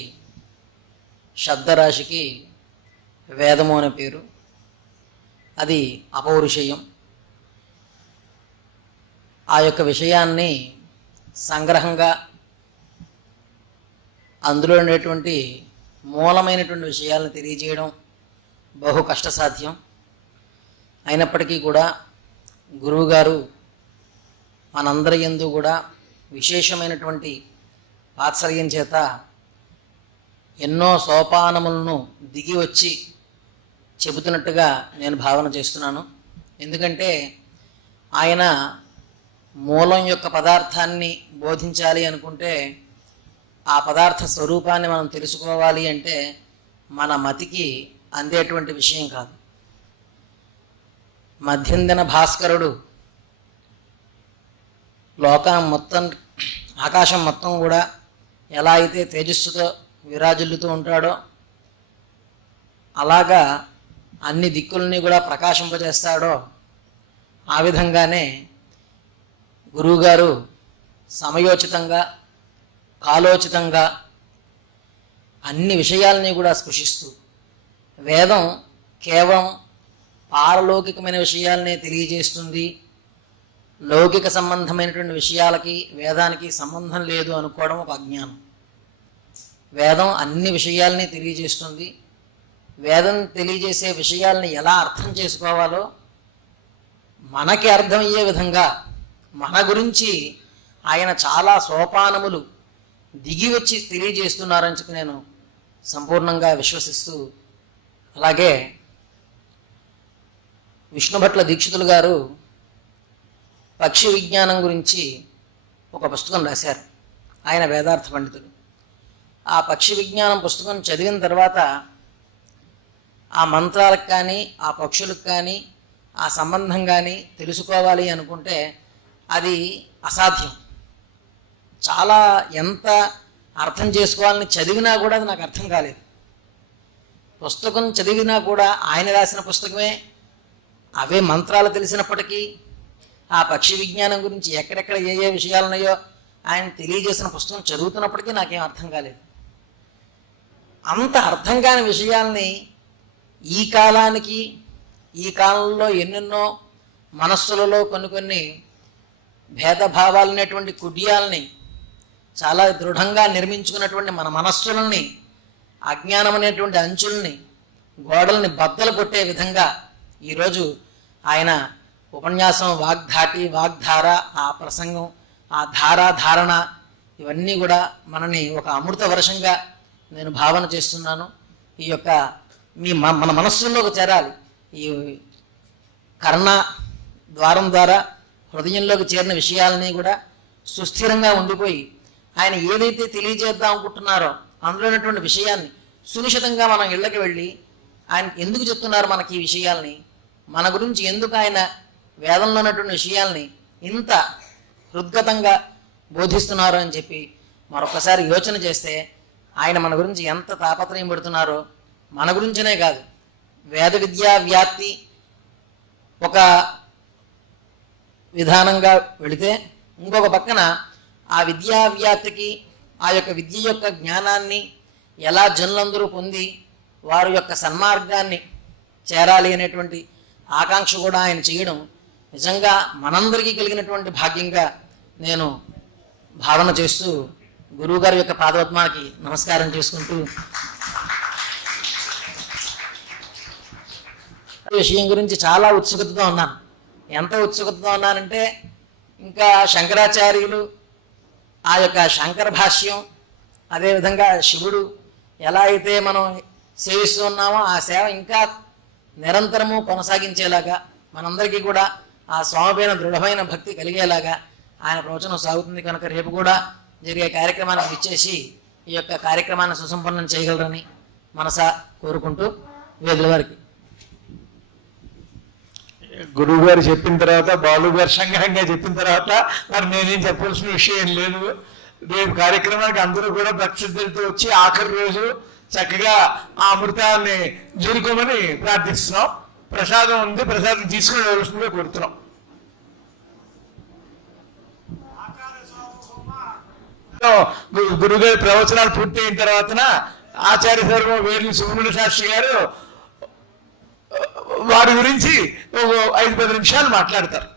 శబ్దరాశికి వేదము అనే పేరు. అది అపౌరుషేయం. ఆ యొక్క విషయాన్ని సంగ్రహంగా అందులో ఉండేటువంటి మూలమైనటువంటి విషయాలను తెలియజేయడం బహు కష్టసాధ్యం. అయినప్పటికీ కూడా గురువుగారు మనందరి యందు కూడా విశేషమైనటువంటి వాత్సల్యం చేత ఎన్నో సోపానములను దిగి వచ్చి చెబుతున్నట్టుగా నేను భావన చేస్తున్నాను. ఎందుకంటే ఆయన మూలం యొక్క పదార్థాన్ని బోధించాలి అనుకుంటే ఆ పదార్థ స్వరూపాన్ని మనం తెలుసుకోవాలి అంటే మన మతికి అందేటువంటి విషయం కాదు. మధ్యందిన భాస్కరుడు ఆకాశం మొత్తం కూడా ఎలా అయితే తేజస్సుతో విరాజిల్లుతూ ఉంటాడో అలాగా అన్ని దిక్కుల్ని కూడా ప్రకాశింపజేస్తాడో ఆ విధంగానే గురువుగారు సమయోచితంగా కాలోచితంగా అన్ని విషయాల్ని కూడా స్పృశిస్తూ వేదం కేవలం పారలౌకికమైన విషయాలనే తెలియజేస్తుంది, లౌకిక సంబంధమైనటువంటి విషయాలకి వేదానికి సంబంధం లేదు అనుకోవడం ఒక అజ్ఞానం. వేదం అన్ని విషయాల్ని తెలియజేస్తుంది. వేదం తెలియజేసే విషయాల్ని ఎలా అర్థం చేసుకోవాలో మనకి అర్థమయ్యే విధంగా మన గురించి ఆయన చాలా సోపానములు దిగి వచ్చి తెలియజేస్తున్నారని చెప్పి నేను సంపూర్ణంగా విశ్వసిస్తూ, అలాగే విష్ణుభట్ల దీక్షితులు గారు పక్షి విజ్ఞానం గురించి ఒక పుస్తకం రాశారు ఆయన, వేదార్థ పండితుడు. ఆ పక్షి విజ్ఞానం పుస్తకం చదివిన తర్వాత ఆ మంత్రాలకు కానీ ఆ పక్షులకు కానీ ఆ సంబంధం కానీ తెలుసుకోవాలి అనుకుంటే అది అసాధ్యం. చాలా ఎంత అర్థం చేసుకోవాలని చదివినా కూడా అది నాకు అర్థం కాలేదు. పుస్తకం చదివినా కూడా ఆయన రాసిన పుస్తకమే, అవే మంత్రాలు తెలిసినప్పటికీ ఆ పక్షి విజ్ఞానం గురించి ఎక్కడెక్కడ ఏ ఏ విషయాలు ఉన్నాయో ఆయన తెలియజేసిన పుస్తకం చదువుతున్నప్పటికీ నాకేం అర్థం కాలేదు. అంత అర్థం కాని విషయాల్ని ఈ కాలానికి, ఈ కాలంలో ఎన్నెన్నో మనస్సులలో కొన్ని భేదభావాలు అనేటువంటి కుడ్యాలని చాలా దృఢంగా నిర్మించుకున్నటువంటి మన మనస్సులని, అజ్ఞానం అనేటువంటి అంచుల్ని, గోడల్ని బద్దలు కొట్టే విధంగా ఈరోజు ఆయన ఉపన్యాసం, వాగ్ధాటి, వాగ్ధార, ఆ ప్రసంగం, ఆ ధారణ ఇవన్నీ కూడా మనని ఒక అమృత వర్షంగా నేను భావన చేస్తున్నాను. ఈ యొక్క మన మనస్సుల్లోకి చేరాలి. ఈ కర్ణ ద్వారం ద్వారా హృదయంలోకి చేరిన విషయాలని కూడా సుస్థిరంగా ఉండిపోయి ఆయన ఏదైతే తెలియజేద్దాం అనుకుంటున్నారో అందులో ఉన్నటువంటి విషయాన్ని సునిశ్చితంగా మనం ఇళ్ళకి వెళ్ళి ఆయన ఎందుకు చెప్తున్నారు మనకి ఈ విషయాల్ని, మన గురించి ఎందుకు ఆయన వేదంలో ఉన్నటువంటి విషయాల్ని ఇంత హృద్గతంగా బోధిస్తున్నారు అని చెప్పి మరొకసారి యోచన చేస్తే ఆయన మన గురించి ఎంత తాపత్రయం పెడుతున్నారో, మన గురించినే కాదు, వేద విద్యా వ్యాప్తి ఒక విధానంగా వెళితే ఇంకొక పక్కన ఆ విద్యా వ్యాప్తికి, ఆ యొక్క విద్య యొక్క జ్ఞానాన్ని ఎలా జనులందరూ పొంది వారి యొక్క సన్మార్గాన్ని చేరాలి అనేటువంటి ఆకాంక్ష కూడా ఆయన చేయడం నిజంగా మనందరికీ కలిగినటువంటి భాగ్యంగా నేను భావన చేస్తూ గురువుగారి యొక్క పాదపద్మానికి నమస్కారం చేసుకుంటూ విషయం గురించి చాలా ఉత్సుకతతో ఉన్నాను. ఎంత ఉత్సుకతతో ఉన్నానంటే ఇంకా శంకరాచార్యులు ఆ యొక్క శంకర భాష్యం, అదేవిధంగా శివుడు ఎలా అయితే మనం సేవిస్తూ ఉన్నామో ఆ సేవ ఇంకా నిరంతరము కొనసాగించేలాగా మనందరికీ కూడా ఆ స్వామిపైన దృఢమైన భక్తి కలిగేలాగా ఆయన ప్రవచనం సాగుతుంది కనుక రేపు కూడా జరిగే కార్యక్రమానికి విచ్చేసి ఈ యొక్క కార్యక్రమాన్ని సుసంపన్నం చేయగలరని మనసా కోరుకుంటూ వేదుల వారికి. గురువు గారు చెప్పిన తర్వాత, బాలు గారు సంగ్రహంగా చెప్పిన తర్వాత మరి నేనేం చెప్పాల్సిన విషయం లేదు. రేపు కార్యక్రమానికి అందరూ కూడా భక్తితో వచ్చి ఆఖరి రోజు చక్కగా ఆ అమృతాన్ని జూరుకోమని ప్రార్థిస్తున్నాం. ప్రసాదం ఉంది, ప్రసాదం తీసుకుని వెళ్ళవలసిందిగా కోరుతున్నాం. గురుగారి ప్రవచనాలు పూర్తి అయిన తర్వాత ఆచార్య సర్వం వేర్లు సుబ్రహ్మణ్య శాస్త్రి గారు వారి గురించి 5-10 నిమిషాలు మాట్లాడతారు.